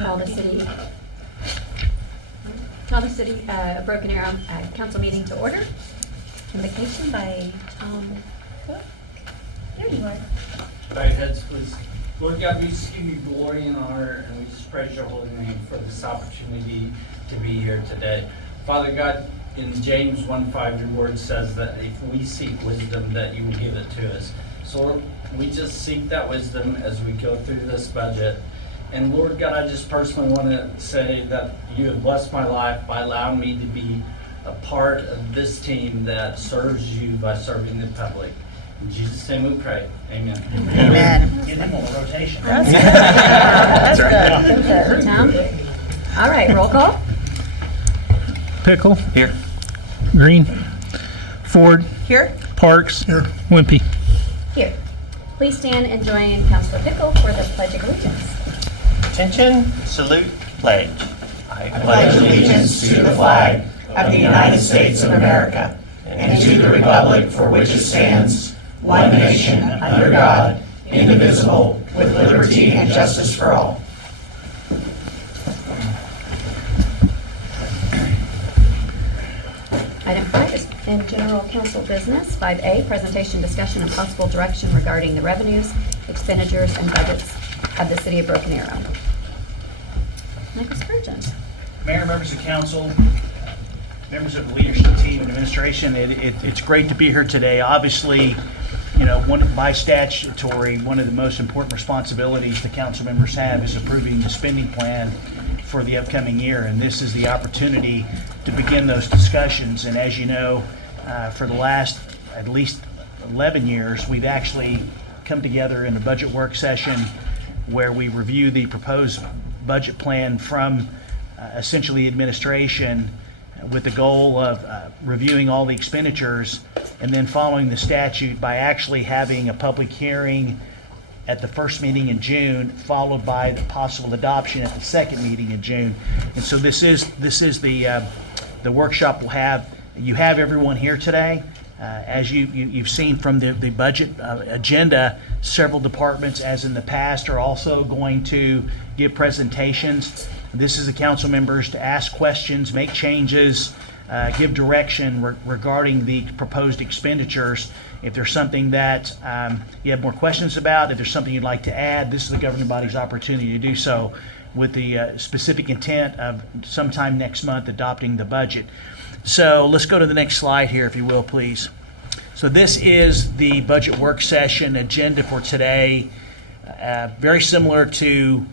Call the city of Broken Arrow council meeting to order. Invocation by Tom Cook. There you are. Bow your heads, please. Lord God, we just give you glory and honor, and we just praise your holy name for this opportunity to be here today. Father God, in James 1:5, your word says that if we seek wisdom, that you will give it to us. So Lord, we just seek that wisdom as we go through this budget. And Lord God, I just personally want to say that you have blessed my life by allowing me to be a part of this team that serves you by serving the public. In Jesus' name we pray. Amen. Amen. Get him on the rotation. That's good. Tom? All right, roll call. Pickle. Here. Green. Ford. Here. Parks. Here. Wimpy. Here. Please stand and join Councilor Pickle for the Pledge of Allegiance. Attention, salute, pledge. I pledge allegiance to the flag of the United States of America and to the republic for which it stands, one nation, under God, indivisible, with liberty and justice for all. Item 5 is in general council business. 5A, presentation, discussion, and possible direction regarding the revenues, expenditures, and budgets of the city of Broken Arrow. Michael Spurgeon. Mayor, members of council, members of the leadership team and administration, it's great to be here today. Obviously, you know, by statutory, one of the most important responsibilities the council members have is approving the spending plan for the upcoming year, and this is the opportunity to begin those discussions. And as you know, for the last at least 11 years, we've actually come together in a budget work session where we review the proposed budget plan from essentially administration with the goal of reviewing all the expenditures and then following the statute by actually having a public hearing at the first meeting in June, followed by the possible adoption at the second meeting in June. And so this is the workshop we'll have. You have everyone here today. As you've seen from the budget agenda, several departments, as in the past, are also going to give presentations. This is the council members to ask questions, make changes, give direction regarding the proposed expenditures. If there's something that you have more questions about, if there's something you'd like to add, this is the governing body's opportunity to do so with the specific intent of sometime next month adopting the budget. So let's go to the next slide here, if you will, please. So this is the budget work session agenda for today. Very similar to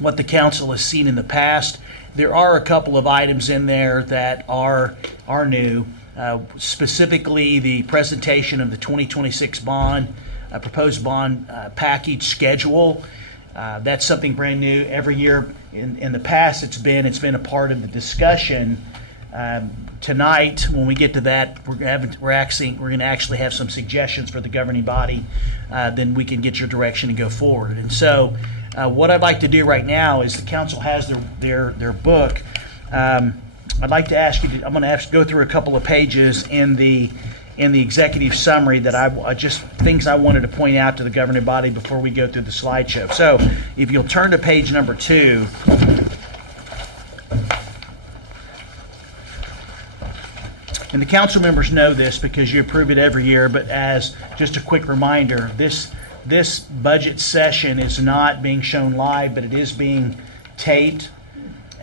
what the council has seen in the past. There are a couple of items in there that are new, specifically the presentation of the 2026 bond, proposed bond package schedule. That's something brand new. Every year in the past it's been a part of the discussion. Tonight, when we get to that, we're going to actually have some suggestions for the governing body. Then we can get your direction and go forward. And so, what I'd like to do right now is the council has their book. I'd like to ask you. I'm going to have to go through a couple of pages in the executive summary that I just things I wanted to point out to the governing body before we go through the slideshow. So, if you'll turn to page number 2. And the council members know this because you approve it every year, but as just a quick reminder, this budget session is not being shown live, but it is being taped.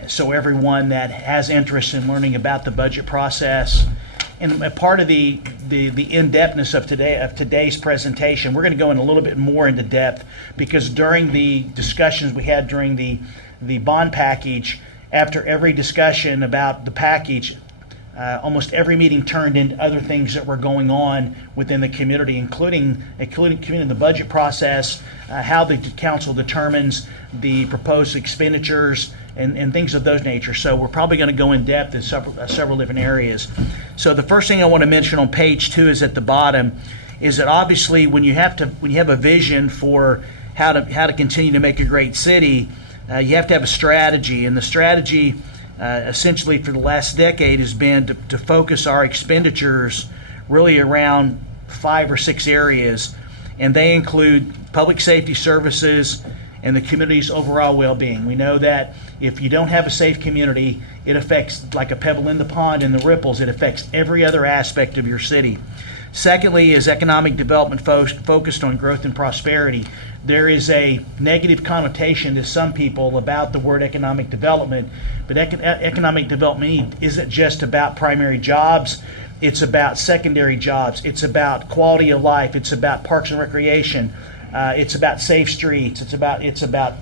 So everyone that has interest in learning about the budget process, and a part of the in-depthness of today's presentation, we're going to go in a little bit more into depth because during the discussions we had during the bond package, after every discussion about the package, almost every meeting turned into other things that were going on within the community, including the budget process, how the council determines the proposed expenditures, and things of those nature. So we're probably going to go in depth in several different areas. So the first thing I want to mention on page 2 is at the bottom, is that obviously when you have a vision for how to continue to make a great city, you have to have a strategy, and the strategy essentially for the last decade has been to focus our expenditures really around 5 or 6 areas, and they include public safety services, and the community's overall well-being. We know that if you don't have a safe community, it affects, like a pebble in the pond and the ripples, it affects every other aspect of your city. Secondly is economic development focused on growth and prosperity. There is a negative connotation to some people about the word economic development, but economic development isn't just about primary jobs. It's about secondary jobs. It's about quality of life. It's about parks and recreation. It's about safe streets. It's about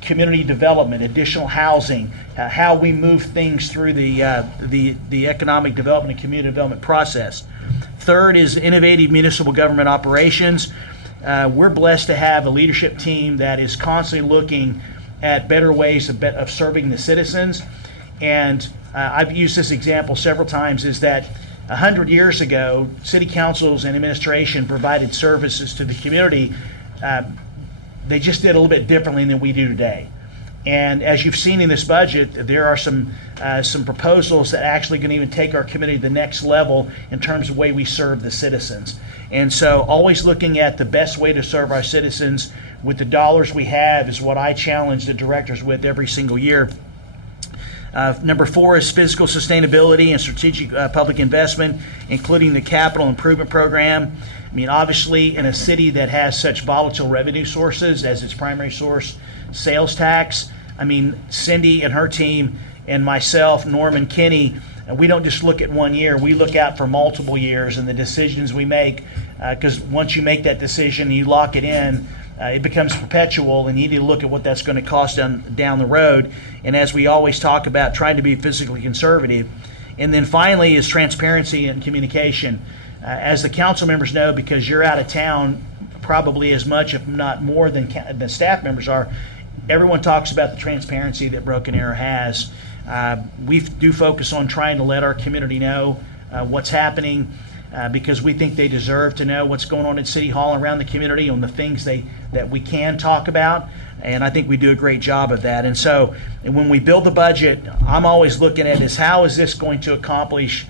community development, additional housing, how we move things through the economic development and community development process. Third is innovative municipal government operations. We're blessed to have a leadership team that is constantly looking at better ways of serving the citizens. And I've used this example several times, is that 100 years ago, city councils and administration provided services to the community. They just did a little bit differently than we do today. And as you've seen in this budget, there are some proposals that actually going to even take our community to the next level in terms of the way we serve the citizens. And so always looking at the best way to serve our citizens with the dollars we have is what I challenge the directors with every single year. Number 4 is fiscal sustainability and strategic public investment, including the capital improvement program. I mean, obviously, in a city that has such volatile revenue sources as its primary source, sales tax, I mean, Cindy and her team and myself, Norman, Kenny, we don't just look at 1 year. We look out for multiple years and the decisions we make, because once you make that decision and you lock it in, it becomes perpetual, and you need to look at what that's going to cost down the road. And as we always talk about, trying to be fiscally conservative. And then finally is transparency and communication. As the council members know, because you're out of town probably as much, if not more, than the staff members are, everyone talks about the transparency that Broken Arrow has. We do focus on trying to let our community know what's happening, because we think they deserve to know what's going on at City Hall and around the community, on the things that we can talk about. And I think we do a great job of that. And so when we build the budget, I'm always looking at is how is this going to accomplish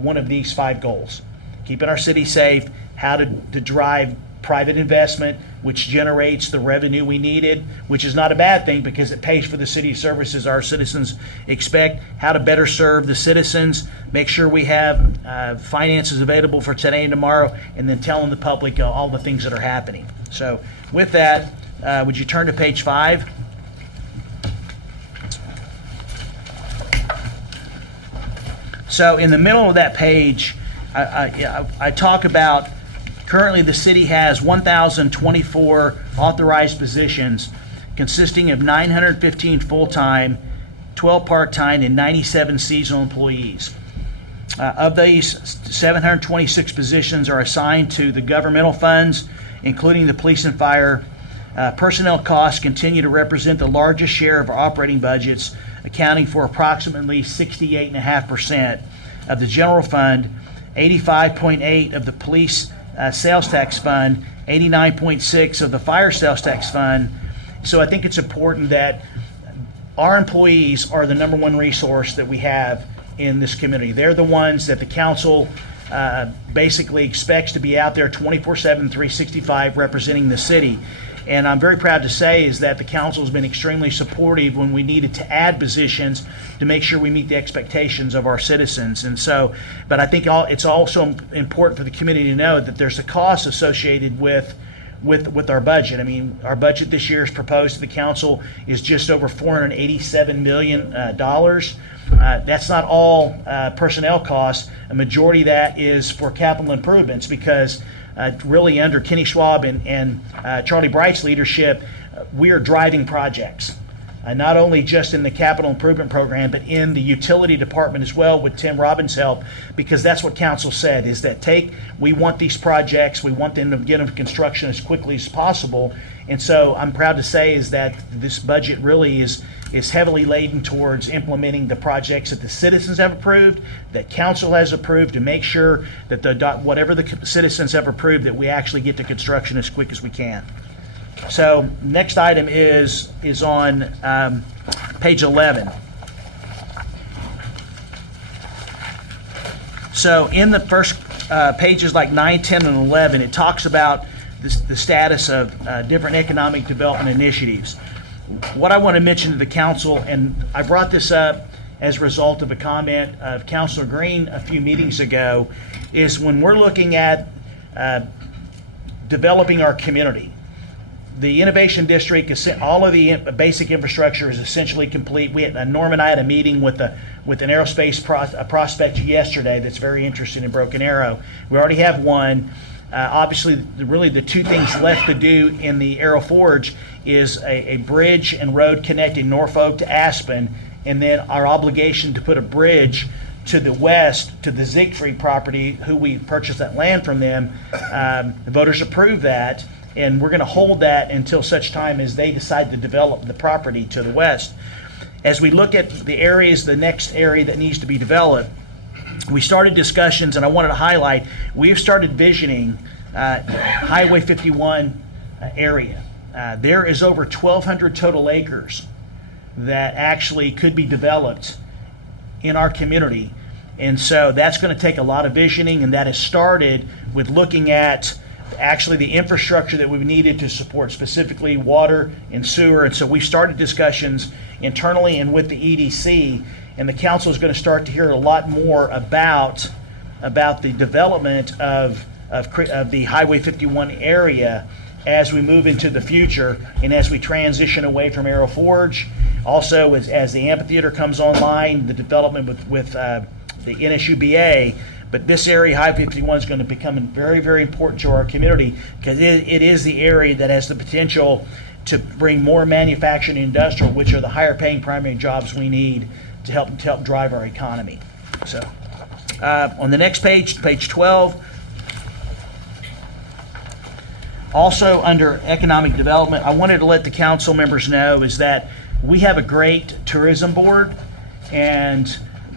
one of these 5 goals? Keeping our city safe, how to drive private investment, which generates the revenue we needed, which is not a bad thing because it pays for the city services our citizens expect. How to better serve the citizens, make sure we have finances available for today and tomorrow, and then telling the public all the things that are happening. So with that, would you turn to page 5? So in the middle of that page, I talk about currently the city has 1,024 authorized positions consisting of 915 full-time, 12 part-time, and 97 seasonal employees. Of these, 726 positions are assigned to the governmental funds, including the police and fire. Personnel costs continue to represent the largest share of our operating budgets, accounting for approximately 68.5% of the general fund, 85.8% of the police sales tax fund, 89.6% of the fire sales tax fund. So I think it's important that our employees are the number one resource that we have in this community. They're the ones that the council basically expects to be out there 24/7, 365 representing the city. And I'm very proud to say is that the council has been extremely supportive when we needed to add positions to make sure we meet the expectations of our citizens. And so, but I think it's also important for the community to know that there's a cost associated with our budget. I mean, our budget this year is proposed to the council is just over $487 million. That's not all personnel costs. A majority of that is for capital improvements because really under Kenny Schwab and Charlie Bright's leadership, we are driving projects. Not only just in the capital improvement program, but in the utility department as well with Tim Robbins' help, because that's what council said, is that we want these projects, we want them to get them to construction as quickly as possible. And so I'm proud to say is that this budget really is heavily laden towards implementing the projects that the citizens have approved, that council has approved, to make sure that whatever the citizens have approved, that we actually get to construction as quick as we can. So next item is on page 11. So in the first pages like 9, 10, and 11, it talks about the status of different economic development initiatives. What I want to mention to the council, and I brought this up as a result of a comment of Councilor Green a few meetings ago, is when we're looking at developing our community, the Innovation District, all of the basic infrastructure is essentially complete. Norm and I had a meeting with an aerospace prospect yesterday that's very interested in Broken Arrow. We already have one. Obviously, really the two things left to do in the Arrow Forge is a bridge and road connecting Norfolk to Aspen, and then our obligation to put a bridge to the west to the Siegfried property, who we purchased that land from them. The voters approved that, and we're going to hold that until such time as they decide to develop the property to the west. As we look at the areas, the next area that needs to be developed, we started discussions, and I wanted to highlight, we've started visioning Highway 51 area. There is over 1,200 total acres that actually could be developed in our community. And so that's going to take a lot of visioning, and that has started with looking at actually the infrastructure that we've needed to support, specifically water and sewer. And so we started discussions internally and with the EDC, and the council is going to start to hear a lot more about the development of the Highway 51 area as we move into the future and as we transition away from Arrow Forge. Also, as the amphitheater comes online, the development with the NSUBA, but this area, Highway 51, is going to become very, very important to our community because it is the area that has the potential to bring more manufacturing and industrial, which are the higher paying primary jobs we need to help drive our economy. So on the next page, page 12, also under economic development, I wanted to let the council members know is that we have a great tourism board, and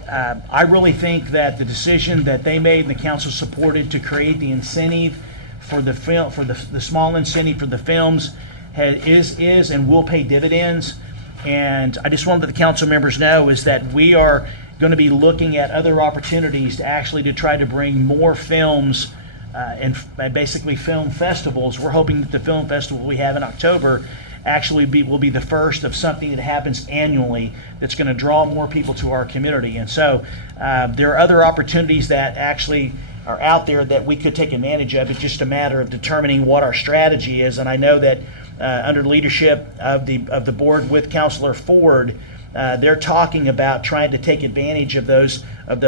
I really think that the decision that they made and the council supported to create the incentive for the film, for the small incentive for the films is and will pay dividends. And I just wanted to let the council members know is that we are going to be looking at other opportunities to try to bring more films and basically film festivals. We're hoping that the film festival we have in October actually will be the first of something that happens annually that's going to draw more people to our community. And so there are other opportunities that actually are out there that we could take advantage of. It's just a matter of determining what our strategy is. And I know that under the leadership of the board with Councilor Ford, they're talking about trying to take advantage of those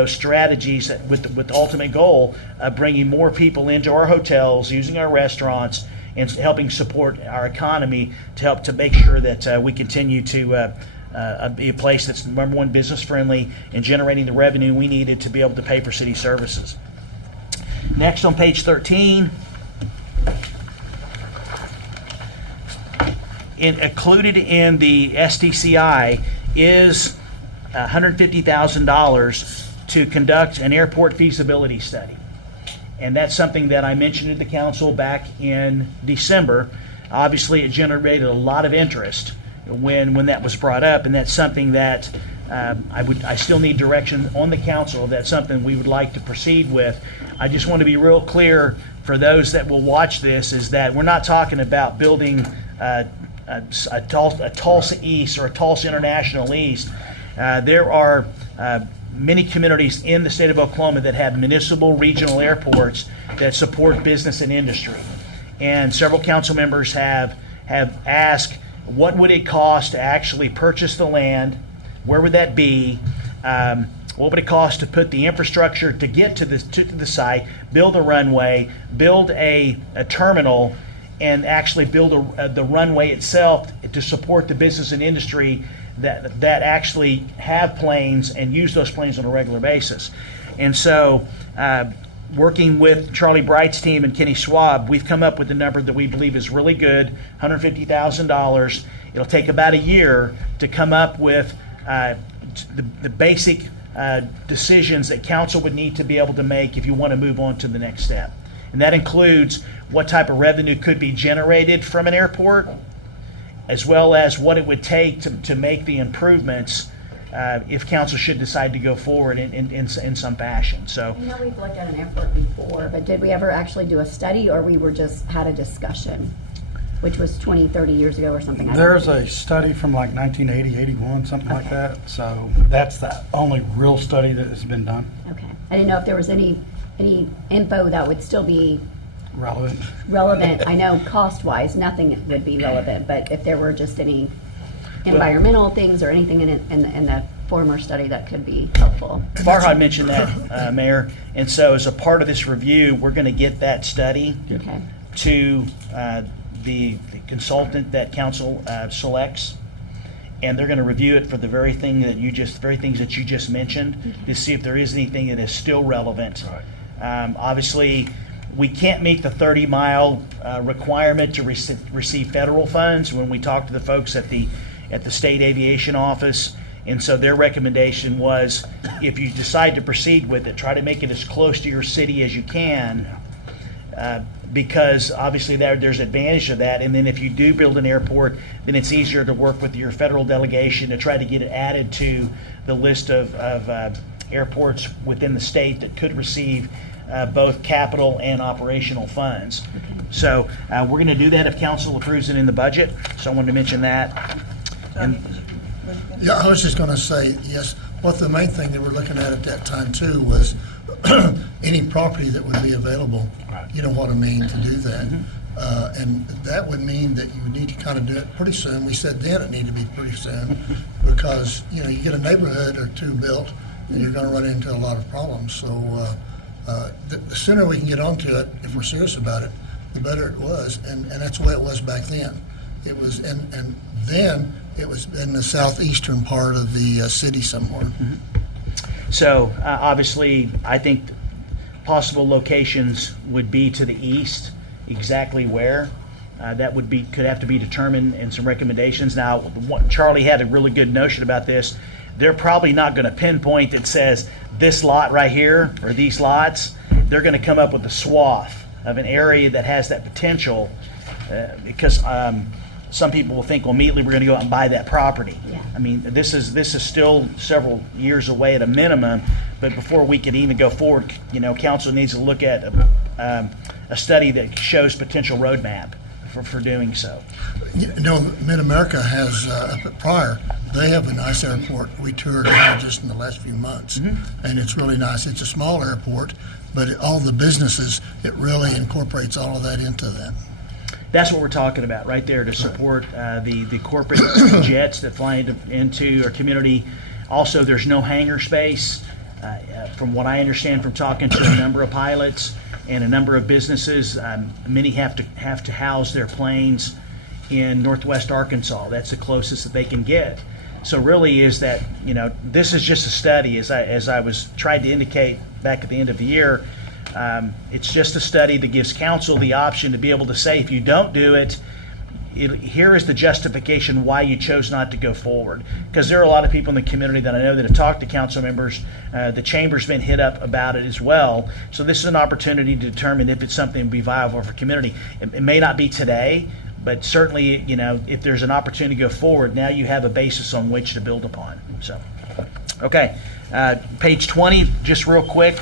strategies with the ultimate goal of bringing more people into our hotels, using our restaurants, and helping support our economy to help to make sure that we continue to be a place that's number one business friendly and generating the revenue we needed to be able to pay for city services. Next on page 13, included in the SDCI is $150,000 to conduct an airport feasibility study. And that's something that I mentioned to the council back in December. Obviously, it generated a lot of interest when that was brought up, and that's something that I still need direction on the council. That's something we would like to proceed with. I just want to be real clear for those that will watch this is that we're not talking about building a Tulsa East or a Tulsa International East. There are many communities in the state of Oklahoma that have municipal regional airports that support business and industry. And several council members have asked, what would it cost to actually purchase the land? Where would that be? What would it cost to put the infrastructure to get to the site, build a runway, build a terminal, and actually build the runway itself to support the business and industry that actually have planes and use those planes on a regular basis. And so working with Charlie Bright's team and Kenny Schwab, we've come up with a number that we believe is really good, $150,000. It'll take about a year to come up with the basic decisions that council would need to be able to make if you want to move on to the next step. And that includes what type of revenue could be generated from an airport, as well as what it would take to make the improvements if council should decide to go forward in some fashion. So I know we've looked at an airport before, but did we ever actually do a study, or we were just had a discussion, which was 20, 30 years ago or something? There's a study from like 1980, 81, something like that. So that's the only real study that has been done. Okay. I didn't know if there was any info that would still be Relevant. relevant. I know cost-wise, nothing would be relevant, but if there were just any environmental things or anything in the former study that could be helpful. Farhad mentioned that, Mayor, and so as a part of this review, we're going to get that study Okay. to the consultant that council selects, and they're going to review it for the very things that you just mentioned to see if there is anything that is still relevant. Obviously, we can't meet the 30-mile requirement to receive federal funds when we talked to the folks at the state aviation office. And so their recommendation was, if you decide to proceed with it, try to make it as close to your city as you can, because obviously there's advantage of that. And then if you do build an airport, then it's easier to work with your federal delegation to try to get it added to the list of airports within the state that could receive both capital and operational funds. So we're going to do that if council approves it in the budget. So I wanted to mention that. And Yeah, I was just going to say, yes, what the main thing they were looking at that time too was any property that would be available, you know what I mean, to do that. And that would mean that you would need to kind of do it pretty soon. We said then it needed to be pretty soon because, you know, you get a neighborhood or two built and you're going to run into a lot of problems. So the sooner we can get onto it, if we're serious about it, the better it was. And that's the way it was back then. It was, and then it was in the southeastern part of the city somewhere. so obviously, I think possible locations would be to the east. Exactly where that could have to be determined in some recommendations. Now, Charlie had a really good notion about this. They're probably not going to pinpoint that says this lot right here or these lots. They're going to come up with a swath of an area that has that potential, because some people will think, well, immediately we're going to go out and buy that property. Yeah. I mean, this is still several years away at a minimum. But before we can even go forward, you know, council needs to look at a study that shows potential roadmap for doing so. You know, Mid-America has, up at Pryor, they have a nice airport. We toured it just in the last few months, and it's really nice. It's a small airport, but all the businesses, it really incorporates all of that into that. That's what we're talking about right there, to support the corporate jets that fly into our community. Also, there's no hangar space. From what I understand from talking to a number of pilots and a number of businesses, many have to house their planes in Northwest Arkansas. That's the closest that they can get. So really is that, you know, this is just a study, as I was trying to indicate back at the end of the year. It's just a study that gives council the option to be able to say, if you don't do it, here is the justification why you chose not to go forward. Because there are a lot of people in the community that I know that have talked to council members. The chamber's been hit up about it as well. So this is an opportunity to determine if it's something that would be viable for community. It may not be today, but certainly, you know, if there's an opportunity to go forward, now you have a basis on which to build upon. So, okay, page 20, just real quick.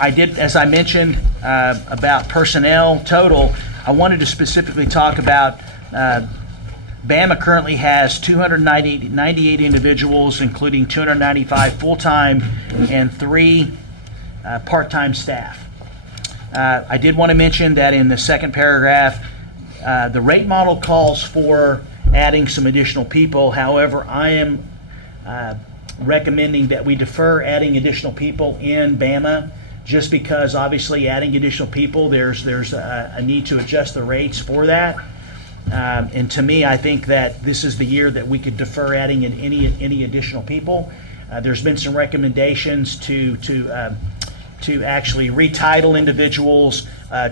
I did, as I mentioned, about personnel total. I wanted to specifically talk about Bama currently has 298 individuals, including 295 full-time and 3 part-time staff. I did want to mention that in the second paragraph, the rate model calls for adding some additional people. However, I am recommending that we defer adding additional people in Bama, just because obviously adding additional people, there's a need to adjust the rates for that. And to me, I think that this is the year that we could defer adding in any additional people. There's been some recommendations to actually retitle individuals,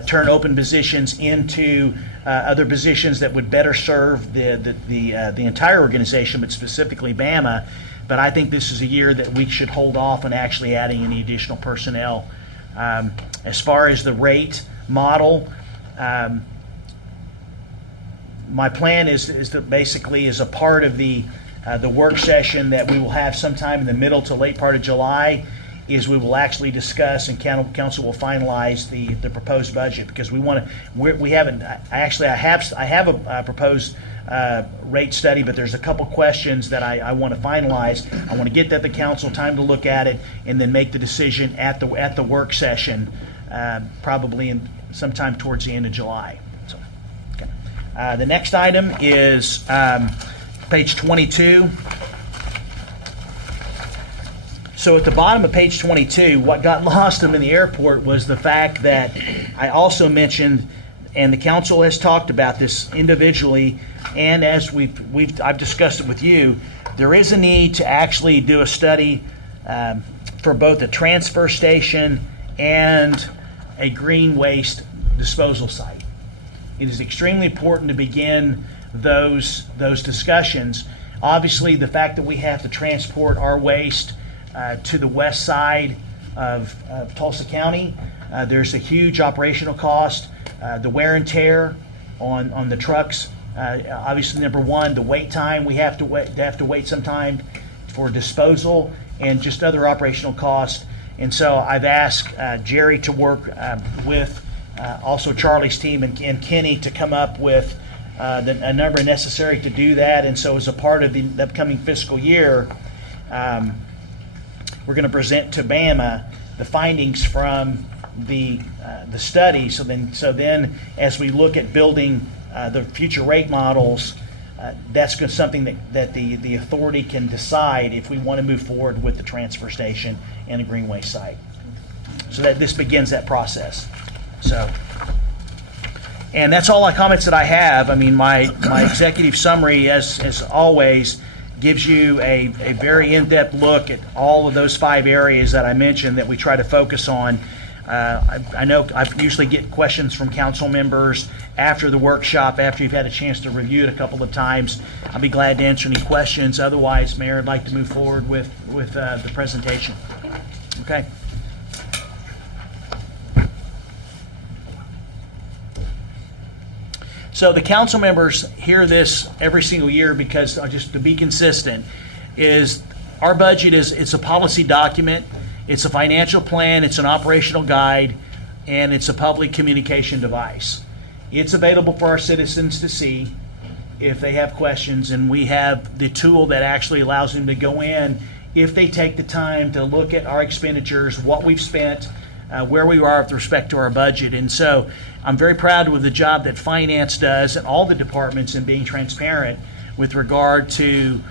turn open positions into other positions that would better serve the entire organization, but specifically Bama. But I think this is a year that we should hold off on actually adding any additional personnel. As far as the rate model, My plan is to basically, as a part of the work session that we will have sometime in the middle to late part of July, is we will actually discuss and council will finalize the proposed budget, because we haven't, I have a proposed rate study, but there's a couple questions that I want to finalize. I want to get that the council time to look at it and then make the decision at the work session, probably sometime towards the end of July. So, okay. The next item is page 22. So at the bottom of page 22, what got lost in the airport was the fact that I also mentioned, and the council has talked about this individually, and as I've discussed it with you, there is a need to actually do a study for both a transfer station and a green waste disposal site. It is extremely important to begin those discussions. Obviously, the fact that we have to transport our waste to the west side of Tulsa County, there's a huge operational cost. The wear and tear on the trucks. Obviously, number one, the wait time. We have to wait some time for disposal and just other operational costs. And so I've asked Jerry to work with also Charlie's team and Kenny to come up with a number necessary to do that. And so as a part of the upcoming fiscal year, we're going to present to BAMA the findings from the study. So then, as we look at building the future rate models, that's something that the authority can decide if we want to move forward with the transfer station and the green waste site. So that this begins that process. So, and that's all the comments that I have. I mean, my executive summary, as always, gives you a very in-depth look at all of those 5 areas that I mentioned that we try to focus on. I know I usually get questions from council members after the workshop, after you've had a chance to review it a couple of times. I'll be glad to answer any questions. Otherwise, Mayor, I'd like to move forward with the presentation. Okay. So the council members hear this every single year because, just to be consistent, is our budget it's a policy document, it's a financial plan, it's an operational guide, and it's a public communication device. It's available for our citizens to see if they have questions, and we have the tool that actually allows them to go in if they take the time to look at our expenditures, what we've spent, where we are with respect to our budget. And so I'm very proud with the job that finance does and all the departments in being transparent with regard to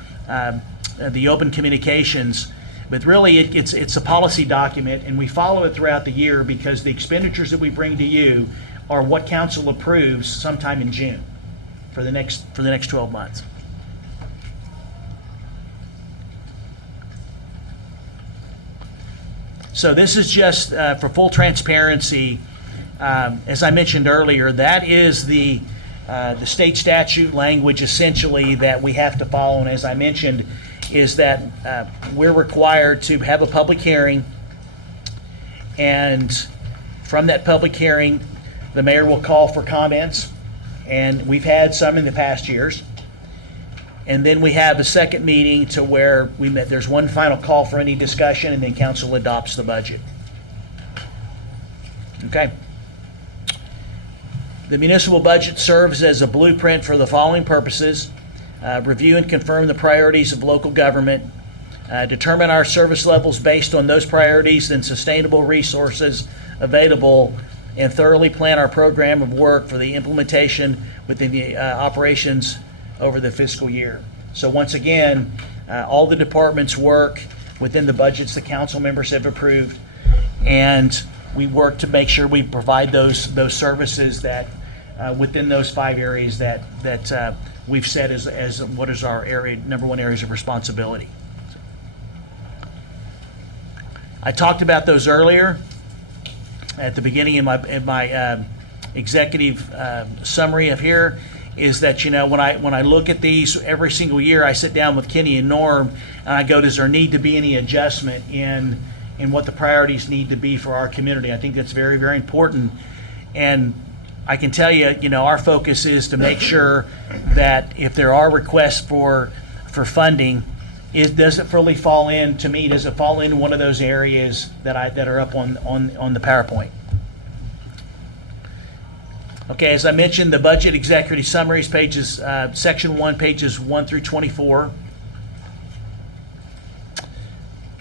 the open communications. But really, it's a policy document, and we follow it throughout the year because the expenditures that we bring to you are what council approves sometime in June for the next 12 months. So this is just for full transparency. As I mentioned earlier, that is the state statute language essentially that we have to follow. And as I mentioned, is that we're required to have a public hearing, and from that public hearing, the mayor will call for comments, and we've had some in the past years. And then we have a second meeting to where there's one final call for any discussion, and then council adopts the budget. Okay. The municipal budget serves as a blueprint for the following purposes: review and confirm the priorities of local government, determine our service levels based on those priorities and sustainable resources available, and thoroughly plan our program of work for the implementation within the operations over the fiscal year. So once again, all the departments work within the budgets the council members have approved, and we work to make sure we provide those services that within those 5 areas that we've set as what is our number one areas of responsibility. I talked about those earlier at the beginning in my executive summary of here. Is that, when I look at these every single year, I sit down with Kenny and Norm and I go, does there need to be any adjustment in what the priorities need to be for our community? I think that's very, very important. And I can tell you, our focus is to make sure that if there are requests for funding, does it fully fall in, to me, does it fall into one of those areas that are up on the PowerPoint? Okay, as I mentioned, the budget executive summaries, section 1, pages 1 through 24.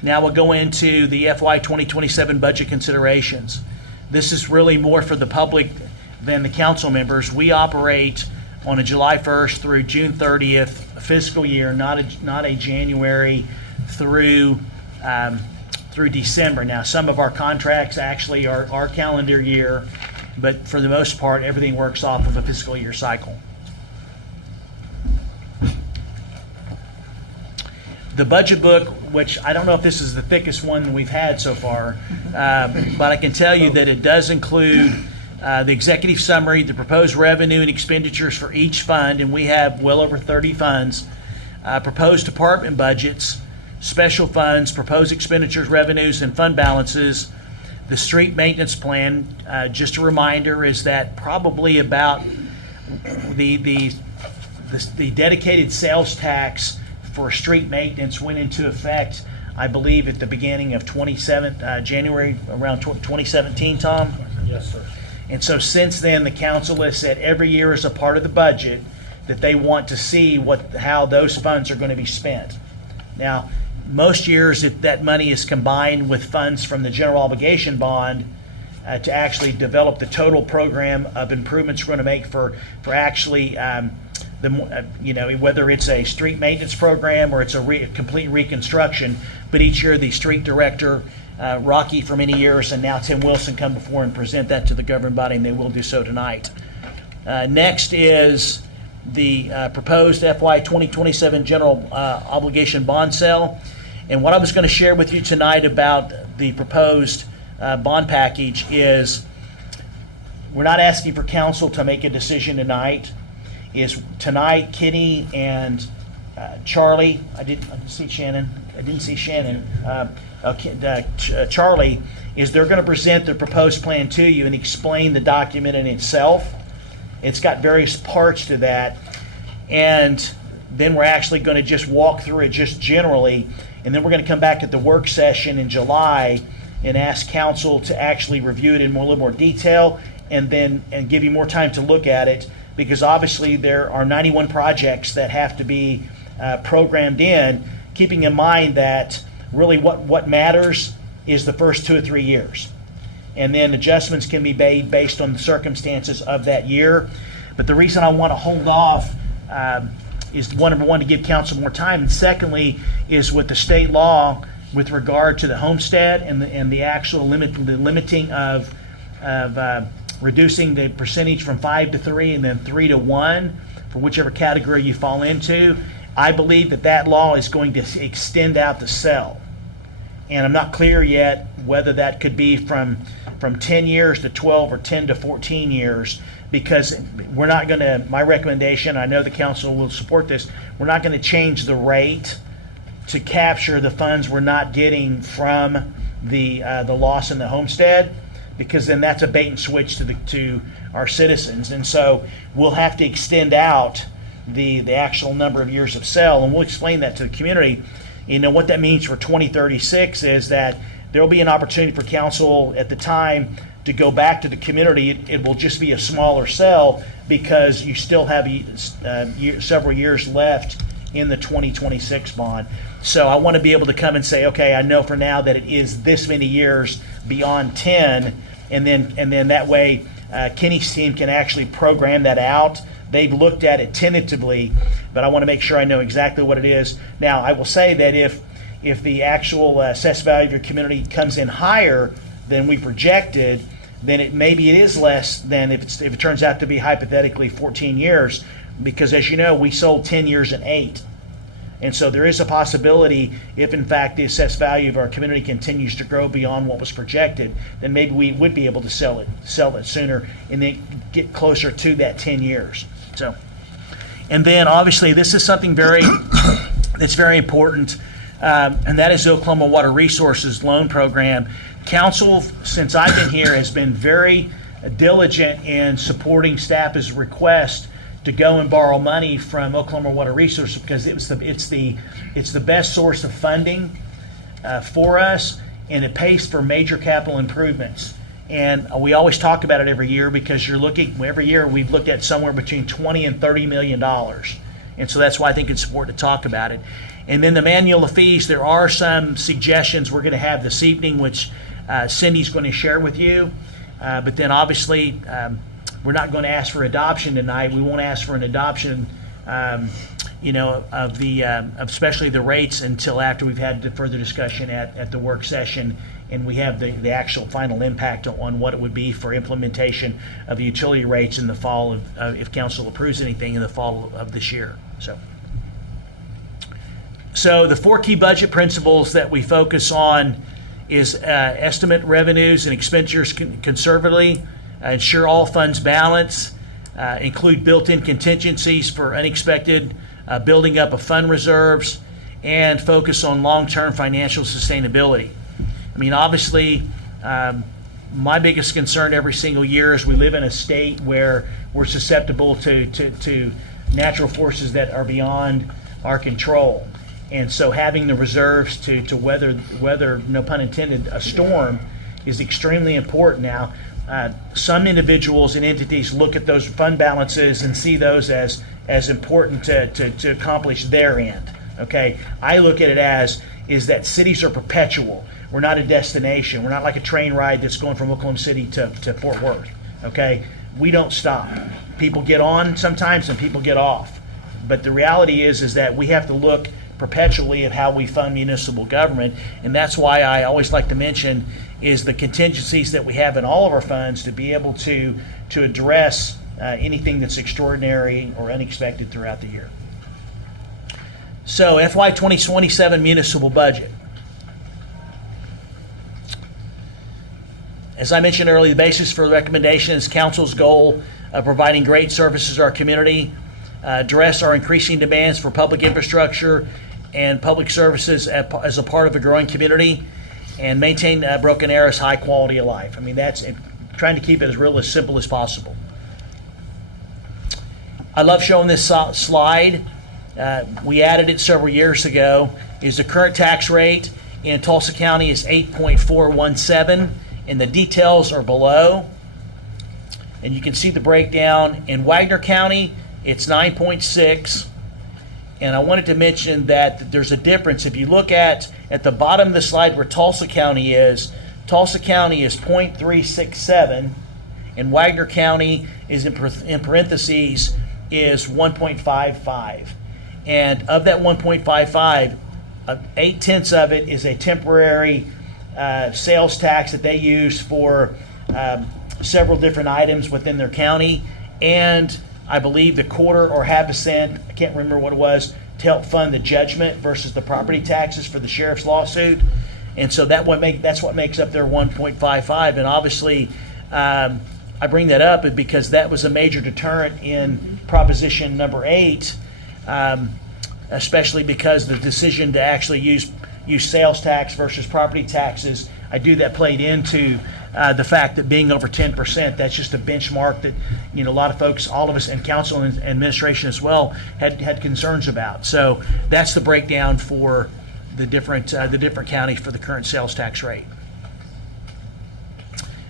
Now we'll go into the FY 2027 budget considerations. This is really more for the public than the council members. We operate on a July 1st through June 30th fiscal year, not a January through December. Now, some of our contracts actually are our calendar year, but for the most part, everything works off of a fiscal year cycle. The budget book, which I don't know if this is the thickest one we've had so far, but I can tell you that it does include the executive summary, the proposed revenue and expenditures for each fund, and we have well over 30 funds, proposed department budgets, special funds, proposed expenditures, revenues, and fund balances. The street maintenance plan, just a reminder, is that probably about the dedicated sales tax for street maintenance went into effect, I believe, at the beginning of January around 2017, Tom? Yes, sir. And so since then, the council has said every year as a part of the budget that they want to see how those funds are going to be spent. Now, most years that money is combined with funds from the general obligation bond to actually develop the total program of improvements we're going to make for actually whether it's a street maintenance program or it's a complete reconstruction. But each year the street director, Rocky for many years, and now Tim Wilson, come before and present that to the governing body, and they will do so tonight. Next is the proposed FY 2027 general obligation bond sale. And what I was going to share with you tonight about the proposed bond package is we're not asking for council to make a decision tonight. Tonight, Kenny and Charlie, I didn't see Shannon. Charlie, they're going to present the proposed plan to you and explain the document in itself. It's got various parts to that, and then we're actually going to just walk through it just generally, and then we're going to come back at the work session in July and ask council to actually review it in a little more detail, and give you more time to look at it, because obviously there are 91 projects that have to be programmed in, keeping in mind that really what matters is the first 2 or 3 years. And then adjustments can be made based on the circumstances of that year. But the reason I want to hold off is, number one, to give council more time, and secondly is with the state law with regard to the homestead and the actual limiting of reducing the percentage from 5 to 3 and then 3 to 1 for whichever category you fall into. I believe that law is going to extend out the sell. And I'm not clear yet whether that could be from 10 years to 12 or 10 to 14 years, because we're not going to, my recommendation, I know the council will support this, we're not going to change the rate to capture the funds we're not getting from the loss in the homestead, because then that's a bait and switch to our citizens. And so we'll have to extend out the actual number of years of sale, and we'll explain that to the community. What that means for 2036 is that there will be an opportunity for council at the time to go back to the community. It will just be a smaller sale because you still have several years left in the 2026 bond. So I want to be able to come and say, okay, I know for now that it is this many years beyond 10, and then that way Kenny's team can actually program that out. They've looked at it tentatively, but I want to make sure I know exactly what it is. Now, I will say that if the actual assessed value of your community comes in higher than we projected, then maybe it is less than if it turns out to be hypothetically 14 years, because as you know, we sold 10 years and 8. And so there is a possibility, if in fact the assessed value of our community continues to grow beyond what was projected, then maybe we would be able to sell it sooner and then get closer to that 10 years. So, and then obviously this is something that's very important, and that is the Oklahoma Water Resources Loan Program. Council, since I've been here, has been very diligent in supporting staff's request to go and borrow money from Oklahoma Water Resources because it's the best source of funding for us, and it pays for major capital improvements. And we always talk about it every year because every year we've looked at somewhere between $20 and $30 million. And so that's why I think it's important to talk about it. And then the manual of fees, there are some suggestions we're going to have this evening, which Cindy's going to share with you. But then obviously, we're not going to ask for adoption tonight. We won't ask for an adoption, of especially the rates until after we've had the further discussion at the work session, and we have the actual final impact on what it would be for implementation of the utility rates in the fall of if council approves anything in the fall of this year. So the 4 key budget principles that we focus on is estimate revenues and expenditures conservatively, ensure all funds balance, include built-in contingencies for unexpected, building up of fund reserves, and focus on long-term financial sustainability. I mean, obviously, my biggest concern every single year is we live in a state where we're susceptible to natural forces that are beyond our control. And so having the reserves to weather, no pun intended, a storm is extremely important. Now, some individuals and entities look at those fund balances and see those as important to accomplish their end. Okay, I look at it is that cities are perpetual. We're not a destination. We're not like a train ride that's going from Oklahoma City to Fort Worth. Okay, we don't stop. People get on sometimes and people get off. But the reality is that we have to look perpetually at how we fund municipal government, and that's why I always like to mention is the contingencies that we have in all of our funds to be able to address anything that's extraordinary or unexpected throughout the year. So FY27 municipal budget. As I mentioned earlier, the basis for the recommendation is council's goal of providing great services to our community, address our increasing demands for public infrastructure and public services as a part of a growing community, and maintain Broken Arrow's high quality of life. I mean, that's trying to keep it as real as simple as possible. I love showing this slide. We added it several years ago. Is the current tax rate in Tulsa County is 8.417, and the details are below. And you can see the breakdown. In Wagner County, it's 9.6. And I wanted to mention that there's a difference. If you look at the bottom of the slide where Tulsa County is 0.367, and Wagner County is in parentheses is 1.55. And of that 1.55, 8/10 of it is a temporary sales tax that they use for several different items within their county, and I believe the quarter or half a cent, I can't remember what it was, to help fund the judgment versus the property taxes for the sheriff's lawsuit. And so that's what makes up their 1.55. And obviously, I bring that up because that was a major deterrent in Proposition number 8, especially because the decision to actually use sales tax versus property taxes, that played into the fact that being over 10%, that's just a benchmark that a lot of folks, all of us, and council and administration as well, had concerns about. So that's the breakdown for the different counties for the current sales tax rate.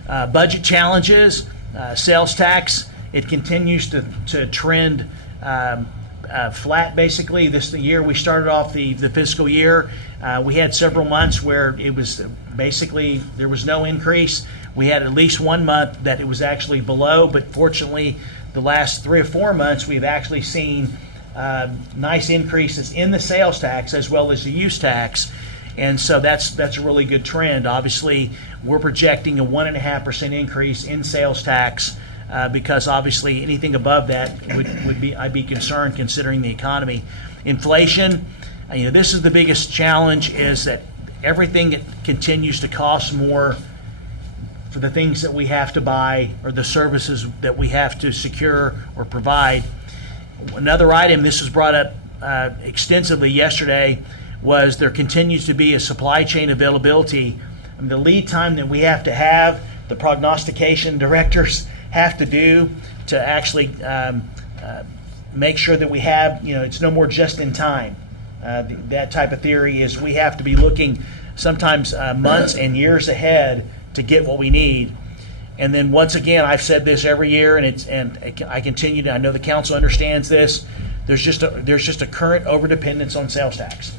Budget challenges, sales tax, it continues to trend flat basically. This year we started off the fiscal year. We had several months where it was basically there was no increase. We had at least one month that it was actually below, but fortunately the last 3 or 4 months we've actually seen nice increases in the sales tax as well as the use tax. And so that's a really good trend. Obviously, we're projecting a 1.5% increase in sales tax because obviously anything above that I'd be concerned considering the economy. Inflation, this is the biggest challenge, is that everything continues to cost more for the things that we have to buy or the services that we have to secure or provide. Another item, this was brought up extensively yesterday, was there continues to be a supply chain availability. The lead time that we have the prognostication directors have to do to actually make sure that we have, it's no more just in time. That type of theory is we have to be looking sometimes months and years ahead to get what we need. And then once again, I've said this every year, and I continue to. I know the council understands this. There's just a current overdependence on sales tax.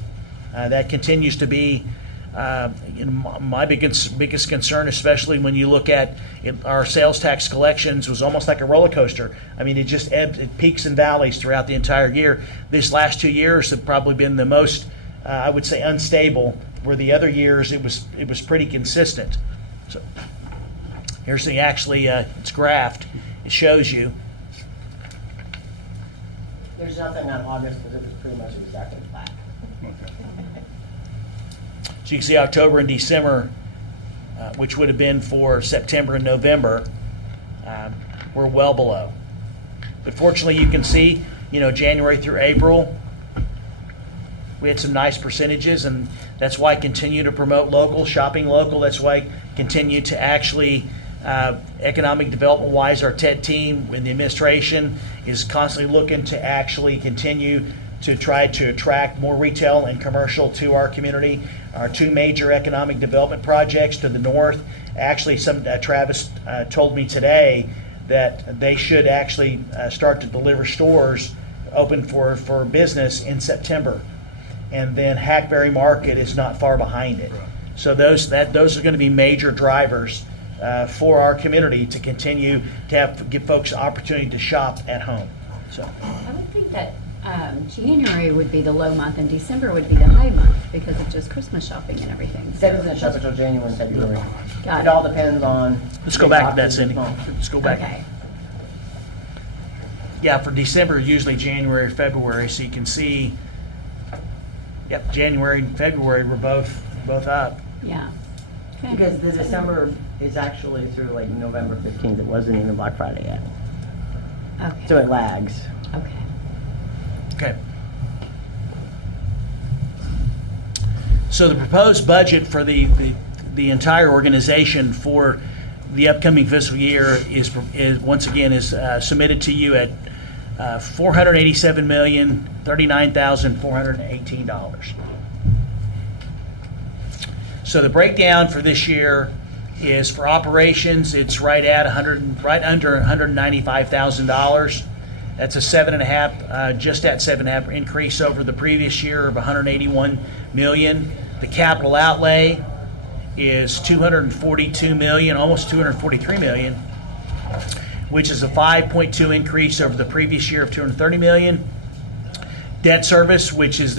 That continues to be my biggest concern, especially when you look at our sales tax collections was almost like a roller coaster. I mean, it just ebbs, it peaks and valleys throughout the entire year. This last 2 years have probably been the most, I would say, unstable. Where the other years it was pretty consistent. So here's the it's graphed. It shows you. There's nothing on August because it was pretty much exactly flat. So you can see October and December, which would have been for September and November, we're well below. But fortunately, you can see, January through April, we had some nice percentages, and that's why I continue to promote local, shopping local. That's why I continue to actually, economic development-wise, our TED team and the administration is constantly looking to actually continue to try to attract more retail and commercial to our community. Our two major economic development projects to the north, actually Travis told me today that they should actually start to deliver stores open for business in September. And then Hackberry Market is not far behind it. So those are going to be major drivers for our community to continue to give folks an opportunity to shop at home. So I would think that January would be the low month and December would be the high month because of just Christmas shopping and everything. That doesn't shop until January and February. Got It all depends on. let's go back to that, Cindy. Let's go back. Okay. Yeah, for December, usually January, February, so you can see, yep, January and February were both up. Yeah. Okay. Because the December is actually through like November 15th. It wasn't even Black Friday yet. Okay. So it lags. Okay. Okay. So the proposed budget for the entire organization for the upcoming fiscal year is once again submitted to you at $487,039,418. So the breakdown for this year is for operations, it's right under $195,000. That's a 7.5, just at 7.5 increase over the previous year of $181 million. The capital outlay is $242 million, almost $243 million, which is a 5.2 increase over the previous year of $230 million. Debt service, which is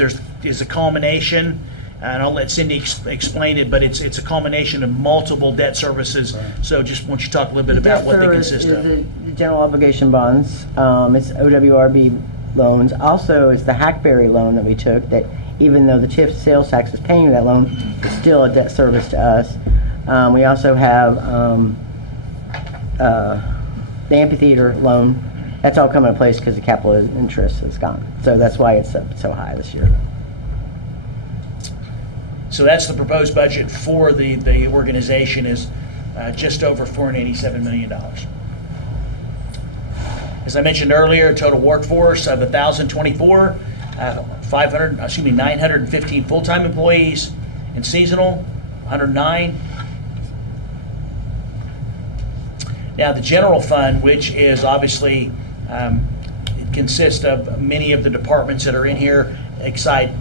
a culmination, and I'll let Cindy explain it, but it's a culmination of multiple debt services. So just want you to talk a little bit about what they consist of. The general obligation bonds. It's OWRB loans. Also, it's the Hackberry loan that we took that even though the TIF sales tax is paying that loan, it's still a debt service to us. We also have the amphitheater loan. That's all coming into place because the capital interest is gone. So that's why it's up so high this year. So that's the proposed budget for the organization is just over $487 million. As I mentioned earlier, total workforce of 1,024, 915 full-time employees, and seasonal, 109. Now the general fund, which is obviously, it consists of many of the departments that are in here,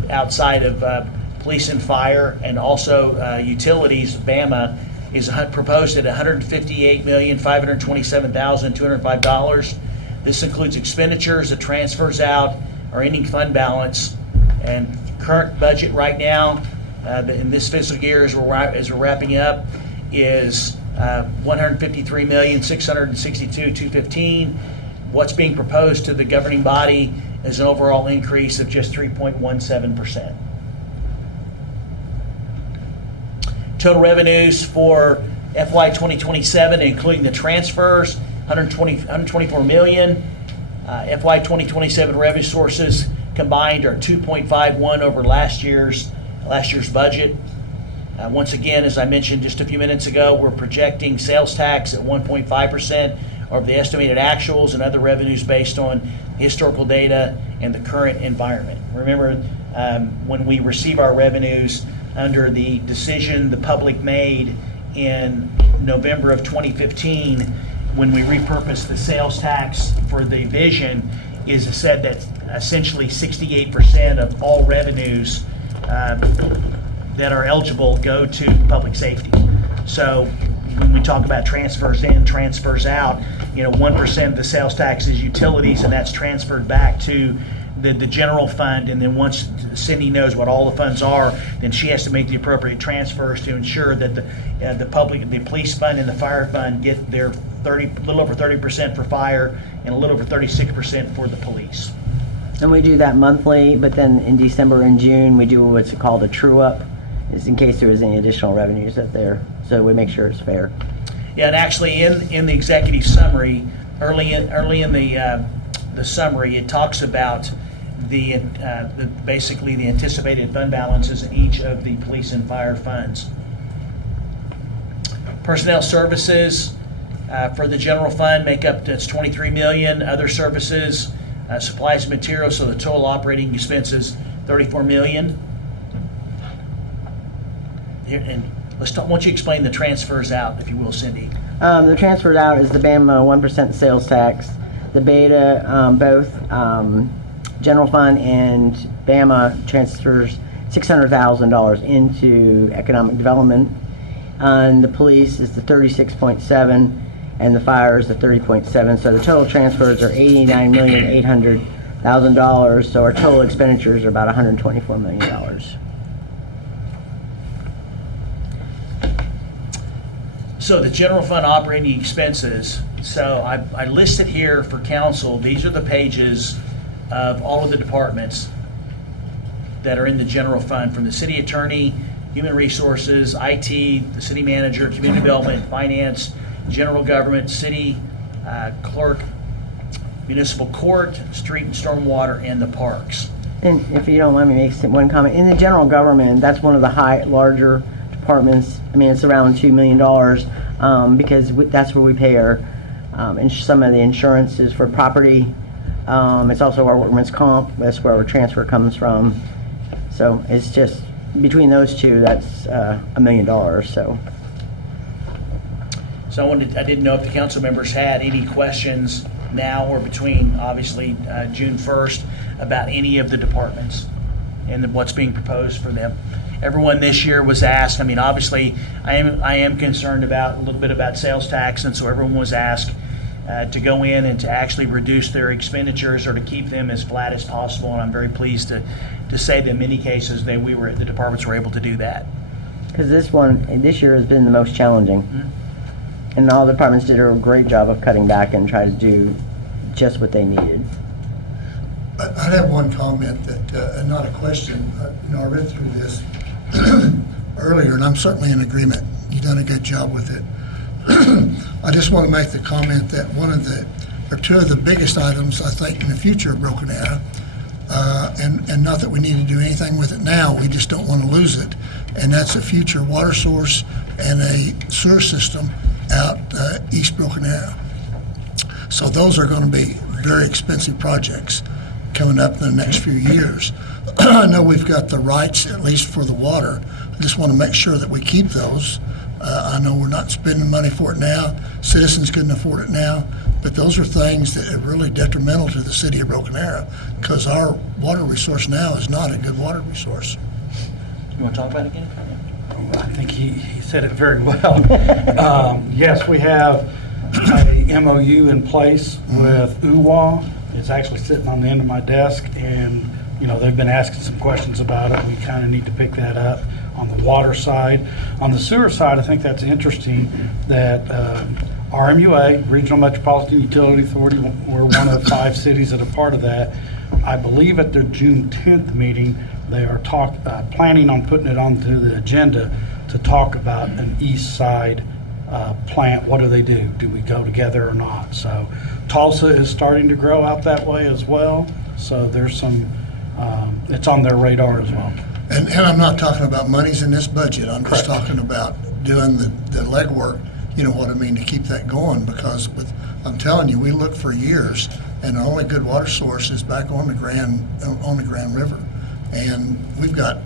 outside of police and fire, and also utilities, BAMA, is proposed at $158,527,205. This includes expenditures, the transfers out, our ending fund balance, and current budget right now, in this fiscal year as we're wrapping up, is $153,662,215. What's being proposed to the governing body is an overall increase of just 3.17%. Total revenues for FY 2027, including the transfers, $124 million. FY 2027 revenue sources combined are 2.51 over last year's budget. Once again, as I mentioned just a few minutes ago, we're projecting sales tax at 1.5% of the estimated actuals and other revenues based on historical data and the current environment. Remember, when we receive our revenues under the decision the public made in November of 2015, when we repurposed the sales tax for the vision, is said that essentially 68% of all revenues that are eligible go to public safety. So when we talk about transfers in, transfers out, 1% of the sales tax is utilities, and that's transferred back to the general fund. And then once Cindy knows what all the funds are, then she has to make the appropriate transfers to ensure that the police fund and the fire fund get their a little over 30% for fire and a little over 36% for the police. And we do that monthly, but then in December and June, we do what's called a true-up, is in case there is any additional revenues up there. So we make sure it's fair. Yeah, and actually in the executive summary, early in the summary, it talks about basically the anticipated fund balances in each of the police and fire funds. Personnel services for the general fund make up to $23 million. Other services, supplies and materials, so the total operating expenses $34 million. Here, and why don't you explain the transfers out, if you will, Cindy? The transferred out is the BAMA 1% sales tax. The Beta, both general fund and BAMA transfers $600,000 into economic development. And the police is the 36.7, and the fire is the 30.7. So the total transfers are $89,800,000. So our total expenditures are about $124 million. So the general fund operating expenses, so I listed here for council, these are the pages of all of the departments that are in the general fund, from the city attorney, human resources, IT, the city manager, community development, finance, general government, city clerk, municipal court, street and stormwater, and the parks. And if you don't let me make one comment, in the general government, that's one of the larger departments. I mean, it's around $2 million because that's where we pay our some of the insurances for property. It's also our workman's comp. That's where our transfer comes from. So it's just between those two, that's $1 million. So I didn't know if the council members had any questions now or between, obviously, June 1st about any of the departments and what's being proposed for them. Everyone this year was asked. I mean, obviously, I am concerned about a little bit about sales tax, and so everyone was asked to go in and to actually reduce their expenditures or to keep them as flat as possible. And I'm very pleased to say that in many cases the departments were able to do that. Because this year has been the most challenging, and all the departments did a great job of cutting back and try to do just what they needed. I'd have one comment that, and not a question. I read through this earlier, and I'm certainly in agreement. You've done a good job with it. I just want to make the comment that two of the biggest items, I think, in the future of Broken Arrow, and not that we need to do anything with it now, we just don't want to lose it, and that's a future water source and a sewer system out East Broken Arrow. So those are going to be very expensive projects coming up in the next few years. I know we've got the rights, at least for the water. I just want to make sure that we keep those. I know we're not spending money for it now. Citizens couldn't afford it now. But those are things that are really detrimental to the city of Broken Arrow, because our water resource now is not a good water resource. You want to talk about it again? I think he said it very well. Yes, we have a MOU in place with UWA. It's actually sitting on the end of my desk, and they've been asking some questions about it. We kind of need to pick that up on the water side. On the sewer side, I think that's interesting that RMUA, Regional Metropolitan Utility Authority, we're one of 5 cities that are part of that. I believe at their June 10th meeting, they are planning on putting it onto the agenda to talk about an east side plant. What do they do? Do we go together or not? So Tulsa is starting to grow out that way as well. So there's some, it's on their radar as well. And I'm not talking about monies in this budget, I'm just talking about doing the legwork, you know what I mean, to keep that going, because I'm telling you, we looked for years, and the only good water source is back on the Grand River. And we've got,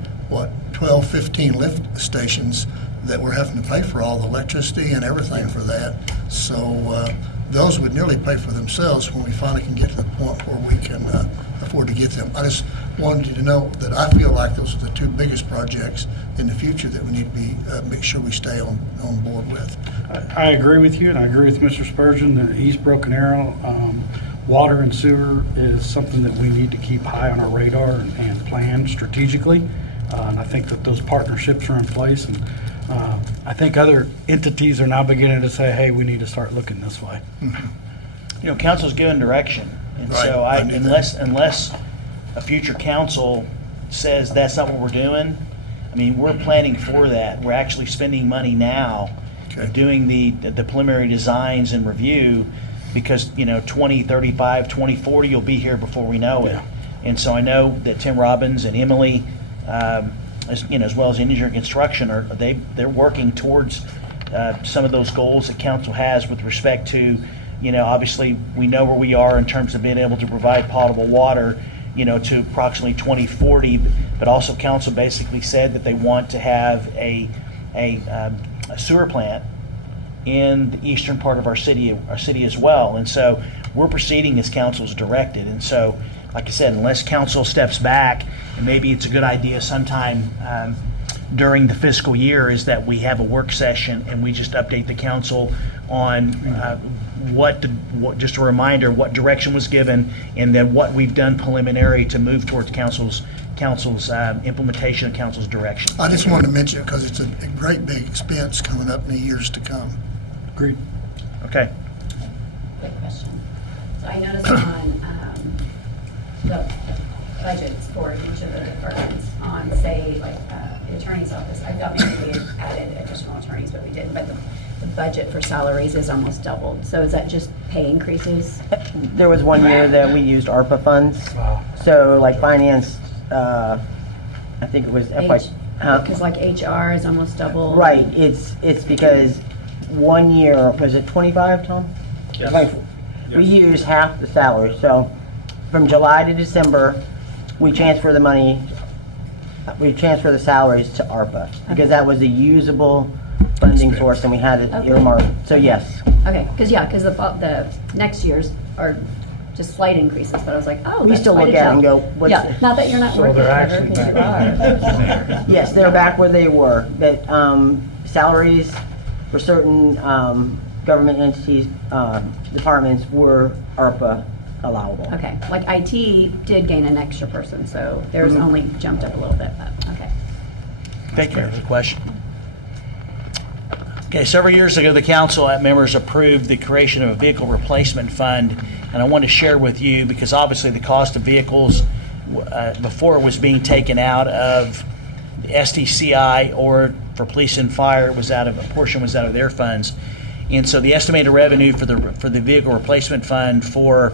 12, 15 lift stations that we're having to pay for all the electricity and everything for that. So those would nearly pay for themselves when we finally can get to the point where we can afford to get them. I just wanted you to know that I feel like those are the two biggest projects in the future that we need to make sure we stay on board with. I agree with you, and I agree with Mr. Spurgeon, that East Broken Arrow, water and sewer is something that we need to keep high on our radar and plan strategically. And I think that those partnerships are in place, and I think other entities are now beginning to say, hey, we need to start looking this way. You know, council's given direction, and Right, so I knew that. unless a future council says that's not what we're doing, I mean, we're planning for that. We're actually spending money now, Okay. doing the preliminary designs and review, because, 2035, 2040, you'll be here before we know it. Yeah. And so I know that Tim Robbins and Emily, as well as Engineering Construction, they're working towards some of those goals that council has with respect to, obviously we know where we are in terms of being able to provide potable water, to approximately 2040, but also council basically said that they want to have a sewer plant in the eastern part of our city as well. And so we're proceeding as council's directed. And so, like I said, unless council steps back, and maybe it's a good idea sometime during the fiscal year, is that we have a work session and we just update the council on just a reminder, what direction was given, and then what we've done preliminary to move towards council's implementation of council's direction. I just wanted to mention it because it's a great big expense coming up in the years to come. Agreed. Okay. Quick question. So I noticed on the budgets for each of the departments on, say, like the attorney's office, I thought maybe we had added additional attorneys, but we didn't. But the budget for salaries is almost doubled. So is that just pay increases? There was one year that we used ARPA funds. Wow. So like finance, I think it was FY. Because like HR is almost double. Right, it's because 1 year, was it 25, Tom? Yes. 24. We use half the salary, so from July to December, we transfer the money, we transfer the salaries to ARPA, because that was a usable funding source and we had it Okay. earmarked, so yes. Okay, because the next year's are just slight increases, but I was like, oh, We that's still quite look a at it and jump. go, what's Yeah, the- not that you're not So worth it they're ever, actually 'cause you back. are. Yes, they're back where they were, but salaries for certain government entities, departments were ARPA allowable. Okay, like IT did gain an extra person, so theirs Mm-hmm. only jumped up a little bit, but, okay. Thank you for the question. Okay, several years ago, the council members approved the creation of a vehicle replacement fund, and I want to share with you, because obviously the cost of vehicles before it was being taken out of the SDCI, or for police and fire, a portion was out of their funds. And so the estimated revenue for the vehicle replacement fund for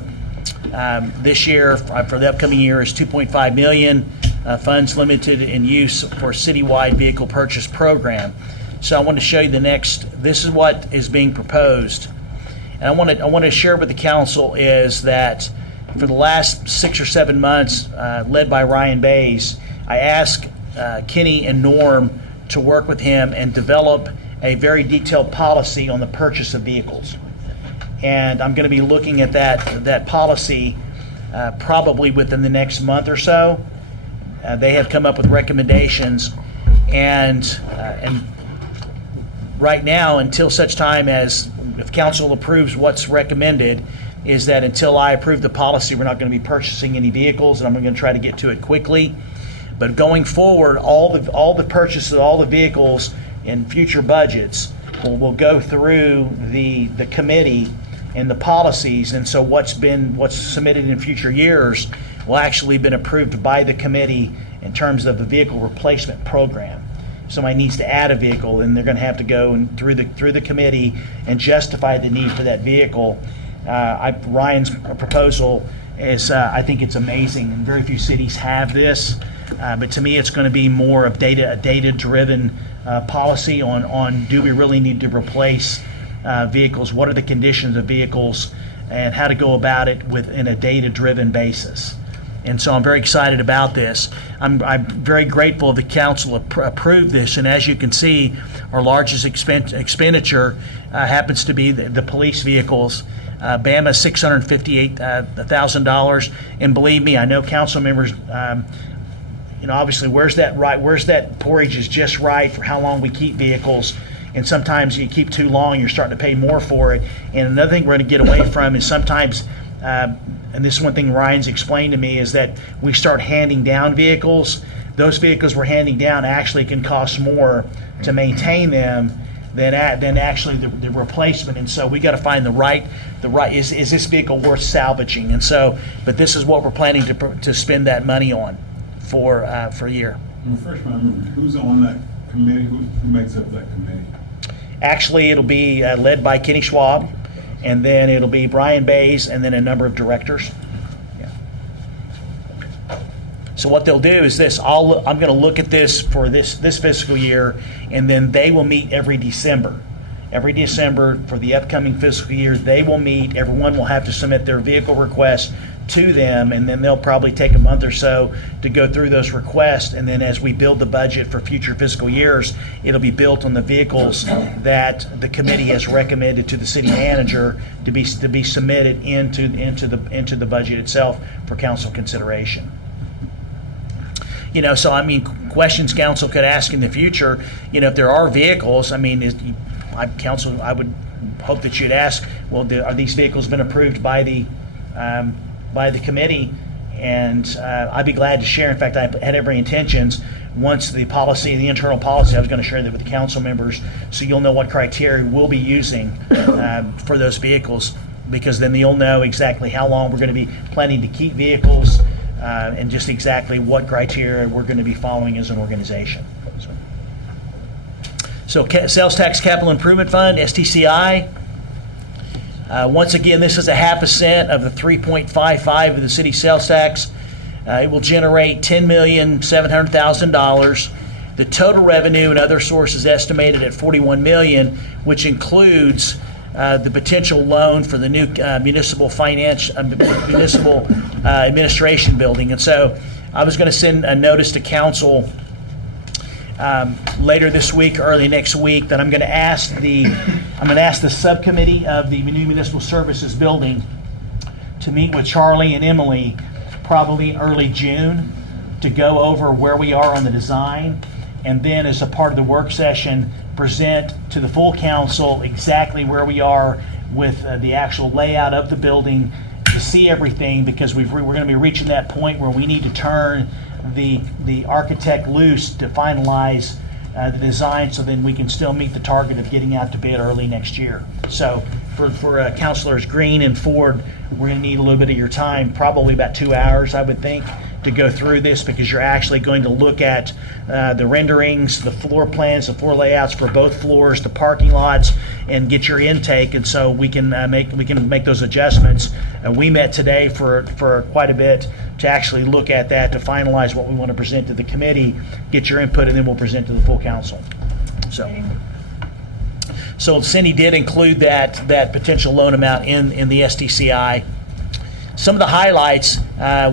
this year, for the upcoming year, is $2.5 million. Funds limited in use for citywide vehicle purchase program. So I want to show you this is what is being proposed. And I want to share with the council is that for the last 6 or 7 months, led by Ryan Bays, I asked Kenny and Norm to work with him and develop a very detailed policy on the purchase of vehicles. And I'm going to be looking at that policy probably within the next month or so. They have come up with recommendations, and right now, until such time as if council approves what's recommended, is that until I approve the policy, we're not going to be purchasing any vehicles, and I'm going to try to get to it quickly. But going forward, all the purchases, all the vehicles in future budgets will go through the committee and the policies, and so what's submitted in future years will actually been approved by the committee in terms of the vehicle replacement program. Somebody needs to add a vehicle, and they're going to have to go through the committee and justify the need for that vehicle. Ryan's proposal is, I think it's amazing, and very few cities have this. But to me, it's going to be more of a data-driven policy on do we really need to replace vehicles? What are the conditions of vehicles, and how to go about it in a data-driven basis. And so I'm very excited about this. I'm very grateful the council approved this, and as you can see, our largest expenditure happens to be the police vehicles. Bama $658,000, and believe me, I know council members. Obviously, where's that porridge is just right for how long we keep vehicles. And sometimes you keep too long, you're starting to pay more for it. And another thing we're going to get away from is sometimes, and this is one thing Ryan's explained to me, is that we start handing down vehicles. Those vehicles we're handing down actually can cost more to maintain them than actually the replacement. And so we got to find the right is this vehicle worth salvaging? And so, but this is what we're planning to spend that money on for a year. First, who's on that committee? Who makes up that committee? Actually, it'll be led by Kenny Schwab, and then it'll be Brian Bays, and then a number of directors. Yeah. So what they'll do is this: I'm going to look at this for this fiscal year, and then they will meet every December. Every December for the upcoming fiscal year, they will meet. Everyone will have to submit their vehicle requests to them, and then they'll probably take a month or so to go through those requests, and then as we build the budget for future fiscal years, it'll be built on the vehicles that the committee has recommended to the city manager to be submitted into the budget itself for council consideration. So I mean, questions council could ask in the future, if there are vehicles, I mean, I would hope that you'd ask, well, are these vehicles been approved by the committee? And I'd be glad to share. In fact, I had every intentions, once the internal policy, I was going to share that with the council members, so you'll know what criteria we'll be using for those vehicles, because then you'll know exactly how long we're going to be planning to keep vehicles, and just exactly what criteria we're going to be following as an organization. So Sales Tax Capital Improvement Fund, STCI. Once again, this is a 0.5% of the 3.55 of the city sales tax. It will generate $10,700,000. The total revenue and other sources estimated at $41 million, which includes the potential loan for the new municipal administration building. And so I was going to send a notice to council later this week, early next week, that I'm going to ask the subcommittee of the new municipal services building to meet with Charlie and Emily probably early June to go over where we are on the design, and then as a part of the work session present to the full council exactly where we are with the actual layout of the building, to see everything, because we're going to be reaching that point where we need to turn the architect loose to finalize the design, so then we can still meet the target of getting out to bid early next year. So for Councilors Green and Ford, we're going to need a little bit of your time, probably about 2 hours, I would think, to go through this, because you're actually going to look at the renderings, the floor plans, the floor layouts for both floors, the parking lots, and get your intake. And so we can make those adjustments. We met today for quite a bit to actually look at that, to finalize what we want to present to the committee, get your input, and then we'll present to the full council. So Cindy did include that potential loan amount in the STCI. Some of the highlights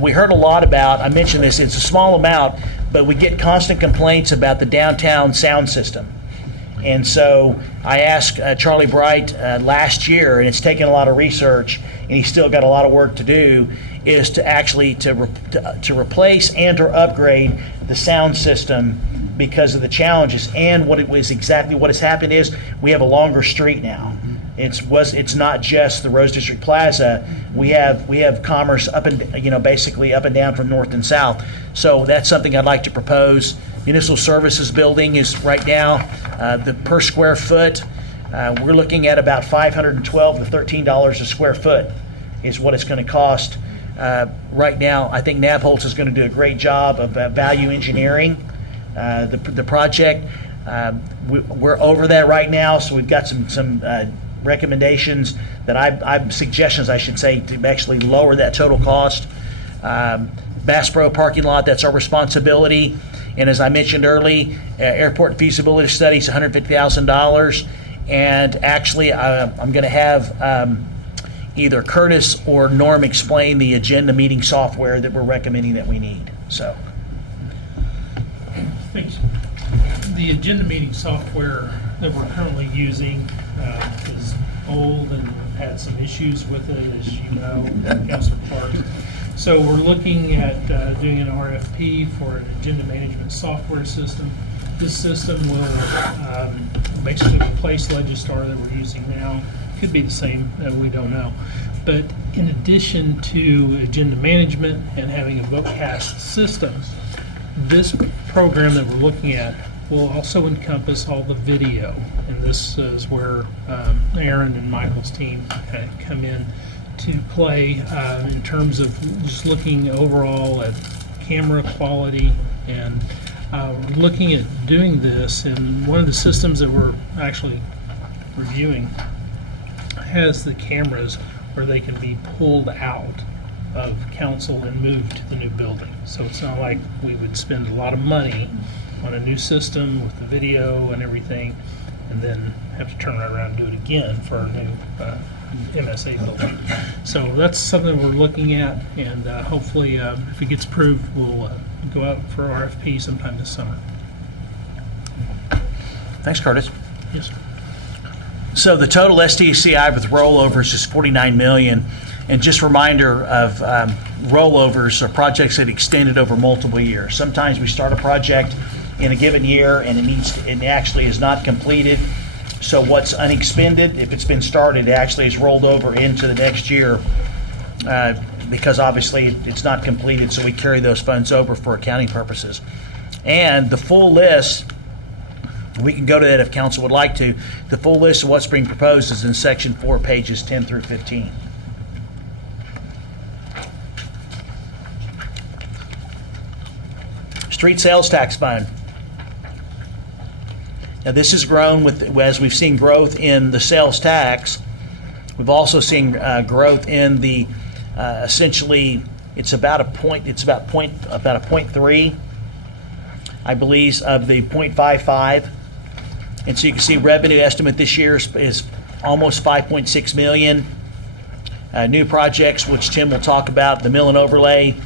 we heard a lot about. I mentioned this. It's a small amount, but we get constant complaints about the downtown sound system. And so I asked Charlie Bright last year, and it's taken a lot of research, and he's still got a lot of work to do, is to actually to replace and or upgrade the sound system because of the challenges. And what has happened is we have a longer street now. It's not just the Rose District Plaza. We have commerce basically up and down from north and south. So that's something I'd like to propose. Municipal Services Building is right now the per square foot. We're looking at about $512 to $13 a square foot is what it's going to cost. Right now, I think Nabholz is going to do a great job of value engineering the project. We're over that right now, so we've got some recommendations suggestions, I should say, to actually lower that total cost. Bass Pro parking lot, that's our responsibility. And as I mentioned early, airport feasibility study is $150,000. And actually, I'm going to have either Curtis or Norm explain the agenda meeting software that we're recommending that we need. So, Thanks. The agenda meeting software that we're currently using is old and we've had some issues with it, as you know, Councilor Clark. So we're looking at doing an RFP for an agenda management software system. This system will basically replace Legistar that we're using now. Could be the same, we don't know. But in addition to agenda management and having a vote-cast system, this program that we're looking at will also encompass all the video. And this is where Aaron and Michael's team come in to play in terms of just looking overall at camera quality. And we're looking at doing this, and one of the systems that we're actually reviewing has the cameras where they can be pulled out of council and moved to the new building. So it's not like we would spend a lot of money on a new system with the video and everything, and then have to turn right around and do it again for our new MSA building. So that's something we're looking at, and hopefully, if it gets approved, we'll go out for RFP sometime this summer. thanks, Curtis. Yes, sir. So the total STCI with rollovers is $49 million. And just a reminder of rollovers are projects that extended over multiple years. Sometimes we start a project in a given year and it actually is not completed. So what's unexpended, if it's been started, it actually is rolled over into the next year because obviously it's not completed. So we carry those funds over for accounting purposes. And the full list, we can go to that if council would like to. The full list of what's being proposed is in section 4, pages 10 through 15. Street sales tax fund. Now this has grown as we've seen growth in the sales tax. We've also seen growth in the essentially it's about a 0.3, I believe, of the 0.55. And so you can see revenue estimate this year is almost 5.6 million. New projects, which Tim will talk about, the mill and overlay,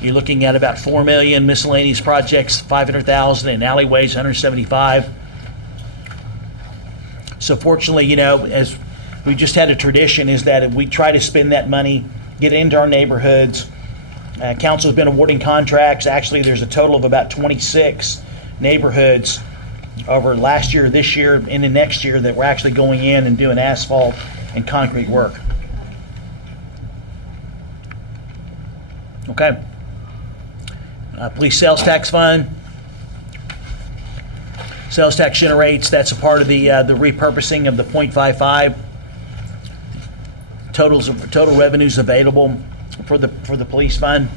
you're looking at about 4 million. Miscellaneous projects, 500,000, and alleyways, 175. So fortunately, as we just had a tradition, is that we try to spend that money, get it into our neighborhoods. Council's been awarding contracts. Actually, there's a total of about 26 neighborhoods over last year, this year, and the next year that we're actually going in and doing asphalt and concrete work. Okay. Police sales tax fund. Sales tax generates, that's a part of the repurposing of the 0.55. Total revenues available for the police fund.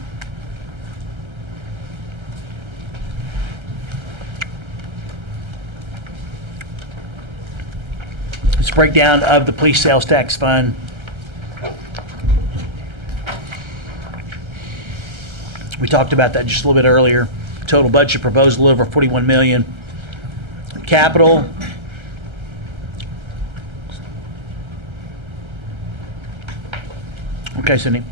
It's a breakdown of the police sales tax fund. We talked about that just a little bit earlier. Total budget proposed a little over 41 million. Capital. Okay, Sydney.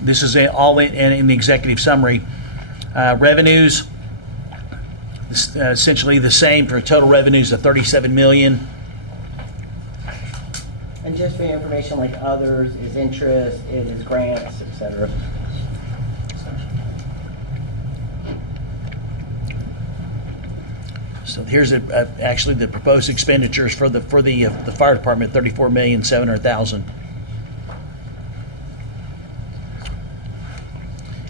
This is all in the executive summary. Revenues, essentially the same for total revenues of 37 million. And just for your information, like others, is interest, it is grants, etc. So here's actually the proposed expenditures for the fire department, 34,700,000.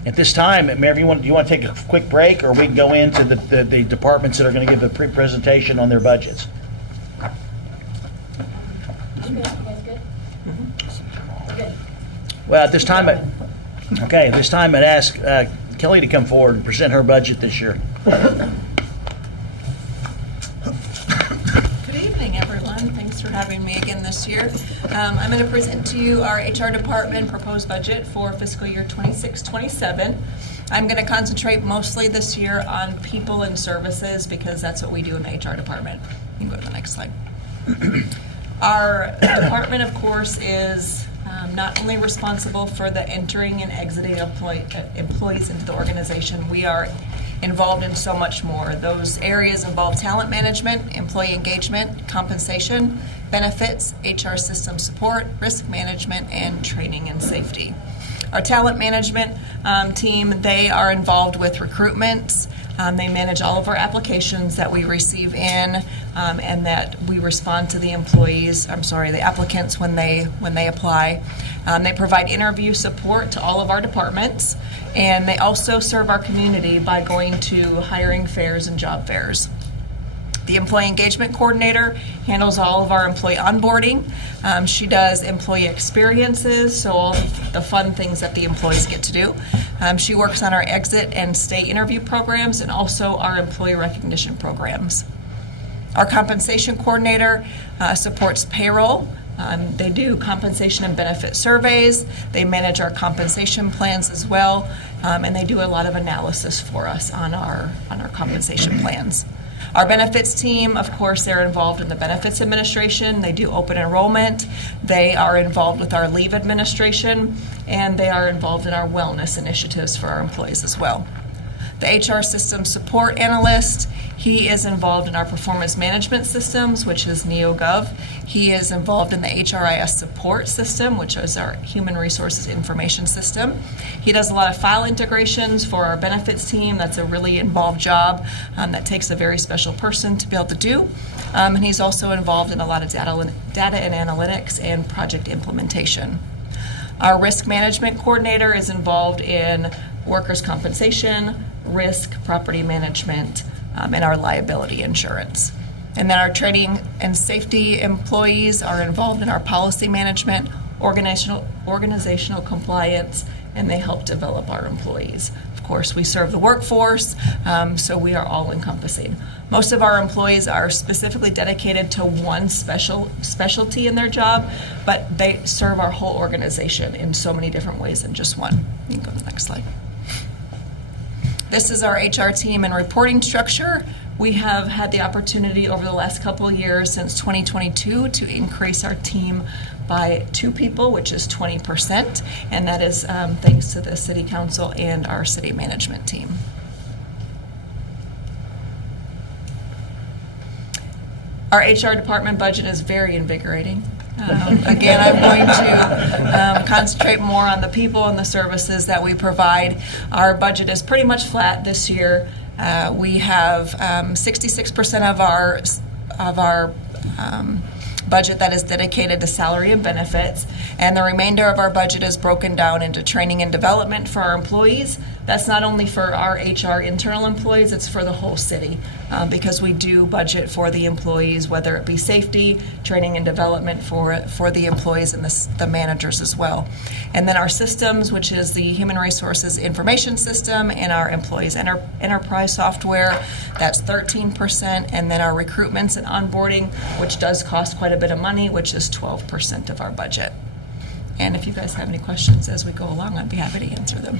At this time, Mayor, do you want to take a quick break, or we can go into the departments that are going to give a presentation on their budgets? Well, at this time, I'd ask Kelly to come forward and present her budget this year. Good evening, everyone. Thanks Thanks for having me again this year. I'm going to present to you our HR department proposed budget for fiscal year 26-27. I'm going to concentrate mostly this year on people and services because that's what we do in the HR department. You can go to the next slide. Our department, of course, is not only responsible for the entering and exiting employees into the organization, we are involved in so much more. Those areas involve talent management, employee engagement, compensation, benefits, HR system support, risk management, and training and safety. Our talent management team, they are involved with recruitments. They manage all of our applications that we receive in and that we respond to the applicants when they apply. They provide interview support to all of our departments, and they also serve our community by going to hiring fairs and job fairs. The employee engagement coordinator handles all of our employee onboarding. She does employee experiences, so all the fun things that the employees get to do. She works on our exit and stay interview programs and also our employee recognition programs. Our compensation coordinator supports payroll. They do compensation and benefit surveys. They manage our compensation plans as well, and they do a lot of analysis for us on our compensation plans. Our benefits team, of course, they're involved in the benefits administration. They do open enrollment. They are involved with our leave administration, and they are involved in our wellness initiatives for our employees as well. The HR system support analyst, he is involved in our performance management systems, which is NeoGov. He is involved in the HRIS support system, which is our human resources information system. He does a lot of file integrations for our benefits team. That's a really involved job that takes a very special person to be able to do. And he's also involved in a lot of data and analytics and project implementation. Our risk management coordinator is involved in workers' compensation, risk, property management, and our liability insurance. And then our training and safety employees are involved in our policy management, organizational compliance, and they help develop our employees. Of course, we serve the workforce, so we are all encompassing. Most of our employees are specifically dedicated to one specialty in their job, but they serve our whole organization in so many different ways than just one. You can go to the next slide. This is our HR team and reporting structure. We have had the opportunity over the last couple of years since 2022 to increase our team by 2 people, which is 20%, and that is thanks to the City Council and our city management team. Our HR department budget is very invigorating. Again, I'm going to concentrate more on the people and the services that we provide. Our budget is pretty much flat this year. We have 66% of our budget that is dedicated to salary and benefits, and the remainder of our budget is broken down into training and development for our employees. That's not only for our HR internal employees, it's for the whole city, because we do budget for the employees, whether it be safety, training and development for the employees and the managers as well. And then our systems, which is the human resources information system and our employees enterprise software, that's 13%, and then our recruitments and onboarding, which does cost quite a bit of money, which is 12% of our budget. And if you guys have any questions as we go along, I'd be happy to answer them.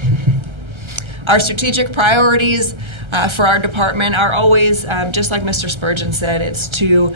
Our strategic priorities for our department are always, just like Mr. Spurgeon said, it's to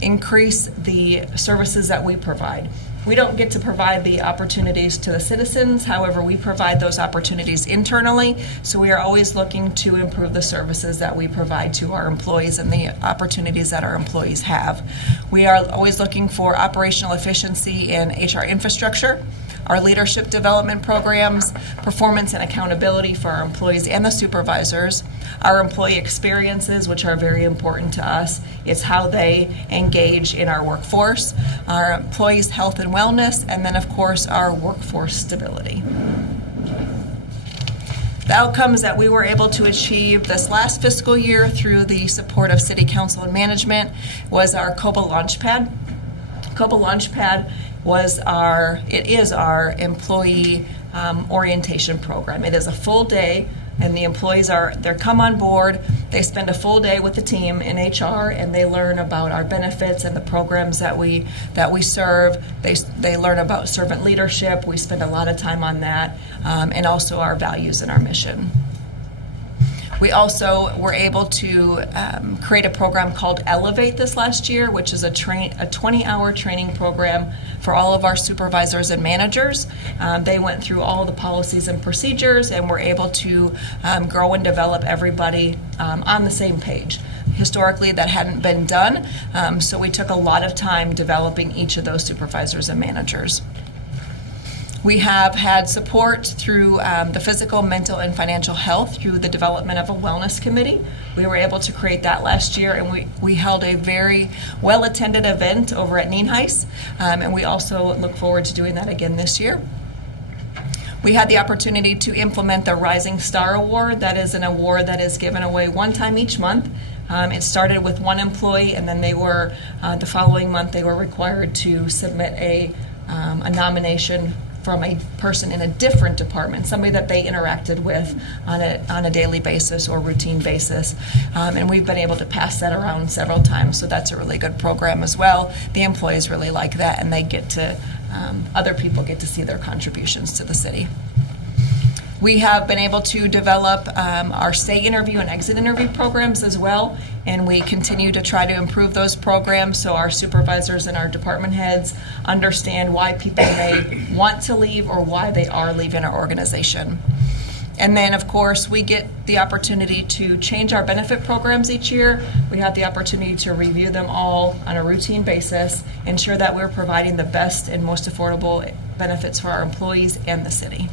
increase the services that we provide. We don't get to provide the opportunities to the citizens, however, we provide those opportunities internally, so we are always looking to improve the services that we provide to our employees and the opportunities that our employees have. We are always looking for operational efficiency in HR infrastructure, our leadership development programs, performance and accountability for our employees and the supervisors, our employee experiences, which are very important to us. It's how they engage in our workforce, our employees' health and wellness, and then, of course, our workforce stability. The outcomes that we were able to achieve this last fiscal year through the support of City Council and management was our COBA Launchpad. COBA Launchpad is our employee orientation program. It is a full day and the employees they come on board, they spend a full day with the team in HR, and they learn about our benefits and the programs that we serve. They learn about servant leadership. We spend a lot of time on that, and also our values and our mission. We also were able to create a program called Elevate this last year, which is a 20-hour training program for all of our supervisors and managers. They went through all the policies and procedures and were able to grow and develop everybody on the same page. Historically, that hadn't been done, so we took a lot of time developing each of those supervisors and managers. We have had support through the physical, mental, and financial health through the development of a wellness committee. We were able to create that last year, and we held a very well-attended event over at Nienhuis, and we also look forward to doing that again this year. We had the opportunity to implement the Rising Star Award. That is an award that is given away one time each month. It started with one employee, and then the following month, they were required to submit a nomination from a person in a different department, somebody that they interacted with on a daily basis or routine basis. And we've been able to pass that around several times, so that's a really good program as well. The employees really like that, and they get to, other people get to see their contributions to the city. We have been able to develop our stay interview and exit interview programs as well, and we continue to try to improve those programs so our supervisors and our department heads understand why people may want to leave or why they are leaving our organization. And then, of course, we get the opportunity to change our benefit programs each year. We have the opportunity to review them all on a routine basis, ensure that we're providing the best and most affordable benefits for our employees and the city.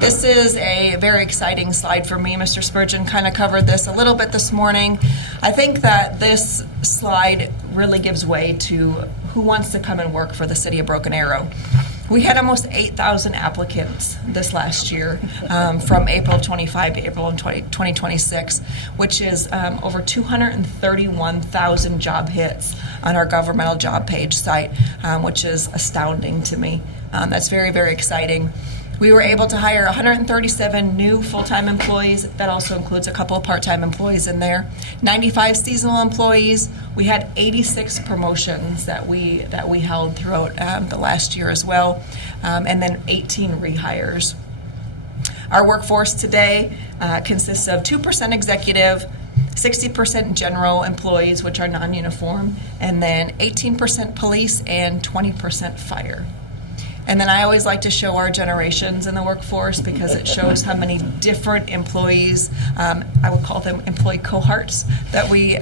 This is a very exciting slide for me. Mr. Spurgeon kind of covered this a little bit this morning. I think that this slide really gives way to who wants to come and work for the city of Broken Arrow. We had almost 8,000 applicants this last year, from April of 25 to April of 2026, which is over 231,000 job hits on our governmental job page site, which is astounding to me. That's very, very exciting. We were able to hire 137 new full-time employees. That also includes a couple of part-time employees in there. 95 seasonal employees. We had 86 promotions that we held throughout the last year as well, and then 18 rehires. Our workforce today consists of 2% executive, 60% general employees, which are non-uniform, and then 18% police and 20% fire. And then I always like to show our generations in the workforce because it shows how many different employees, I would call them employee cohorts, that we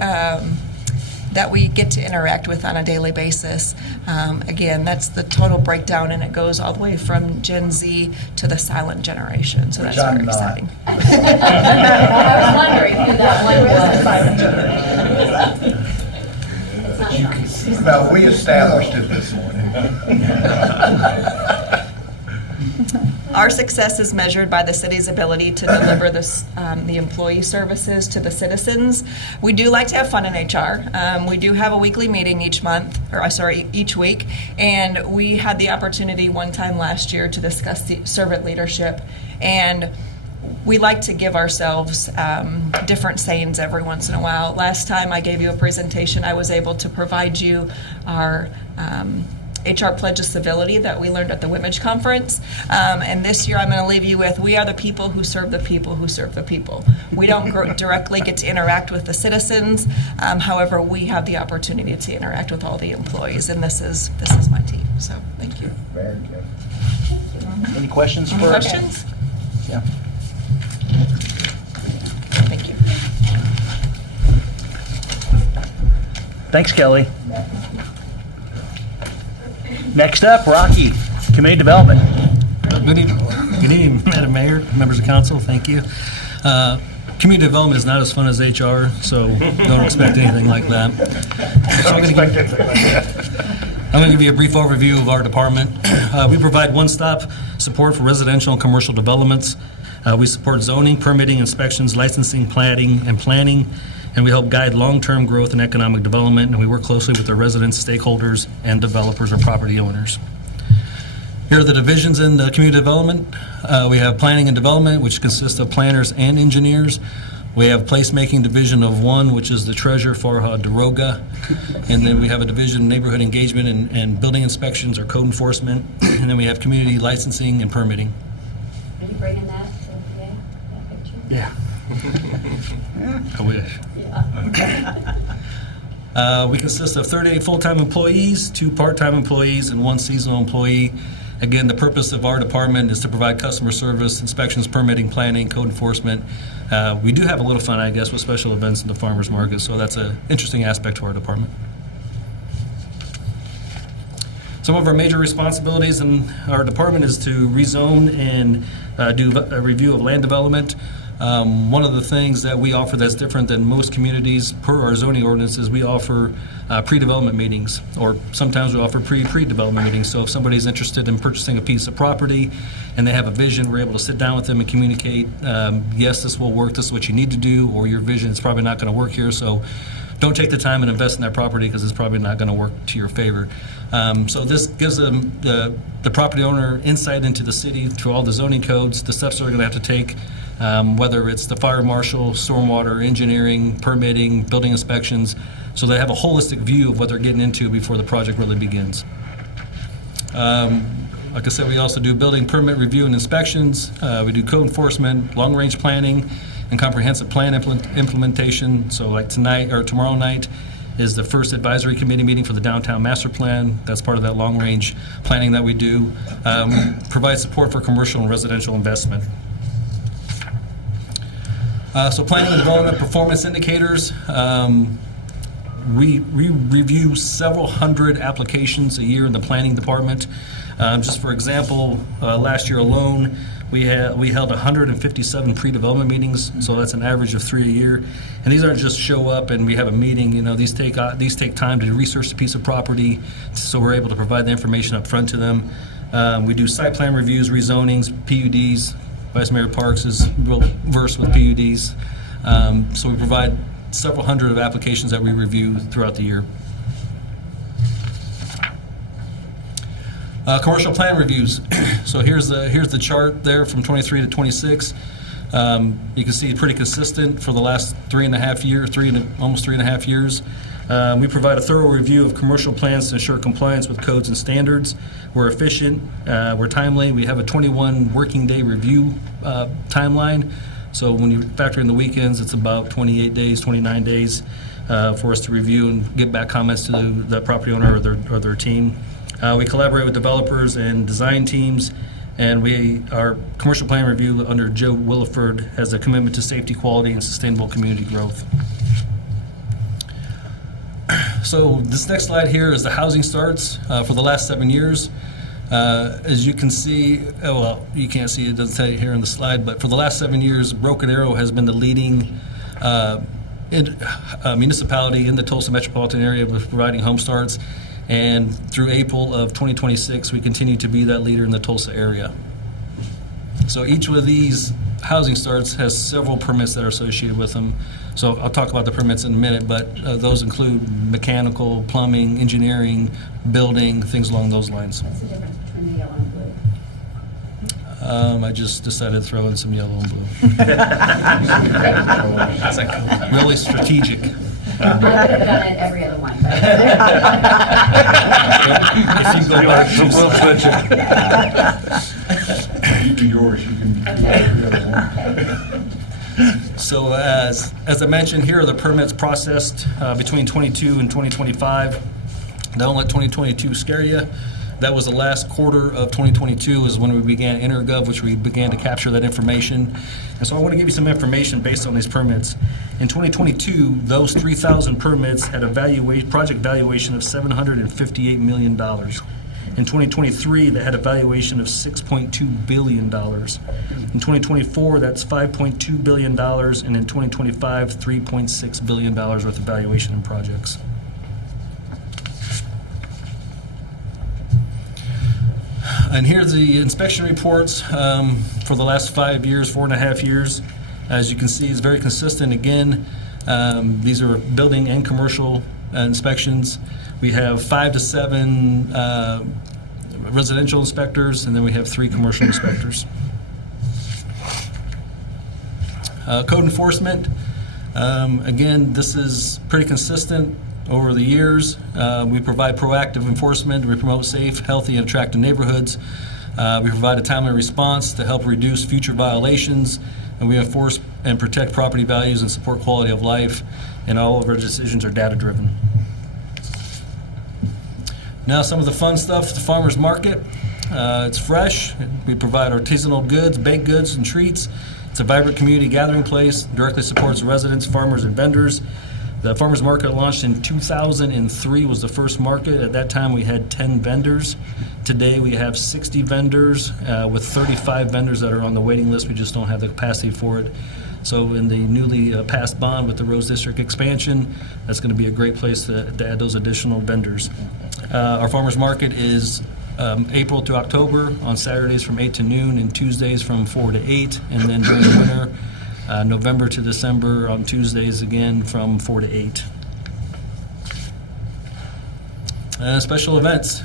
get to interact with on a daily basis. Again, that's the total breakdown, and it goes all the way from Gen Z to the silent generation. So that's very exciting. I was wondering who that one was. Well, we established it this morning. Our success is measured by the city's ability to deliver the employee services to the citizens. We do like to have fun in HR. We do have a weekly meeting each week, and we had the opportunity one time last year to discuss the servant leadership, and we like to give ourselves different sayings every once in a while. Last time I gave you a presentation, I was able to provide you our HR Pledge of Civility that we learned at the WIMAGE conference. And this year I'm going to leave you with, we are the people who serve the people who serve the people. We don't directly get to interact with the citizens. However, we have the opportunity to interact with all the employees, and this is my team. So thank you. Very good. Any questions? Any questions? Yeah. Thank you. Thanks, Kelly. Next up, Rocky, Community Development. Good evening, Madam Mayor, members of council, thank you. Community development is not as fun as HR, so don't expect anything like that. So I'm going to give you a brief overview of our department. We provide one-stop support for residential and commercial developments. We support zoning, permitting, inspections, licensing, plating, and planning, and we help guide long-term growth and economic development, and we work closely with the residents, stakeholders, and developers or property owners. Here are the divisions in community development. We have planning and development, which consists of planners and engineers. We have placemaking division of 1, which is the treasurer, Farhad Daroga. And then we have a division, neighborhood engagement and building inspections or code enforcement. And then we have community licensing and permitting. Are you bringing that to that picture? Yeah. I wish. We consist of 38 full-time employees, 2 part-time employees, and 1 seasonal employee. Again, the purpose of our department is to provide customer service, inspections, permitting, planning, code enforcement. We do have a little fun, I guess, with special events in the farmers market, so that's an interesting aspect to our department. Some of our major responsibilities in our department is to rezone and do a review of land development. One of the things that we offer that's different than most communities per our zoning ordinances, we offer pre-development meetings, or sometimes we offer pre-development meetings. So if somebody's interested in purchasing a piece of property and they have a vision, we're able to sit down with them and communicate, yes, this will work, this is what you need to do, or your vision is probably not going to work here, so don't take the time and invest in that property because it's probably not going to work to your favor. So this gives them, the property owner, insight into the city through all the zoning codes, the steps they're going to have to take, whether it's the fire marshal, stormwater, engineering, permitting, building inspections, so they have a holistic view of what they're getting into before the project really begins. Like I said, we also do building permit review and inspections. We do code enforcement, long-range planning, and comprehensive plan implementation. So like tonight or tomorrow night is the first advisory committee meeting for the downtown master plan. That's part of that long-range planning that we do. Provide support for commercial and residential investment. So planning and development performance indicators. We review several hundred applications a year in the planning department. Just for example, last year alone, we held 157 pre-development meetings, so that's an average of 3 a year. And these aren't just show up and we have a meeting. You know, these take time to research the piece of property, so we're able to provide the information up front to them. We do site plan reviews, rezonings, PUDs. Vice Mayor Parks is real versed with PUDs. So we provide several hundred of applications that we review throughout the year. Commercial plan reviews. So here's the chart there from 23 to 26. You can see it's pretty consistent for the last almost 3.5 years. We provide a thorough review of commercial plans to ensure compliance with codes and standards. We're efficient, we're timely. We have a 21 working day review timeline. So when you factor in the weekends, it's about 28 days, 29 days for us to review and get back comments to the property owner or their team. We collaborate with developers and design teams, and our commercial plan review under Joe Williford has a commitment to safety, quality, and sustainable community growth. So this next slide here is the housing starts for the last 7 years. As you can see, well, you can't see it, doesn't tell you here on the slide, but for the last 7 years, Broken Arrow has been the leading municipality in the Tulsa metropolitan area with providing home starts. And through April of 2026, we continue to be that leader in the Tulsa area. So each of these housing starts has several permits that are associated with them. So I'll talk about the permits in a minute, but those include mechanical, plumbing, engineering, building, things along those lines. What's the difference between the yellow and blue? I just decided to throw in some yellow and blue. That's like really strategic. I could have done it every other one, but. If you go back, We'll switch it. You do yours, you can do the other one. So as I mentioned, here are the permits processed between 22 and 2025. Don't let 2022 scare you. That was the last quarter of 2022 is when we began InterGov, which we began to capture that information. And so I want to give you some information based on these permits. In 2022, those 3,000 permits had a project valuation of $758 million. In 2023, they had a valuation of $6.2 billion. In 2024, that's $5.2 billion, and in 2025, $3.6 billion worth of valuation in projects. And here's the inspection reports for the last 5 years, 4.5 years. As you can see, it's very consistent. Again, these are building and commercial inspections. We have 5 to 7 residential inspectors, and then we have 3 commercial inspectors. Code enforcement, again, this is pretty consistent over the years. We provide proactive enforcement. We promote safe, healthy, and attractive neighborhoods. We provide a timely response to help reduce future violations, and we enforce and protect property values and support quality of life, and all of our decisions are data-driven. Now some of the fun stuff, the farmer's market. It's fresh. We provide artisanal goods, baked goods, and treats. It's a vibrant community gathering place, directly supports residents, farmers, and vendors. The farmer's market launched in 2003, was the first market. At that time, we had 10 vendors. Today, we have 60 vendors with 35 vendors that are on the waiting list. We just don't have the capacity for it. So in the newly passed bond with the Rose District expansion, that's going to be a great place to add those additional vendors. Our farmer's market is April to October on Saturdays from 8 to noon and Tuesdays from 4 to 8. And then during the winter, November to December on Tuesdays again from 4 to 8. Special events.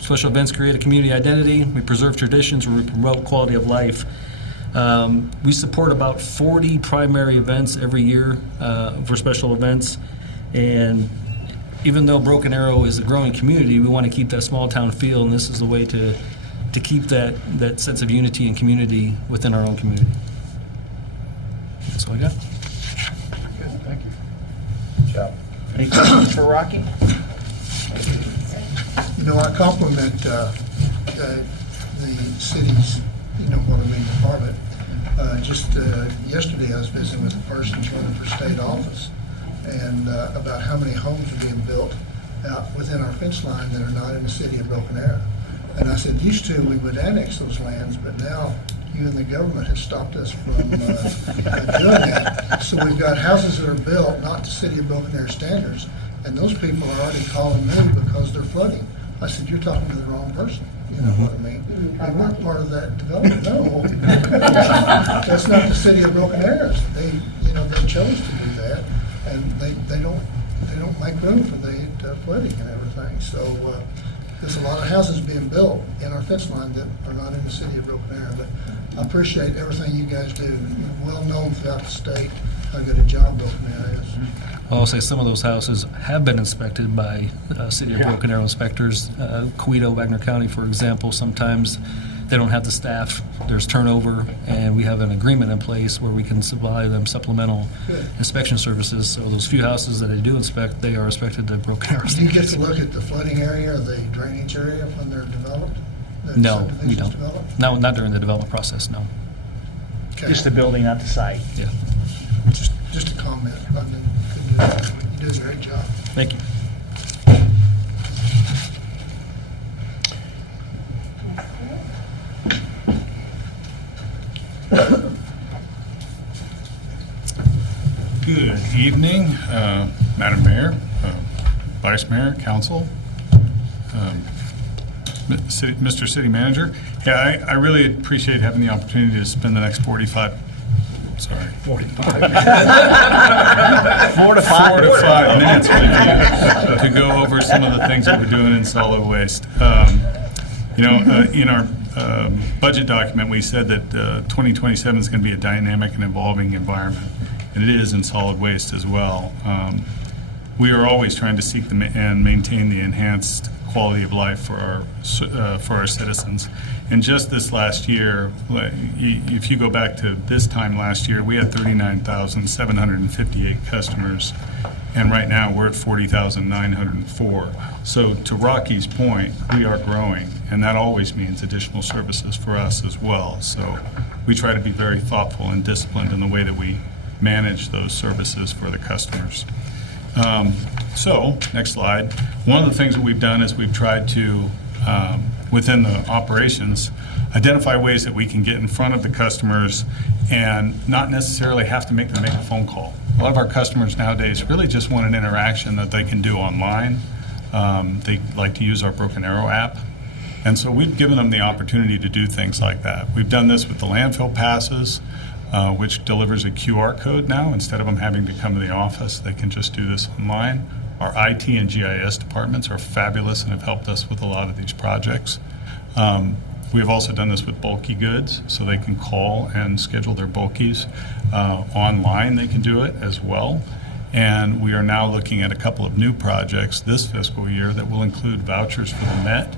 Special events create a community identity. We preserve traditions. We promote quality of life. We support about 40 primary events every year for special events. And even though Broken Arrow is a growing community, we want to keep that small town feel, and this is the way to keep that sense of unity and community within our own community. That's all I got. Good, thank you. Good job. Any questions for Rocky? You know, I compliment the city's, department. Just yesterday, I was visiting with a person running for state office, and about how many homes are being built out within our fence line that are not in the city of Broken Arrow. And I said, used to we would annex those lands, but now you and the government have stopped us from doing that. So we've got houses that are built not to city of Broken Arrow standards, and those people are already calling me because they're flooding. I said, you're talking to the wrong person. You know what I mean? They weren't part of that development. No, that's not the city of Broken Arrow. They chose to do that, and they don't make room for the flooding and everything. So there's a lot of houses being built in our fence line that are not in the city of Broken Arrow. But I appreciate everything you guys do. You're well known throughout the state how good a job Broken Arrow is. I'll say some of those houses have been inspected by City of Broken Arrow inspectors. Coweta, Wagner County, for example, sometimes they don't have the staff. There's turnover, and we have an agreement in place where we can supply them supplemental inspection services. So those few houses that they do inspect, they are inspected to Broken Arrow Do you get standards. to look at the flooding area or the drainage area when they're developed? The No, we subdivisions don't. developed? No, not during the development process, no. Okay. Just the building, not the site. Yeah, Just a comment. I mean, you do a great job. thank you. Good evening, Madam Mayor, Vice Mayor, Council, Mr. City Manager. Yeah, I really appreciate having the opportunity to spend the next 45 minutes with you, to go over some of the things that we're doing in solid waste. In our budget document, we said that 2027 is going to be a dynamic and evolving environment, and it is in solid waste as well. We are always trying to seek and maintain the enhanced quality of life for our citizens. And just this last year, if you go back to this time last year, we had 39,758 customers, and right now we're at 40,904. So to Rocky's point, we are growing, and that always means additional services for us as well. So we try to be very thoughtful and disciplined in the way that we manage those services for the customers. So, next slide. One of the things that we've done is we've tried to, within the operations, identify ways that we can get in front of the customers and not necessarily have to make them make a phone call. A lot of our customers nowadays really just want an interaction that they can do online. They like to use our Broken Arrow app. And so we've given them the opportunity to do things like that. We've done this with the landfill passes, which delivers a QR code now. Instead of them having to come to the office, they can just do this online. Our IT and GIS departments are fabulous and have helped us with a lot of these projects. We have also done this with bulky goods, so they can call and schedule their bulkies. Online, they can do it as well. And we are now looking at a couple of new projects this fiscal year that will include vouchers for the Met,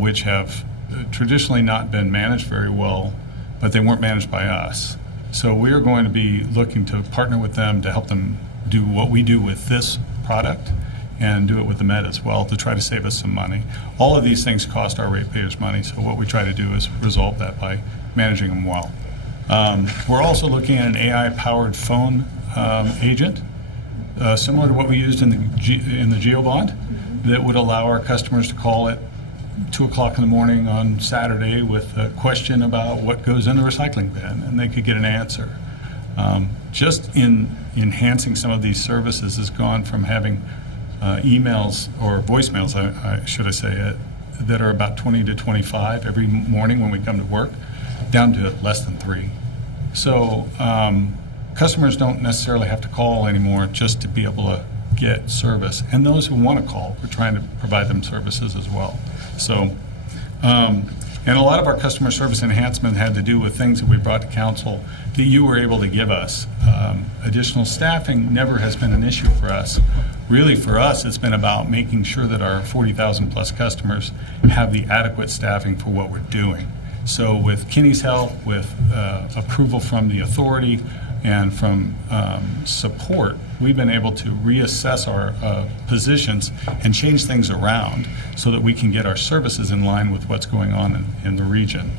which have traditionally not been managed very well, but they weren't managed by us. So we are going to be looking to partner with them to help them do what we do with this product and do it with the Met as well to try to save us some money. All of these things cost our ratepayers money, so what we try to do is resolve that by managing them well. We're also looking at an AI-powered phone agent, similar to what we used in the GeoBond, that would allow our customers to call at 2 o'clock in the morning on Saturday with a question about what goes in the recycling bin, and they could get an answer. Just in enhancing some of these services has gone from having emails or voicemails, should I say, that are about 20 to 25 every morning when we come to work, down to less than 3. So customers don't necessarily have to call anymore just to be able to get service. And those who want to call, we're trying to provide them services as well. So, and a lot of our customer service enhancement had to do with things that we brought to council that you were able to give us. Additional staffing never has been an issue for us. Really, for us, it's been about making sure that our 40,000 plus customers have the adequate staffing for what we're doing. So with Kenny's help, with approval from the authority and from support, we've been able to reassess our positions and change things around so that we can get our services in line with what's going on in the region.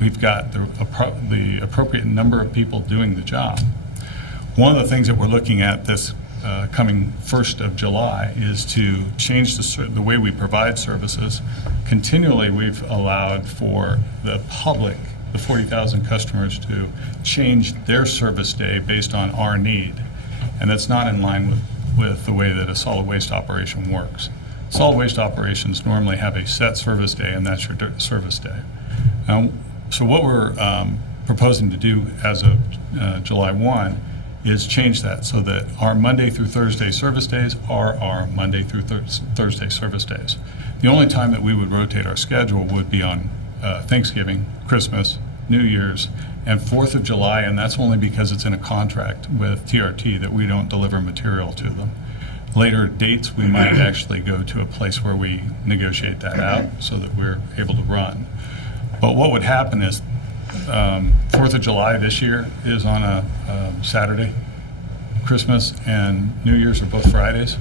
We've got the appropriate number of people doing the job. One of the things that we're looking at this coming 1st of July is to change the way we provide services. Continually, we've allowed for the public, the 40,000 customers, to change their service day based on our need. And that's not in line with the way that a solid waste operation works. Solid waste operations normally have a set service day, and that's your service day. So what we're proposing to do as of July 1 is change that so that our Monday through Thursday service days are our Monday through Thursday service days. The only time that we would rotate our schedule would be on Thanksgiving, Christmas, New Year's, and 4th of July, and that's only because it's in a contract with TRT that we don't deliver material to them. Later dates, we might actually go to a place where we negotiate that out so that we're able to run. But what would happen is 4th of July this year is on a Saturday. Christmas and New Year's are both Fridays.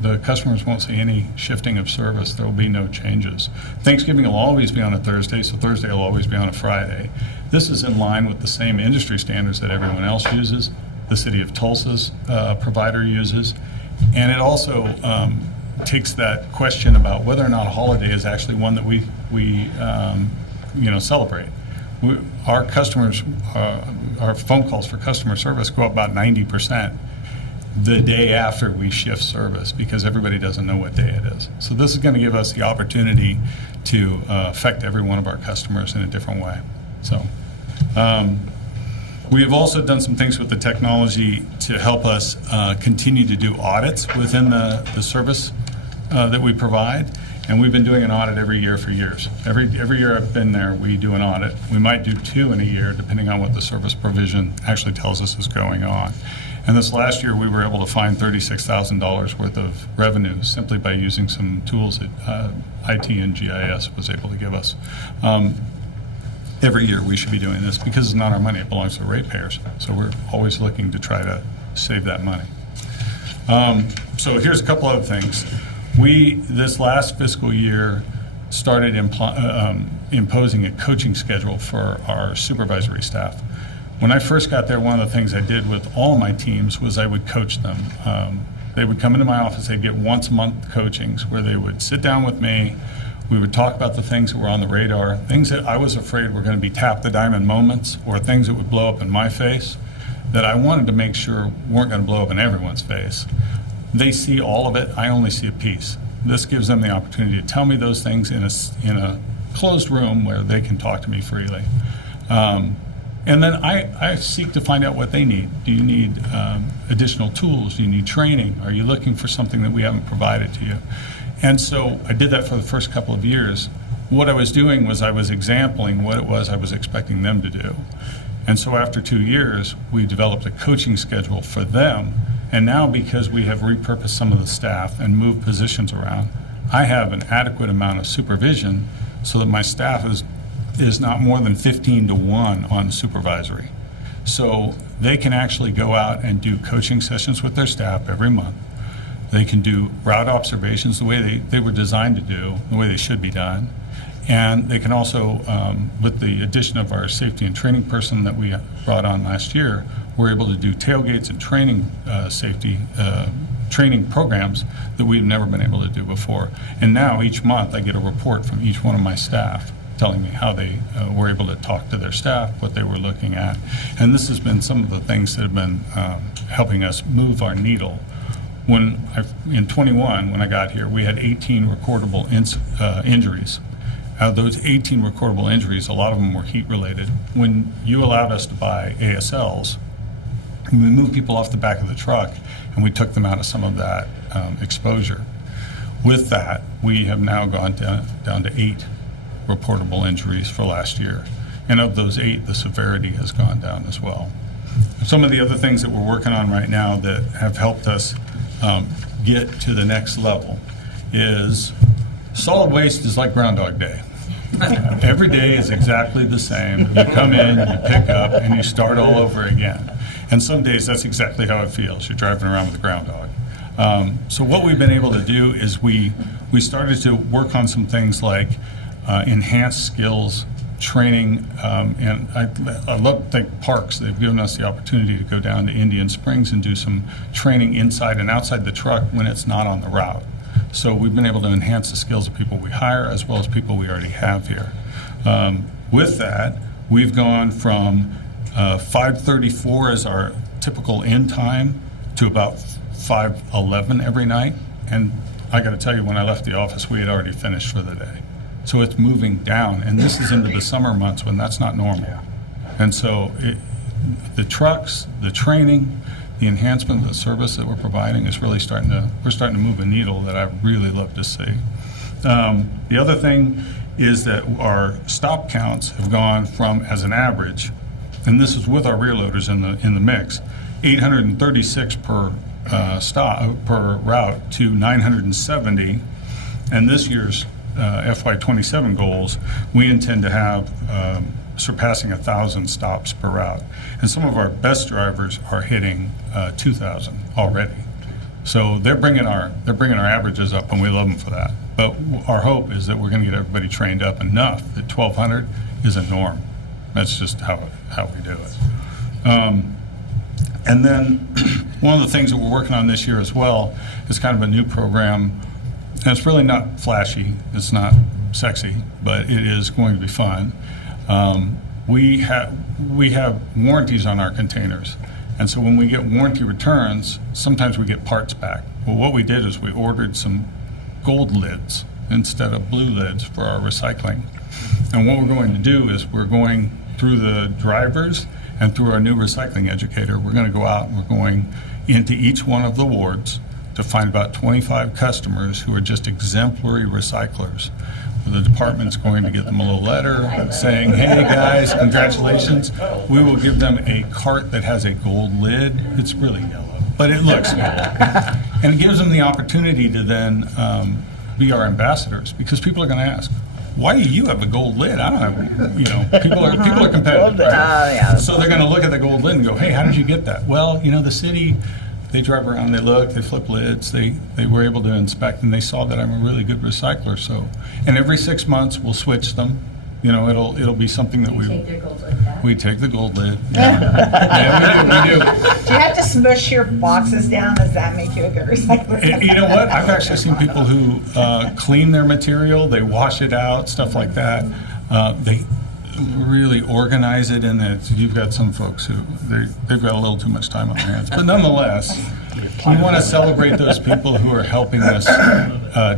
The customers won't see any shifting of service. There will be no changes. Thanksgiving will always be on a Thursday, so Thursday will always be on a Friday. This is in line with the same industry standards that everyone else uses, the City of Tulsa's provider uses, and it also takes that question about whether or not a holiday is actually one that we celebrate. Our customers, our phone calls for customer service go up about 90% the day after we shift service because everybody doesn't know what day it is. So this is going to give us the opportunity to affect every one of our customers in a different way. So we have also done some things with the technology to help us continue to do audits within the service that we provide. And we've been doing an audit every year for years. Every year I've been there, we do an audit. We might do 2 in a year, depending on what the service provision actually tells us is going on. And this last year, we were able to find $36,000 worth of revenue simply by using some tools that IT and GIS was able to give us. Every year we should be doing this because it's not our money, it belongs to the ratepayers. So we're always looking to try to save that money. So here's a couple other things. We, this last fiscal year, started imposing a coaching schedule for our supervisory staff. When I first got there, one of the things I did with all my teams was I would coach them. They would come into my office, they'd get once a month coachings where they would sit down with me. We would talk about the things that were on the radar, things that I was afraid were going to be tap the diamond moments or things that would blow up in my face that I wanted to make sure weren't going to blow up in everyone's face. They see all of it, I only see a piece. This gives them the opportunity to tell me those things in a closed room where they can talk to me freely. And then I seek to find out what they need. Do you need additional tools? Do you need training? Are you looking for something that we haven't provided to you? And so I did that for the first couple of years. What I was doing was I was exampling what it was I was expecting them to do. And so after 2 years, we developed a coaching schedule for them. And now, because we have repurposed some of the staff and moved positions around, I have an adequate amount of supervision so that my staff is not more than 15 to 1 on supervisory. So they can actually go out and do coaching sessions with their staff every month. They can do route observations the way they were designed to do, the way they should be done. And they can also, with the addition of our safety and training person that we brought on last year, we're able to do tailgates and training safety training programs that we've never been able to do before. And now each month I get a report from each one of my staff telling me how they were able to talk to their staff, what they were looking at. And this has been some of the things that have been helping us move our needle. In 21, when I got here, we had 18 recordable injuries. Out of those 18 recordable injuries, a lot of them were heat-related. When you allowed us to buy ASLs, we moved people off the back of the truck, and we took them out of some of that exposure. With that, we have now gone down to 8 reportable injuries for last year. And of those 8, the severity has gone down as well. Some of the other things that we're working on right now that have helped us get to the next level is solid waste is like Groundhog Day. Every day is exactly the same. You come in, you pick up, and you start all over again. And some days that's exactly how it feels. You're driving around with a groundhog. So what we've been able to do is we started to work on some things like enhanced skills, training, and I love to thank Parks. They've given us the opportunity to go down to Indian Springs and do some training inside and outside the truck when it's not on the route. So we've been able to enhance the skills of people we hire as well as people we already have here. With that, we've gone from 5:34 as our typical end time to about 5:11 every night. And I got to tell you, when I left the office, we had already finished for the day. So it's moving down, and this is into the summer months when that's not normal. And so the trucks, the training, the enhancement of the service that we're providing is really starting to move a needle that I really love to see. The other thing is that our stop counts have gone from, as an average, and this is with our rear loaders in the mix, 836 per route to 970. And this year's FY27 goals, we intend to have surpassing 1,000 stops per route. And some of our best drivers are hitting 2,000 already. So they're bringing our averages up, and we love them for that. But our hope is that we're going to get everybody trained up enough that 1,200 is a norm. That's just how we do it. And then one of the things that we're working on this year as well is kind of a new program. And it's really not flashy, it's not sexy, but it is going to be fun. We have warranties on our containers. And so when we get warranty returns, sometimes we get parts back. Well, what we did is we ordered some gold lids instead of blue lids for our recycling. And what we're going to do is we're going through the drivers and through our new recycling educator, we're going to go out and we're going into each one of the wards to find about 25 customers who are just exemplary recyclers. The department's going to get them a little letter saying, hey guys, congratulations. We will give them a cart that has a gold lid. It's really yellow, but it looks good. And it gives them the opportunity to then be our ambassadors, because people are going to ask, why do you have a gold lid? I don't have, people are competitive, right? So they're going to look at the gold lid and go, hey, how did you get that? Well, the city, they drive around, they look, they flip lids, they were able to inspect, and they saw that I'm a really good recycler. So, and every 6 months we'll switch them. It'll be something that Take their gold lid back. we take the gold lid. Yeah, we do. Do you have to smush your boxes down? Does that make you a good recycler? And you know what? I've actually seen people who clean their material, they wash it out, stuff like that. They really organize it, and you've got some folks who they've got a little too much time on their hands. But nonetheless, We want to celebrate those people who are helping us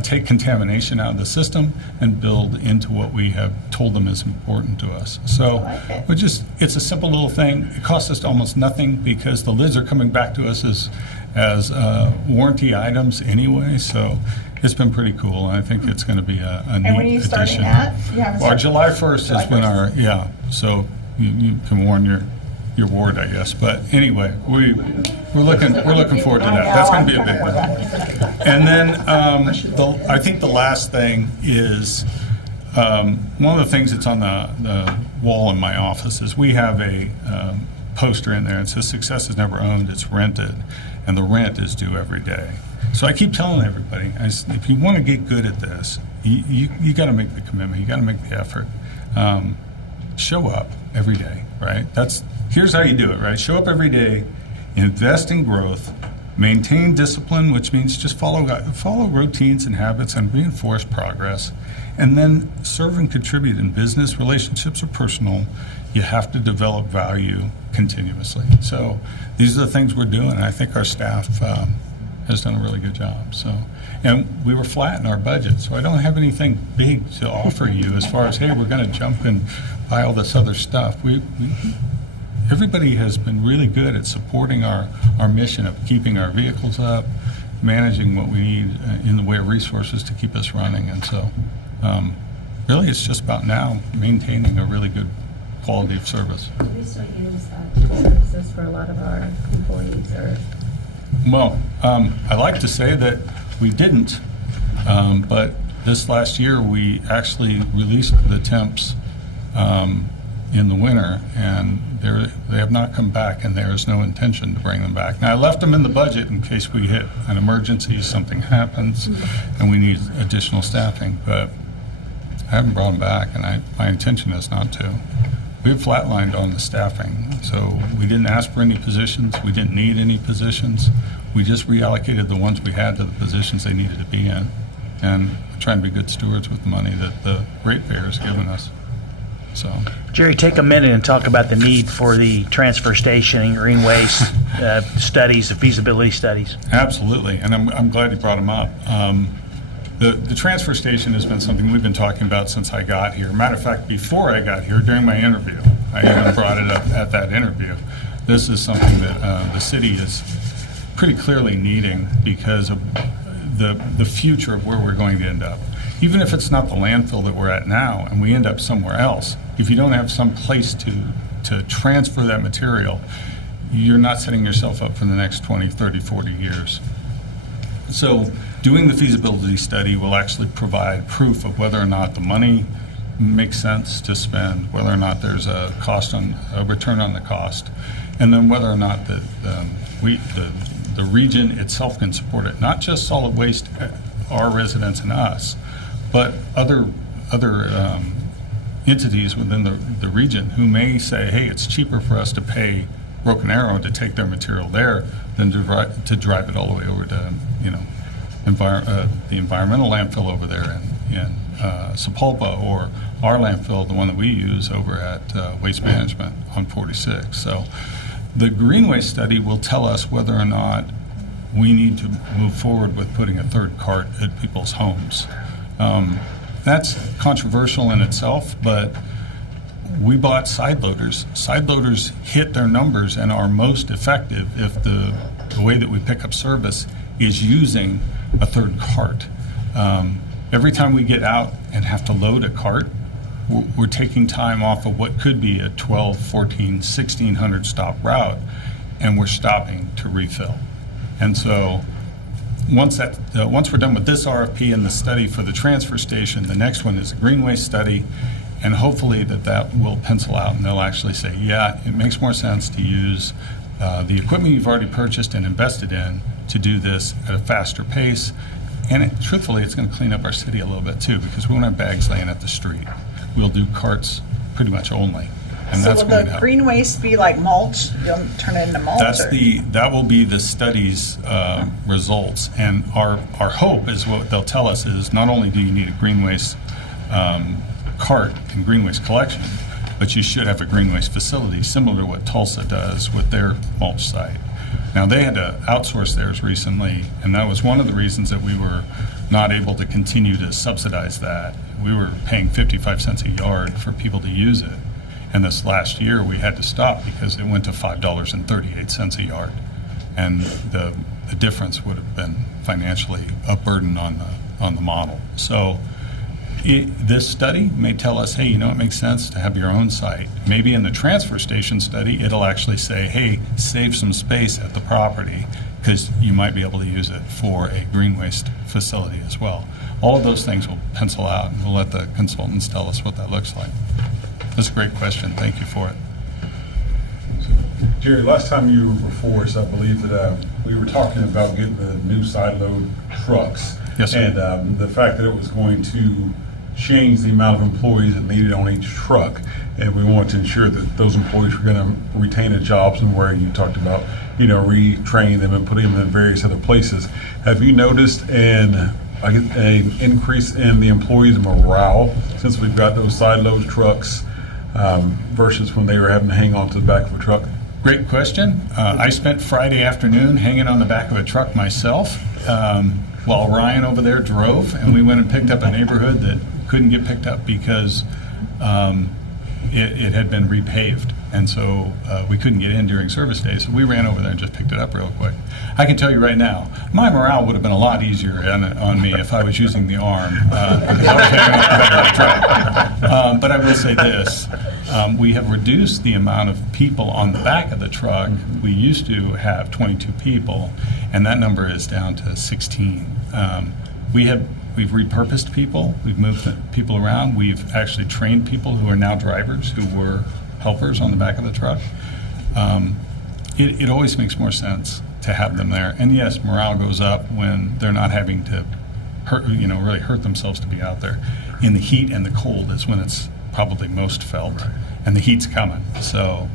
take contamination out of the system and build into what we have told them is important to us. So it's a simple little thing. It costs us almost nothing because the lids are coming back to us as warranty items anyway. So it's been pretty cool. And I think it's going to be a neat And when are you starting addition. that? You haven't Well, started- July 1st has been July 1st. our, so you can warn your ward, I guess. But anyway, we're looking forward to that. That's going to be a big one. And then I think the last thing is one of the things that's on the wall in my office is we have a poster in there. It says "Success is never owned; it's rented," and the rent is due every day. So I keep telling everybody, if you want to get good at this, you got to make the commitment. You got to make the effort. Show up every day, right? Here's how you do it, right? Show up every day, invest in growth, maintain discipline, which means just follow routines and habits and reinforce progress, and then serve and contribute in business, relationships, or personal. You have to develop value continuously. So these are the things we're doing. I think our staff has done a really good job. So, and we were flat in our budget, so I don't have anything big to offer you as far as, hey, we're going to jump and buy all this other stuff. Everybody has been really good at supporting our mission of keeping our vehicles up, managing what we need in the way of resources to keep us running. And so really it's just about now maintaining a really good quality of service. Do we still use services for a lot of our employees or? Well, I like to say that we didn't, but this last year we actually released the temps in the winter, and they have not come back, and there is no intention to bring them back. Now, I left them in the budget in case we hit an emergency, something happens, and we need additional staffing, but I haven't brought them back, and my intention is not to. We've flatlined on the staffing, so we didn't ask for any positions, we didn't need any positions, we just reallocated the ones we had to the positions they needed to be in, and trying to be good stewards with the money that the ratepayers given us. So, Jerry, take a minute and talk about the need for the transfer station and green waste studies, the feasibility studies. absolutely, and I'm glad you brought them up. The transfer station has been something we've been talking about since I got here. Matter of fact, before I got here, during my interview, I even brought it up at that interview. This is something that the city is pretty clearly needing because of the future of where we're going to end up. Even if it's not the landfill that we're at now and we end up somewhere else, if you don't have some place to transfer that material, you're not setting yourself up for the next 20, 30, 40 years. So doing the feasibility study will actually provide proof of whether or not the money makes sense to spend, whether or not there's a return on the cost, and then whether or not the region itself can support it. Not just solid waste, our residents and us, but other entities within the region who may say, hey, it's cheaper for us to pay Broken Arrow to take their material there than to drive it all the way over to, the environmental landfill over there in Sepulpa, or our landfill, the one that we use over at Waste Management on 46. So the green waste study will tell us whether or not we need to move forward with putting a third cart at people's homes. That's controversial in itself, but we bought side loaders. Side loaders hit their numbers and are most effective if the way that we pick up service is using a third cart. Every time we get out and have to load a cart, we're taking time off of what could be a 12, 14, 1,600 stop route, and we're stopping to refill. And so once we're done with this RFP and the study for the transfer station, the next one is a green waste study, and hopefully that will pencil out and they'll actually say, yeah, it makes more sense to use the equipment you've already purchased and invested in to do this at a faster pace. And truthfully, it's going to clean up our city a little bit too, because we won't have bags laying at the street. We'll do carts pretty much only. And So that's will going to the help. green waste be like mulch? You'll turn it into mulch? That will be the study's results. And our hope is what they'll tell us is not only do you need a green waste cart and green waste collection, but you should have a green waste facility similar to what Tulsa does with their mulch site. Now, they had to outsource theirs recently, and that was one of the reasons that we were not able to continue to subsidize that. We were paying 55 cents a yard for people to use it. And this last year, we had to stop because it went to $5.38 a yard. And the difference would have been financially a burden on the model. So this study may tell us, hey, you know, it makes sense to have your own site. Maybe in the transfer station study, it'll actually say, hey, save some space at the property because you might be able to use it for a green waste facility as well. All of those things will pencil out, and we'll let the consultants tell us what that looks like. That's a great question. Thank you for it. Jerry, last time you were before us, I believe that we were talking about getting the new side load trucks. Yes, sir. And the fact that it was going to change the amount of employees that needed on each truck. And we wanted to ensure that those employees were going to retain their jobs, and where you talked about, you know, retraining them and putting them in various other places. Have you noticed an increase in the employees' morale since we've got those side load trucks versus when they were having to hang on to the back of a truck? Great question. I spent Friday afternoon hanging on the back of a truck myself while Ryan over there drove, and we went and picked up a neighborhood that couldn't get picked up because it had been repaved, and so we couldn't get in during service days. So we ran over there and just picked it up real quick. I can tell you right now, my morale would have been a lot easier on me if I was using the arm because I was hanging on the back of the truck. But I will say this. We have reduced the amount of people on the back of the truck. We used to have 22 people, and that number is down to 16. We've repurposed people. We've moved people around. We've actually trained people who are now drivers who were helpers on the back of the truck. It always makes more sense to have them there. And yes, morale goes up when they're not having to really hurt themselves to be out there. In the heat and the cold is when it's probably most felt, and the heat's coming. So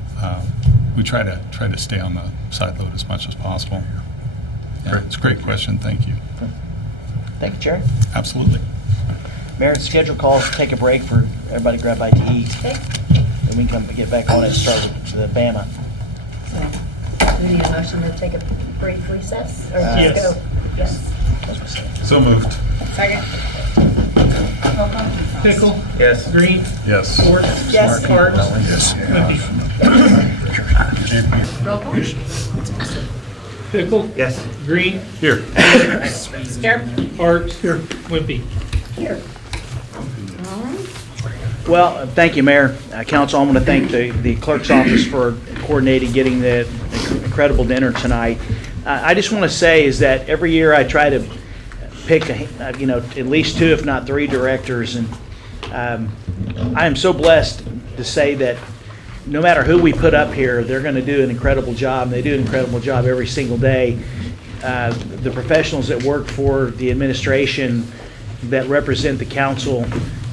we try to stay on the side load as much as possible. Yeah, it's a great question. Thank you. Thank you, Jerry. Absolutely. Mayor, schedule calls, take a break for everybody to grab bite to eat. Okay. Then we can get back on it and start with the Bama. So, we need a motion to take a brief recess? Or just Yes. go? Yes. So moved. Second. Pickle? Yes. Green? Yes. Ford? Yes. Hart? Yes. Wimpy? Roll call? Pickle? Yes. Green? Here. Here. Hart? Here. Wimpy? Here. Well, thank you, Mayor. Council, I want to thank the clerk's office for coordinating getting the incredible dinner tonight. I just want to say is that every year I try to pick, at least 2, if not 3 directors, and I am so blessed to say that no matter who we put up here, they're going to do an incredible job, and they do an incredible job every single day. The professionals that work for the administration that represent the council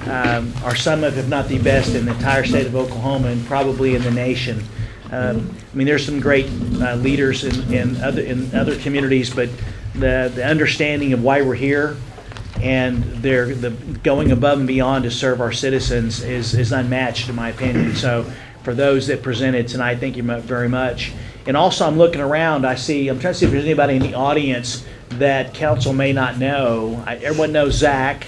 are some of, if not the best, in the entire state of Oklahoma and probably in the nation. There's some great leaders in other communities, but the understanding of why we're here and they're going above and beyond to serve our citizens is unmatched, in my opinion. So for those that presented tonight, thank you very much. And also, I'm looking around. I'm trying to see if there's anybody in the audience that council may not know. Everyone knows Zach,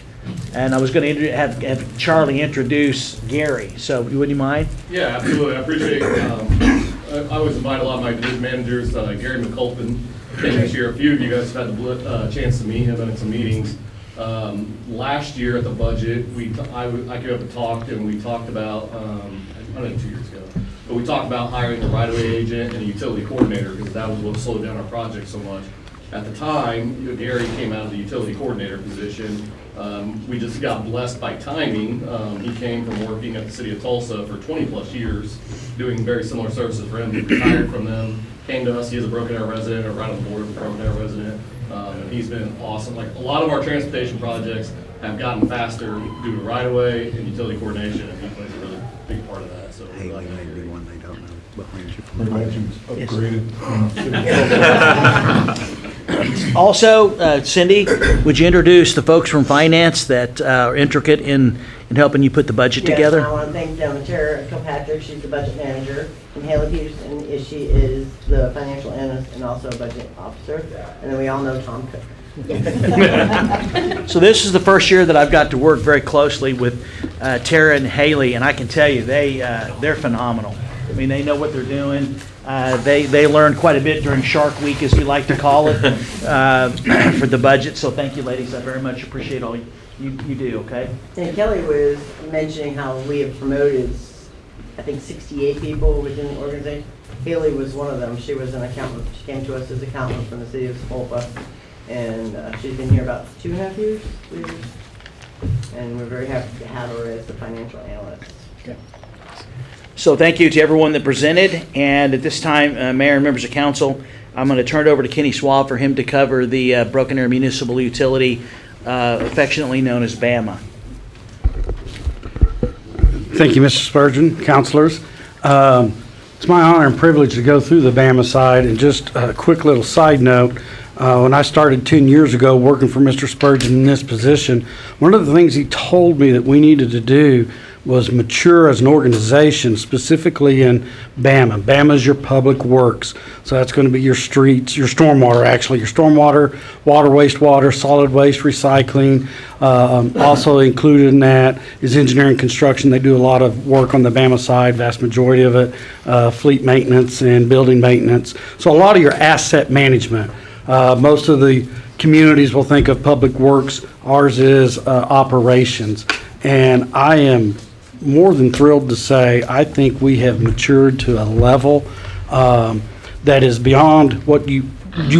and I was going to have Charlie introduce Gary. So, would you mind? Yeah, absolutely. I appreciate I always invite a lot of my division managers. Gary McCulpin came this year. A few of you guys have had the chance to meet him in some meetings. Last year at the budget, I came up and talked, and we talked about, I don't know, 2 years ago, but we talked about hiring a right-of-way agent and a utility coordinator because that was what slowed down our project so much. At the time, Gary came out of the utility coordinator position. We just got blessed by timing. He came from working at the city of Tulsa for 20-plus years, doing very similar services for him. He retired from them, came to us. He is a Broken Arrow resident, or right on the board of a Broken Arrow resident. And he's been awesome. Like, a lot of our transportation projects have gotten faster due to right-of-way and utility coordination, and he plays a really big part of that. So Hey, we may be one they don't know behind you. We're glad you upgraded. Also, Cindy, would you introduce the folks from finance that are intricate in in helping you put the budget Yes, together. I want to thank Tara Kilpatrick, she's the budget manager, and Haley Peterson, she is the financial analyst and also a budget officer. And then we all know Tom Cook. So this is the first year that I've got to work very closely with Tara and Haley, and I can tell you, they're phenomenal. I mean, they know what they're doing. They learned quite a bit during Shark Week, as we like to call it, for the budget. So thank you, ladies. I very much appreciate all you do, okay? And Kelly was mentioning how we have promoted, I think, 68 people within the organization. Haley was one of them. She was an accountant. She came to us as an accountant from the city of Sepulpa. And she's been here about 2.5 years, 3 years. And we're very happy to have her as the financial analyst. So thank you to everyone that presented. And at this time, Mayor and members of council, I'm going to turn it over to Kenny Swab for him to cover the Broken Arrow Municipal Utility, affectionately known as BAMA. Thank you, Mr. Spurgeon, councilors. It's my honor and privilege to go through the BAMA side. And just a quick little side note, when I started 10 years ago working for Mr. Spurgeon in this position, one of the things he told me that we needed to do was mature as an organization, specifically in BAMA. BAMA is your public works. So that's going to be your streets, your stormwater, actually, your stormwater, water, wastewater, solid waste, recycling. Also included in that is engineering construction. They do a lot of work on the BAMA side, vast majority of it, fleet maintenance and building maintenance. So a lot of your asset management. Most of the communities will think of public works. Ours is operations. And I am more than thrilled to say I think we have matured to a level that is beyond what you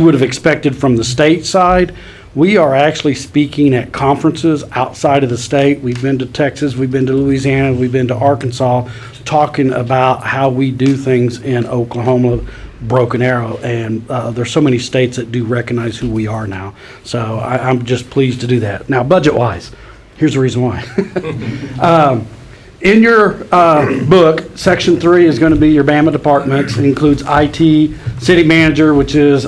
would have expected from the state side. We are actually speaking at conferences outside of the state. We've been to Texas, we've been to Louisiana, we've been to Arkansas, talking about how we do things in Oklahoma, Broken Arrow, and there's so many states that do recognize who we are now. So I'm just pleased to do that. Now, budget-wise, here's the reason why. In your book, Section 3 is going to be your BAMA departments. It includes IT, city manager, which is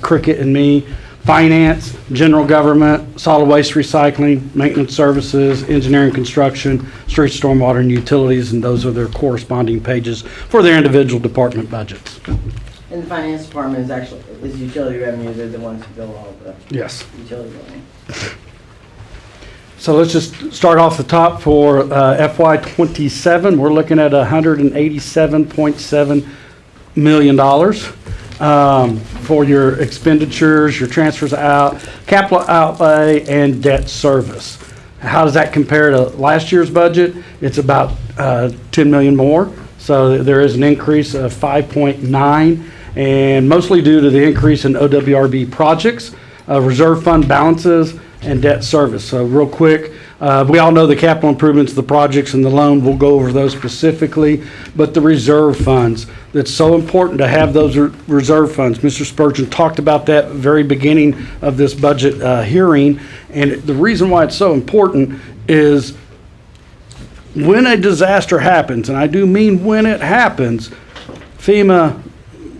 Cricket and me, finance, general government, solid waste recycling, maintenance services, engineering construction, street stormwater and utilities, and those are their corresponding pages for their individual department budgets. And the finance department is utility revenue. They're the ones who bill all the Yes. utility revenue. So let's just start off the top for FY27. We're looking at $187.7 million for your expenditures, your transfers out, capital outlay, and debt service. How does that compare to last year's budget? It's about 10 million more. So there is an increase of 5.9, and mostly due to the increase in OWRB projects, reserve fund balances, and debt service. So real quick, we all know the capital improvements, the projects, and the loan. We'll go over those specifically, but the reserve funds, that's so important to have those reserve funds. Mr. Spurgeon talked about that very beginning of this budget hearing, and the reason why it's so important is when a disaster happens, and I do mean when it happens, FEMA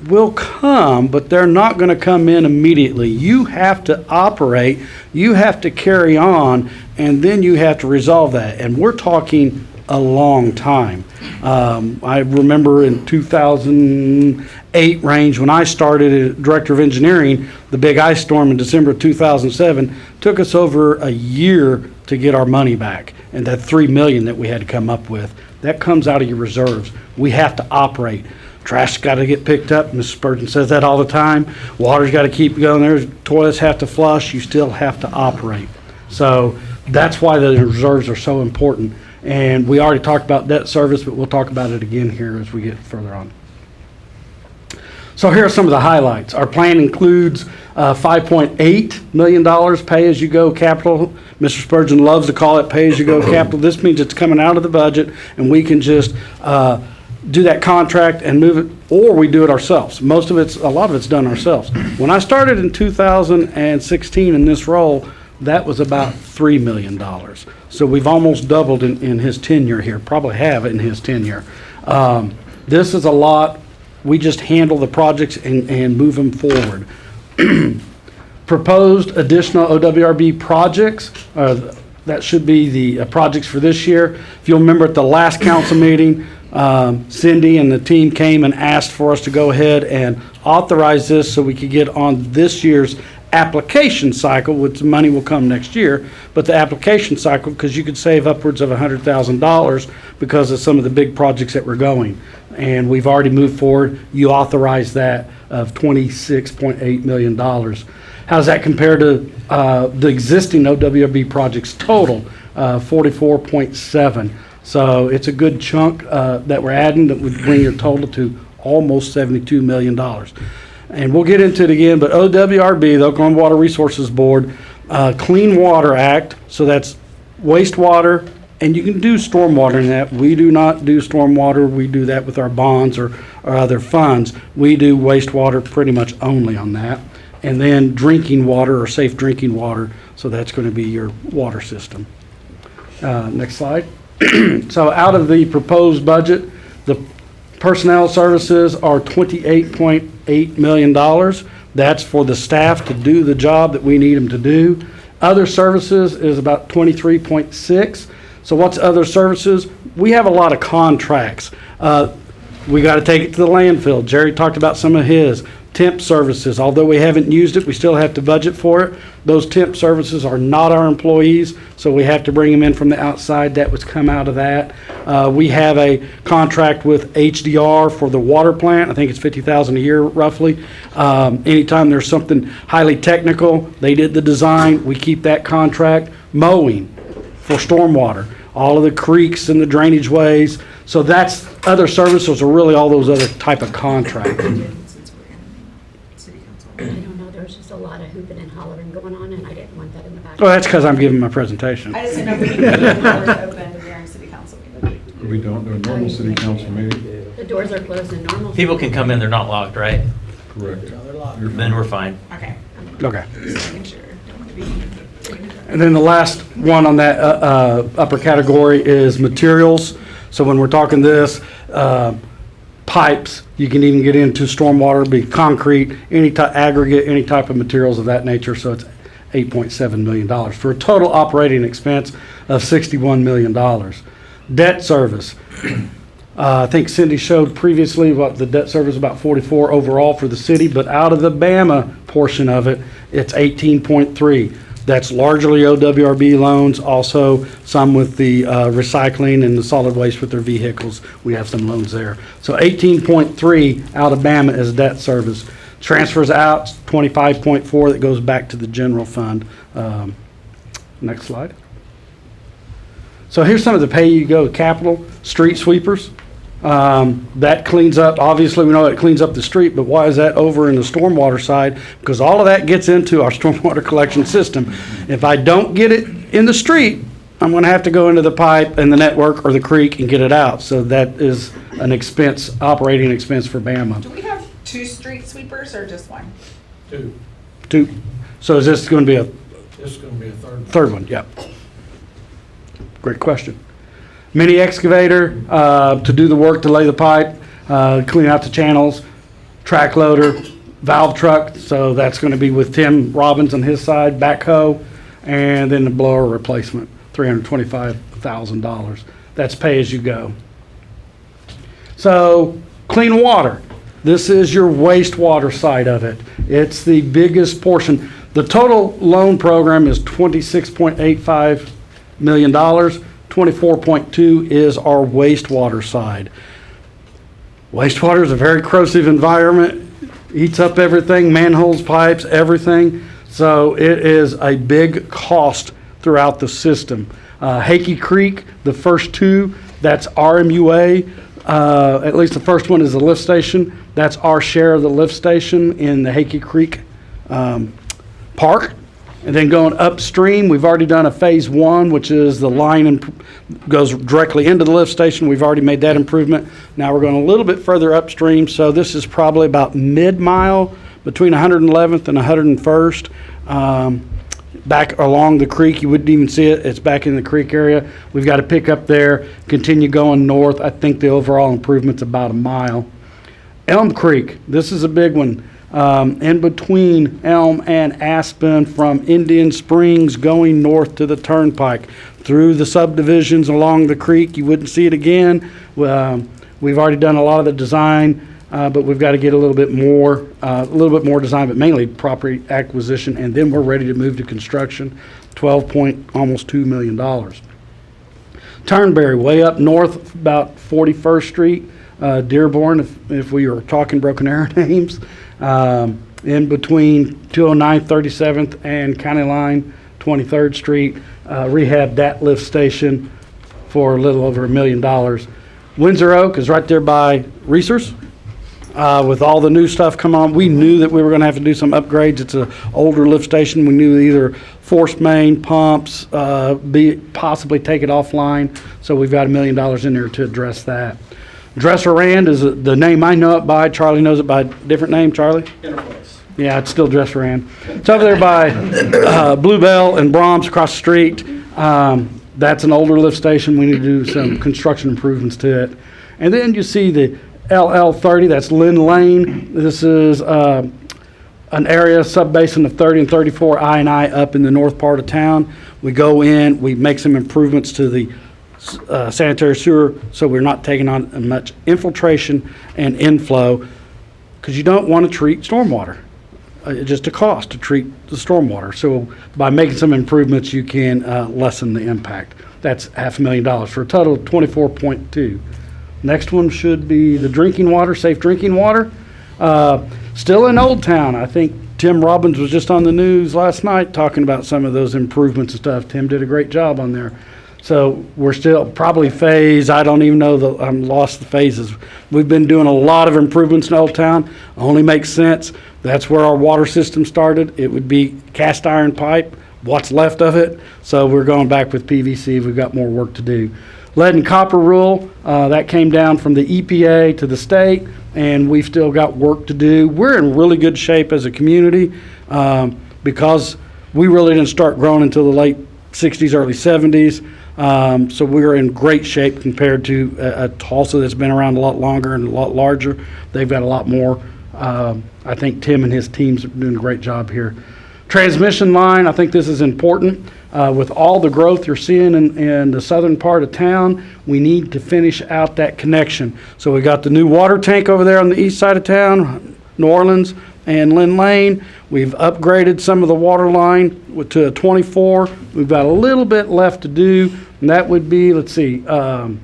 will come, but they're not going to come in immediately. You have to operate, you have to carry on, and then you have to resolve that. And we're talking a long time. I remember in 2008 range when I started as Director of Engineering, the big ice storm in December of 2007 took us over a year to get our money back. And that $3 million that we had to come up with, that comes out of your reserves. We have to operate. Trash's got to get picked up. Mr. Spurgeon says that all the time. Water's got to keep going there. Toilets have to flush. You still have to operate. So that's why the reserves are so important. And we already talked about debt service, but we'll talk about it again here as we get further on. So here are some of the highlights. Our plan includes $5.8 million pay-as-you-go capital. Mr. Spurgeon loves to call it pay-as-you-go capital. This means it's coming out of the budget, and we can just do that contract and move it, or we do it ourselves. A lot of it's done ourselves. When I started in 2016 in this role, that was about $3 million. So we've almost doubled in his tenure here, probably have in his tenure. This is a lot. We just handle the projects and move them forward. Proposed additional OWRB projects, that should be the projects for this year. If you'll remember at the last council meeting, Cindy and the team came and asked for us to go ahead and authorize this so we could get on this year's application cycle, which money will come next year, but the application cycle, because you could save upwards of $100,000 because of some of the big projects that we're going. And we've already moved forward. You authorized that of $26.8 million. How does that compare to the existing OWRB projects total, 44.7? So it's a good chunk that we're adding that would bring your total to almost $72 million. And we'll get into it again, but OWRB, the Oklahoma Water Resources Board, Clean Water Act, so that's wastewater, and you can do stormwater in that. We do not do stormwater. We do that with our bonds or other funds. We do wastewater pretty much only on that. And then drinking water or safe drinking water, so that's going to be your water system. Next slide. So out of the proposed budget, the personnel services are $28.8 million. That's for the staff to do the job that we need them to do. Other services is about 23.6. So what's other services? We have a lot of contracts. We got to take it to the landfill. Jerry talked about some of his. Temp services, although we haven't used it, we still have to budget for it. Those temp services are not our employees, so we have to bring them in from the outside. That would come out of that. We have a contract with HDR for the water plant. I think it's $50,000 a year roughly. Anytime there's something highly technical, they did the design, we keep that contract. Mowing for stormwater, all of the creeks and the drainage ways. So that's other services, are really all those other type of contracts. I don't know, there was just a lot of hooping and hollering going on, and I didn't want that in the back. Well, that's because I'm giving my presentation. I just didn't know if we could keep the doors open during city council meeting. We don't do a normal city council meeting. The doors are closed in normal. People can come in, they're not locked, right? Correct. Then we're fine. Okay. Okay. Just making sure. Don't want to be. And then the last one on that upper category is materials. So when we're talking this, pipes, you can even get into stormwater, be concrete, any type aggregate, any type of materials of that nature. So it's $8.7 million for a total operating expense of $61 million. Debt service. I think Cindy showed previously what the debt service is about 44 overall for the city, but out of the Bama portion of it, it's 18.3. That's largely OWRB loans, also some with the recycling and the solid waste with their vehicles. We have some loans there. So 18.3 out of Bama is debt service. Transfers out 25.4 that goes back to the general fund. Next slide. So here's some of the pay-you-go capital, street sweepers. That cleans up, obviously we know it cleans up the street, but why is that over in the stormwater side? Because all of that gets into our stormwater collection system. If I don't get it in the street, I'm going to have to go into the pipe and the network or the creek and get it out. So that is an expense, operating expense for Bama. Do we have 2 street sweepers or just 1? Two. So is this going to be a This is going to be a third one? Yep. Great question. Mini excavator to do the work, to lay the pipe, clean out the channels, track loader, valve truck, so that's going to be with Tim Robbins on his side, backhoe, and then the blower replacement, $325,000. That's pay as you go. So clean water. This is your wastewater side of it. It's the biggest portion. The total loan program is $26.85 million. 24.2 is our wastewater side. Wastewater is a very corrosive environment, eats up everything, manholes, pipes, everything. So it is a big cost throughout the system. Hakey Creek, the first 2, that's RMUA. At least the first one is the lift station. That's our share of the lift station in the Hakey Creek Park. And then going upstream, we've already done a phase 1, which is the line and goes directly into the lift station. We've already made that improvement. Now we're going a little bit further upstream. So this is probably about mid-mile between 111th and 101st. Back along the creek, you wouldn't even see it. It's back in the creek area. We've got to pick up there, continue going north. I think the overall improvement's about a mile. Elm Creek, this is a big one. in between Elm and Aspen from Indian Springs going north to the Turnpike through the subdivisions along the creek. You wouldn't see it again. We've already done a lot of the design, but we've got to get a little bit more design, but mainly property acquisition, and then we're ready to move to construction. Almost $2 million. Turnberry, way up north, about 41st Street, Dearborn, if we were talking Broken Arrow names, in between 209 37th and County Line 23rd Street, rehab that lift station for a little over $1 million. Windsor Oak is right there by Reesers. With all the new stuff come on, we knew that we were going to have to do some upgrades. It's an older lift station. We knew either forced main pumps, possibly take it offline. So we've got $1 million in there to address that. Dresser Rand is the name I know it by. Charlie knows it by a different name. Charlie? Interface. Yeah, it's still Dresser Rand. It's over there by Bluebell and Brahms across the street. That's an older lift station. We need to do some construction improvements to it. And then you see the LL30, that's Lynn Lane. This is an area subbasin of 30 and 34 I&I up in the north part of town. We go in, we make some improvements to the sanitary sewer so we're not taking on much infiltration and inflow, because you don't want to treat stormwater. It's just a cost to treat the stormwater. So by making some improvements, you can lessen the impact. That's $500,000 for a total of 24.2. Next one should be the drinking water, safe drinking water. Still in Old Town. I think Tim Robbins was just on the news last night talking about some of those improvements and stuff. Tim did a great job on there. So we're still probably phase, I don't even know, I'm lost the phases. We've been doing a lot of improvements in Old Town. Only makes sense. That's where our water system started. It would be cast iron pipe, what's left of it. So we're going back with PVC. We've got more work to do. Lead and copper rule, that came down from the EPA to the state, and we've still got work to do. We're in really good shape as a community because we really didn't start growing until the late 60s, early 70s. So we're in great shape compared to Tulsa that's been around a lot longer and a lot larger. They've got a lot more. I think Tim and his teams are doing a great job here. Transmission line, I think this is important. With all the growth you're seeing in the southern part of town, we need to finish out that connection. So we got the new water tank over there on the east side of town, New Orleans and Lynn Lane. We've upgraded some of the water line to a 24. We've got a little bit left to do, and that would be, let's see, Elm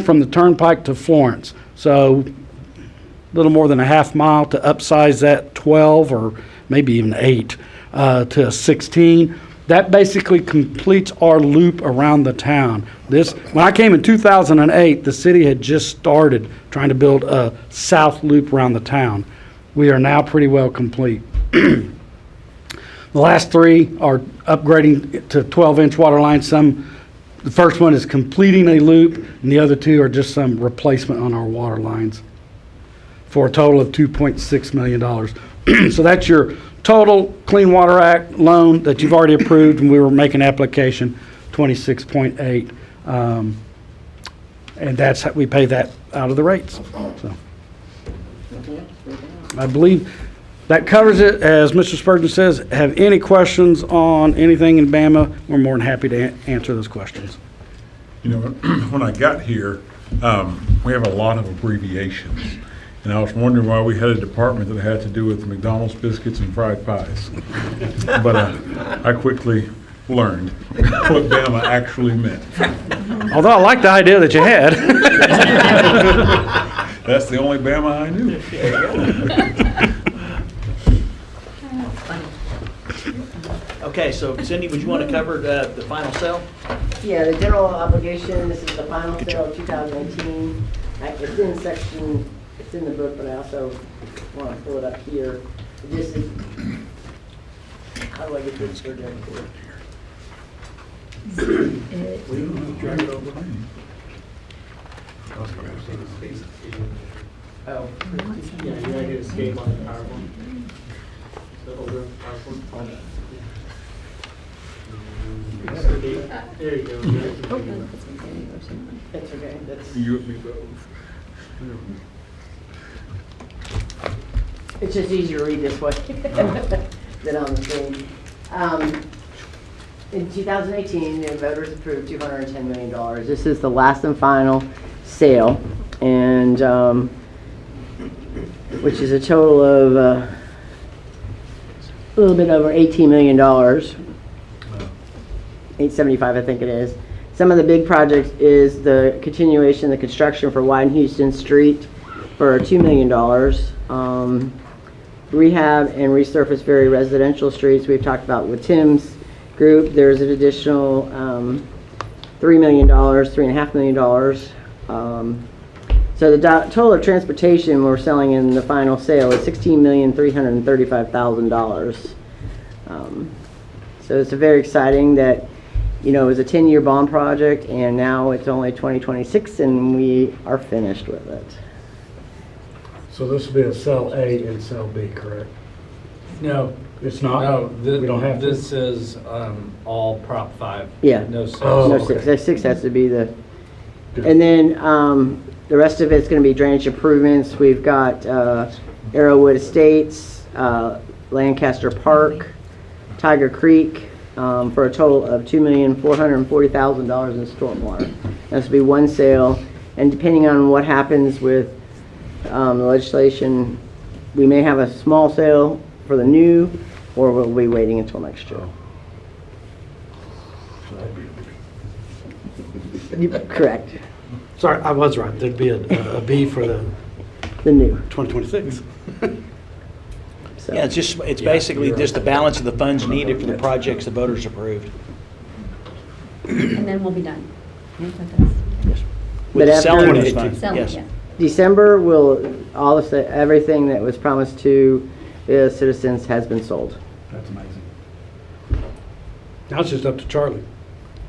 from the Turnpike to Florence. So a little more than a half mile to upsize that 12 or maybe even 8 to a 16. That basically completes our loop around the town. When I came in 2008, the city had just started trying to build a south loop around the town. We are now pretty well complete. The last 3 are upgrading to 12-inch water lines. The first one is completing a loop, and the other 2 are just some replacement on our water lines for a total of $2.6 million. So that's your total Clean Water Act loan that you've already approved, and we were making application 26.8, and we pay that out of the rates. So I believe that covers it. As Mr. Spurgeon says, have any questions on anything in Bama, we're more than happy to answer those questions. You know, when I got here, we have a lot of abbreviations. And I was wondering why we had a department that had to do with McDonald's biscuits and fried pies. But I quickly learned what Bama actually meant. Although I like the idea that you had. That's the only Bama I knew. Okay, so Cindy, would you want to cover the final sale? Yeah, the general obligation, this is the final sale of 2018. It's in section, it's in the book, but I also want to pull it up here. This is, how do I get this surgery for it? Oh. Yeah, you gotta get escape on the PowerPoint. The older PowerPoint. There you go. That's okay. That's, You and me both. It's just easier to read this way than on the screen. In 2018, the voters approved $210 million. This is the last and final sale, and which is a total of a little bit over $18 million. 875, I think it is. Some of the big projects is the continuation, the construction for Widen Houston Street for $2 million. Rehab and resurface very residential streets we've talked about with Tim's group. There's an additional $3 million, $3.5 million. So the total of transportation we're selling in the final sale is $16,335,000. So it's very exciting that, you know, it was a 10-year bond project, and now it's only 2026, and we are finished with it. So this will be a cell A and cell B, correct? No. It's not? No, We don't have to? this is all Prop 5. Yeah. No sales. Oh, No, okay. 6. That 6 has to be the, Good. and then the rest of it's going to be drainage improvements. We've got Arrowwood Estates, Lancaster Park, Tiger Creek, for a total of $2,440,000 in stormwater. That's to be one sale, and depending on what happens with the legislation, we may have a small sale for the new, or we'll be waiting until next year. Correct. Sorry, I was right. There'd be a B for the The new. 2026. So. Yeah, it's basically just the balance of the funds needed for the projects the voters approved. And then we'll be done with this. With But the selling after- those funds, Selling, yes. yeah. December will, everything that was promised to the citizens has been sold. That's amazing. Now it's just up to Charlie.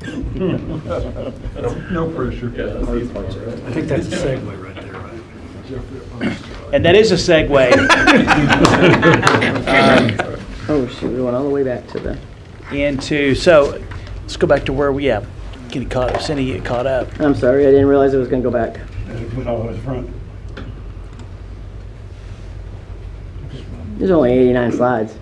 No pressure. Yeah, that's the easy part, right? I think that's a segue right there, right? And that is a segue Oh, shoot, we went all the way back to the, into, so let's go back to where we at. Get caught up, Cindy, get caught up. I'm sorry, I didn't realize it was going to go back. Put all the front. There's only 89 slides.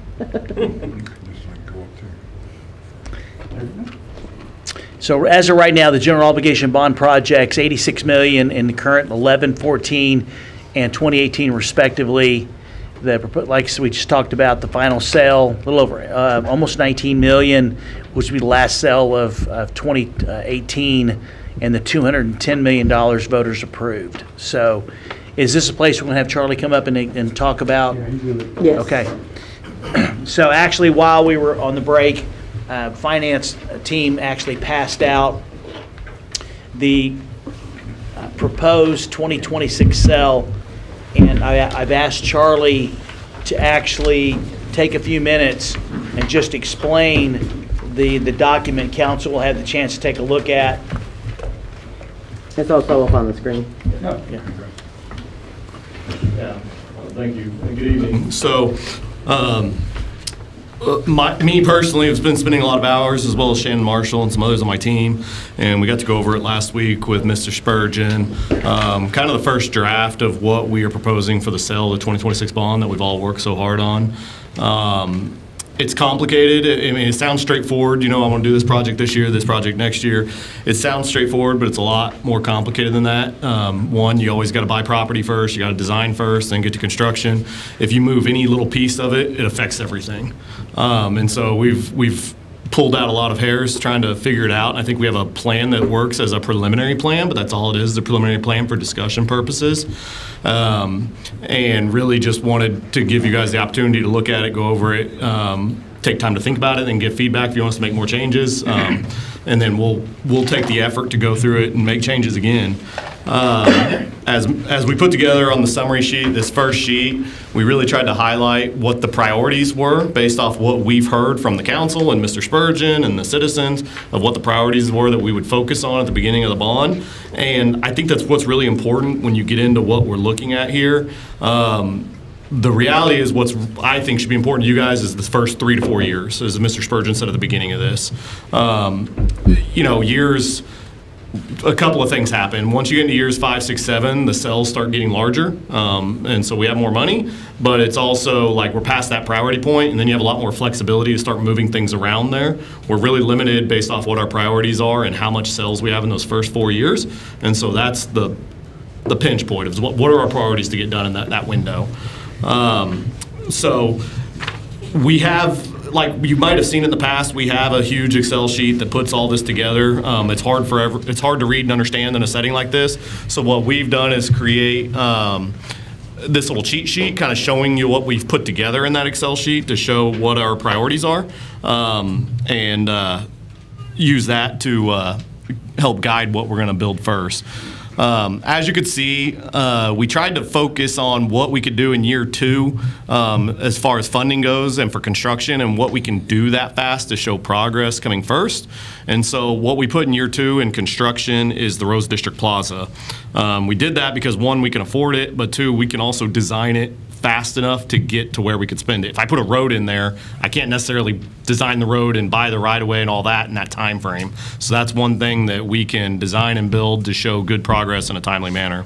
So as of right now, the general obligation bond projects, 86 million in the current 11, 14, and 2018 respectively. Like we just talked about, the final sale, a little over, almost 19 million, which would be the last sale of 2018, and the $210 million voters approved. So is this a place we're going to have Charlie come up and talk about? Yes. Okay. So actually, while we were on the break, finance team actually passed out the proposed 2026 sale, and I've asked Charlie to actually take a few minutes and just explain the document. Council will have the chance to take a look at. It's also up on the screen. Yeah, thank you, and good evening. So, me personally have been spending a lot of hours, as well as Shannon Marshall and some others on my team, and we got to go over it last week with Mr. Spurgeon. Kind of the first draft of what we are proposing for the sale of the 2026 bond that we've all worked so hard on. It's complicated. I mean, it sounds straightforward. You know, I want to do this project this year, this project next year. It sounds straightforward, but it's a lot more complicated than that. One, you always got to buy property first. You got to design first, then get to construction. If you move any little piece of it, it affects everything. And so we've pulled out a lot of hairs trying to figure it out. I think we have a plan that works as a preliminary plan, but that's all it is, a preliminary plan for discussion purposes. And really just wanted to give you guys the opportunity to look at it, go over it, take time to think about it, and give feedback if you want us to make more changes. And then we'll take the effort to go through it and make changes again. As we put together on the summary sheet, this first sheet, we really tried to highlight what the priorities were based off what we've heard from the council and Mr. Spurgeon and the citizens of what the priorities were that we would focus on at the beginning of the bond. And I think that's what's really important when you get into what we're looking at here. The reality is what's I think should be important to you guys is the first 3 to 4 years, as Mr. Spurgeon said at the beginning of this. You know, years a couple of things happen. Once you get into years 5, 6, 7, the cells start getting larger, and so we have more money. But it's also like we're past that priority point, and then you have a lot more flexibility to start moving things around there. We're really limited based off what our priorities are and how much cells we have in those first 4 years, and so that's the pinch point of what are our priorities to get done in that window. So we have, like you might have seen in the past, we have a huge Excel sheet that puts all this together. It's hard to read and understand in a setting like this. So what we've done is create this little cheat sheet, kind of showing you what we've put together in that Excel sheet to show what our priorities are, and use that to help guide what we're going to build first. As you could see, we tried to focus on what we could do in year 2 as far as funding goes and for construction, and what we can do that fast to show progress coming first. And so what we put in year 2 in construction is the Rose District Plaza. We did that because 1, we can afford it, but 2, we can also design it fast enough to get to where we could spend it. If I put a road in there, I can't necessarily design the road and buy the right of way and all that in that time frame. So that's one thing that we can design and build to show good progress in a timely manner.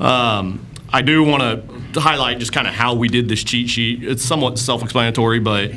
I do want to highlight just kind of how we did this cheat sheet. It's somewhat self-explanatory, but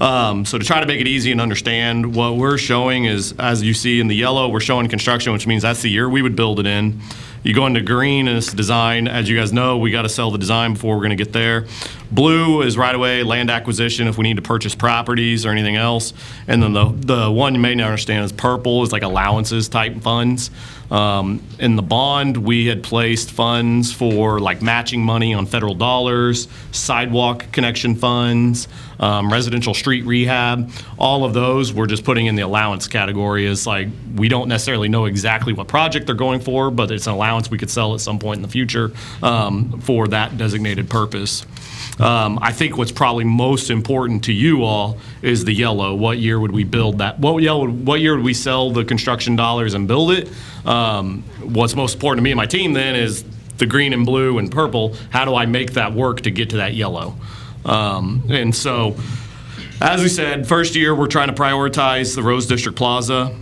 so to try to make it easy and understand, what we're showing is, as you see in the yellow, we're showing construction, which means that's the year we would build it in. You go into green and it's design. As you guys know, we got to sell the design before we're going to get there. Blue is right away land acquisition if we need to purchase properties or anything else. And then the one you may not understand is purple is like allowances type funds. In the bond, we had placed funds for like matching money on federal dollars, sidewalk connection funds, residential street rehab. All of those we're just putting in the allowance category. As like we don't necessarily know exactly what project they're going for, but it's an allowance we could sell at some point in the future for that designated purpose. I think what's probably most important to you all is the yellow. What year would we build that? What year would we sell the construction dollars and build it? What's most important to me and my team then is the green and blue and purple. How do I make that work to get to that yellow? And so, as we said, first year we're trying to prioritize the Rose District Plaza,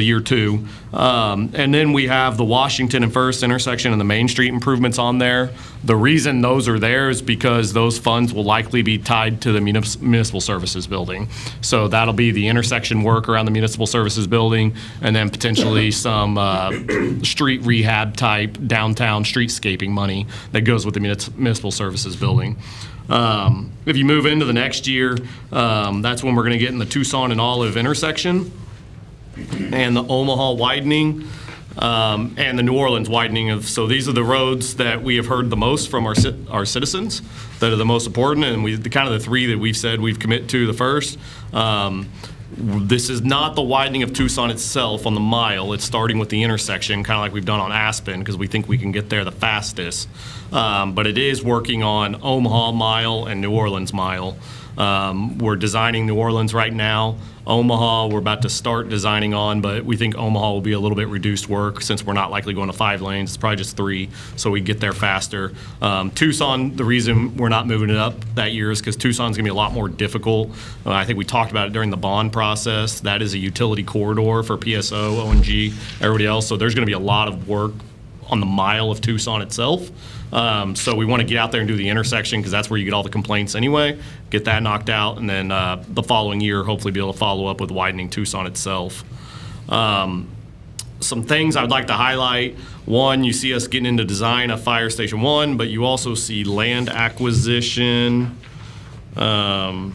year 2. And then we have the Washington and First intersection and the Main Street improvements on there. The reason those are there is because those funds will likely be tied to the municipal services building. So that'll be the intersection work around the municipal services building, and then potentially some street rehab type downtown streetscaping money that goes with the municipal services building. If you move into the next year, that's when we're going to get in the Tucson and Olive intersection, and the Omaha widening, and the New Orleans widening. So these are the roads that we have heard the most from our citizens that are the most important, and kind of the 3 that we've said we've committed to the first. This is not the widening of Tucson itself on the mile. It's starting with the intersection, kind of like we've done on Aspen, because we think we can get there the fastest. But it is working on Omaha mile and New Orleans mile. We're designing New Orleans right now. Omaha, we're about to start designing on, but we think Omaha will be a little bit reduced work since we're not likely going to 5 lanes. It's probably just 3, so we get there faster. Tucson, the reason we're not moving it up that year is because Tucson's going to be a lot more difficult. I think we talked about it during the bond process. That is a utility corridor for PSO, ONG, everybody else, so there's going to be a lot of work on the mile of Tucson itself. So we want to get out there and do the intersection because that's where you get all the complaints anyway, get that knocked out, and then the following year hopefully be able to follow up with widening Tucson itself. Some things I would like to highlight. One, you see us getting into design of Fire Station 1, but you also see land acquisition. Station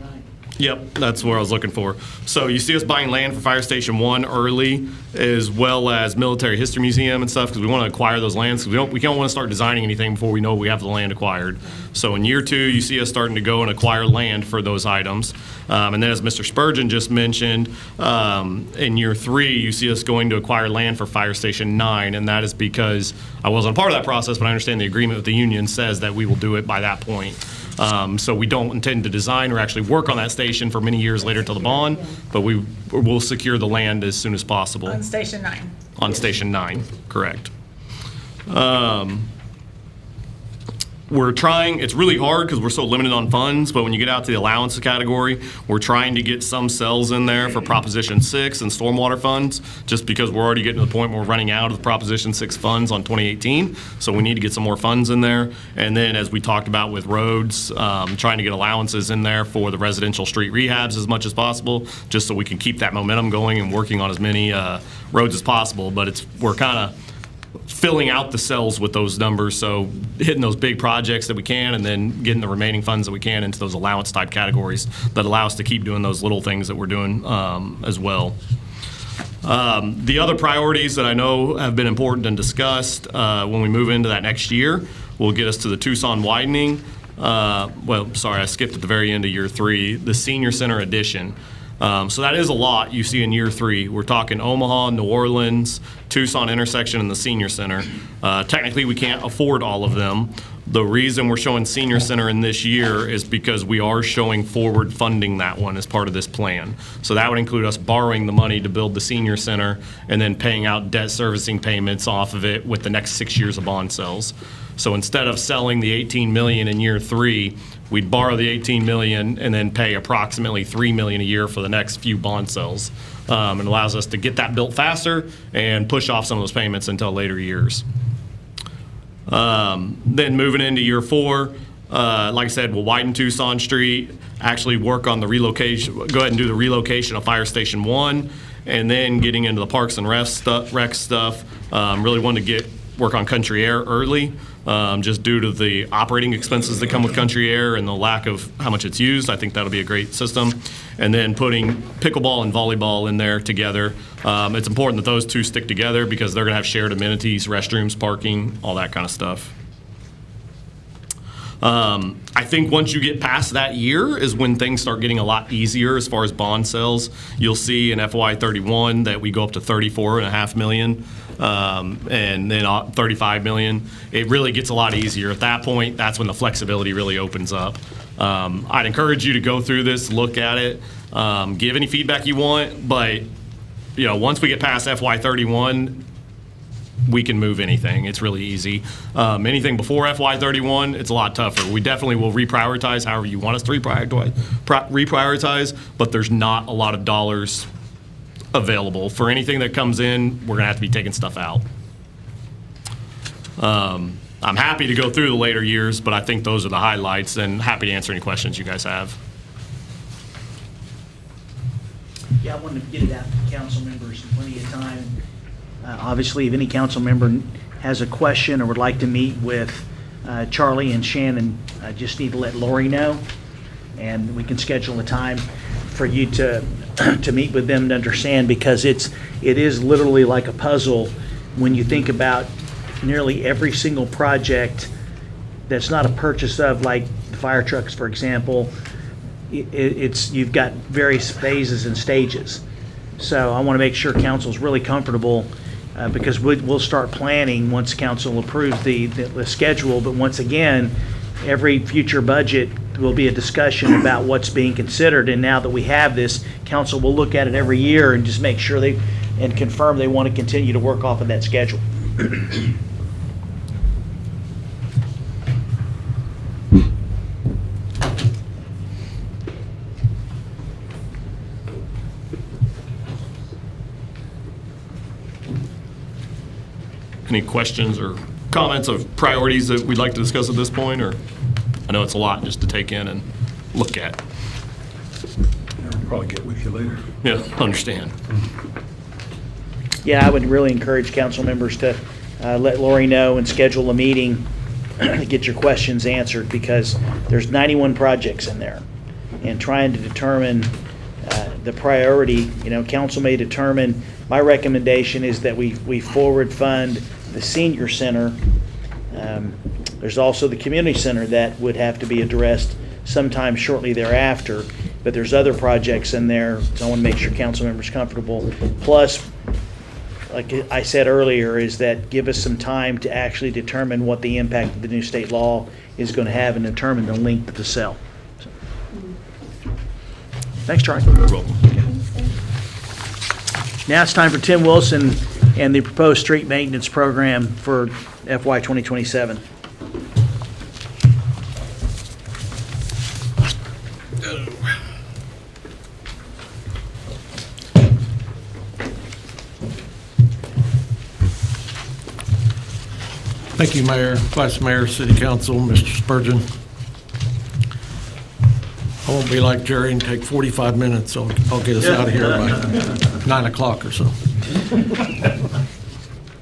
9. Yep, that's where I was looking for. So you see us buying land for Fire Station 1 early, as well as Military History Museum and stuff, because we want to acquire those lands. We don't want to start designing anything before we know we have the land acquired. So in year 2, you see us starting to go and acquire land for those items. And then as Mr. Spurgeon just mentioned, in year 3, you see us going to acquire land for Fire Station 9, and that is because I wasn't a part of that process, but I understand the agreement with the union says that we will do it by that point. So we don't intend to design or actually work on that station for many years later till the bond, but we will secure the land as soon as possible. On Station 9. On Station 9, correct. we're trying, it's really hard because we're so limited on funds, but when you get out to the allowance category, we're trying to get some cells in there for Proposition 6 and stormwater funds, just because we're already getting to the point where we're running out of the Proposition 6 funds on 2018, so we need to get some more funds in there. And then, as we talked about with roads, trying to get allowances in there for the residential street rehabs as much as possible, just so we can keep that momentum going and working on as many roads as possible. But we're kind of filling out the cells with those numbers, so hitting those big projects that we can, and then getting the remaining funds that we can into those allowance type categories that allow us to keep doing those little things that we're doing as well. The other priorities that I know have been important and discussed when we move into that next year will get us to the Tucson widening. Well, sorry, I skipped at the very end of year 3, the senior center addition. So that is a lot you see in year 3. We're talking Omaha, New Orleans, Tucson intersection, and the senior center. Technically, we can't afford all of them. The reason we're showing senior center in this year is because we are showing forward funding that one as part of this plan. So that would include us borrowing the money to build the senior center and then paying out debt servicing payments off of it with the next 6 years of bond sales. So instead of selling the $18 million in year 3, we'd borrow the $18 million and then pay approximately $3 million a year for the next few bond sales. It allows us to get that built faster and push off some of those payments until later years. Then moving into year 4, like I said, we'll widen Tucson Street, actually work on the relocation, go ahead and do the relocation of Fire Station 1, and then getting into the Parks and Rec stuff. Really wanted to work on Country Air early, just due to the operating expenses that come with Country Air and the lack of how much it's used. I think that'll be a great system. And then putting pickleball and volleyball in there together. It's important that those two stick together because they're going to have shared amenities, restrooms, parking, all that kind of stuff. I think once you get past that year is when things start getting a lot easier as far as bond sales. You'll see in FY31 that we go up to $34.5 million. And then 35 million. It really gets a lot easier. At that point, that's when the flexibility really opens up. I'd encourage you to go through this, look at it, give any feedback you want, but once we get past FY31, we can move anything. It's really easy. Anything before FY31, it's a lot tougher. We definitely will reprioritize however you want us to reprioritize, but there's not a lot of dollars available. For anything that comes in, we're gonna have to be taking stuff out. I'm happy to go through the later years, but I think those are the highlights, and happy to answer any questions you guys have. Yeah, I wanted to get it out to council members in plenty of time. Obviously, if any council member has a question or would like to meet with Charlie and Shannon, I just need to let Lori know, and we can schedule a time for you to meet with them to understand, because it is literally like a puzzle when you think about nearly every single project that's not a purchase of, like the fire trucks, for example. You've got various phases and stages. So I want to make sure council's really comfortable, because we'll start planning once council approves the schedule. But once again, every future budget will be a discussion about what's being considered. And now that we have this, council will look at it every year and just make sure and confirm they want to continue to work off of that schedule. Any questions or comments of priorities that we'd like to discuss at this point? Or I know it's a lot just to take in and look at. I'll probably get with you later. Yeah, understand. Yeah, I would really encourage council members to let Lori know and schedule a meeting to get your questions answered, because there's 91 projects in there. And trying to determine the priority, council may determine, my recommendation is that we forward fund the senior center. There's also the community center that would have to be addressed sometime shortly thereafter, but there's other projects in there, so I want to make sure council members are comfortable. Plus, like I said earlier, is that give us some time to actually determine what the impact of the new state law is going to have and determine the length of the sale. So. Thanks, Charlie. You're welcome. Now it's time for Tim Wilson and the proposed street maintenance program for FY 2027. Thank you, Mayor, Vice Mayor, City Council, Mr. Spurgeon. I won't be like Jerry and take 45 minutes. I'll get us out of here by 9 o'clock or so.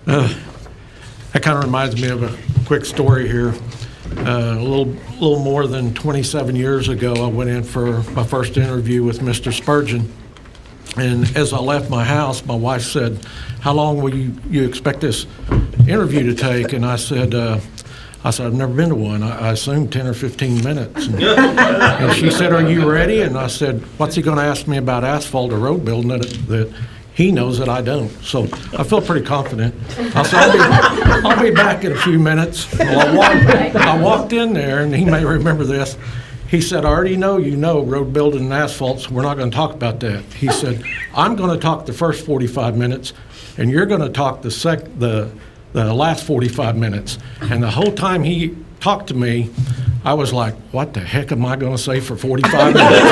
That kind of reminds me of a quick story here. A little more than 27 years ago, I went in for my first interview with Mr. Spurgeon. And as I left my house, my wife said, "How long will you expect this interview to take?" And I said, I've never been to one. I assumed 10 or 15 minutes. And she said, "Are you ready?" And I said, "What's he going to ask me about asphalt or road building that he knows that I don't?" So I feel pretty confident. I said, I'll be back in a few minutes. Well, I walked in there, and he may remember this. He said, "I already know you know road building and asphalt, so we're not going to talk about that." He said, "I'm going to talk the first 45 minutes, and you're going to talk the last 45 minutes." And the whole time he talked to me, I was like, what the heck am I going to say for 45 minutes?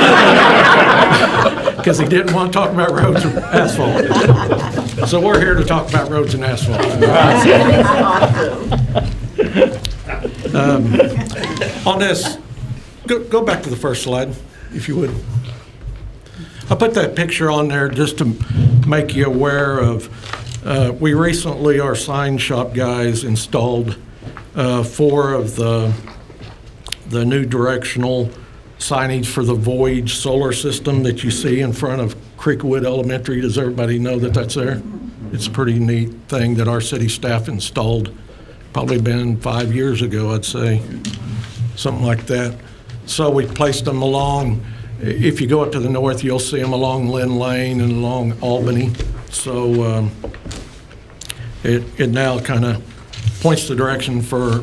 Because he didn't want to talk about roads or asphalt. So we're here to talk about roads and asphalt. On this, go back to the first slide, if you would. I put that picture on there just to make you aware of, we recently, our sign shop guys installed 4 of the new directional signage for the Voyage solar system that you see in front of Creekwood Elementary. Does everybody know that that's there? It's a pretty neat thing that our city staff installed, probably been 5 years ago, I'd say, something like that. So we placed them along, if you go up to the north, you'll see them along Lynn Lane and along Albany. So it now kind of points the direction for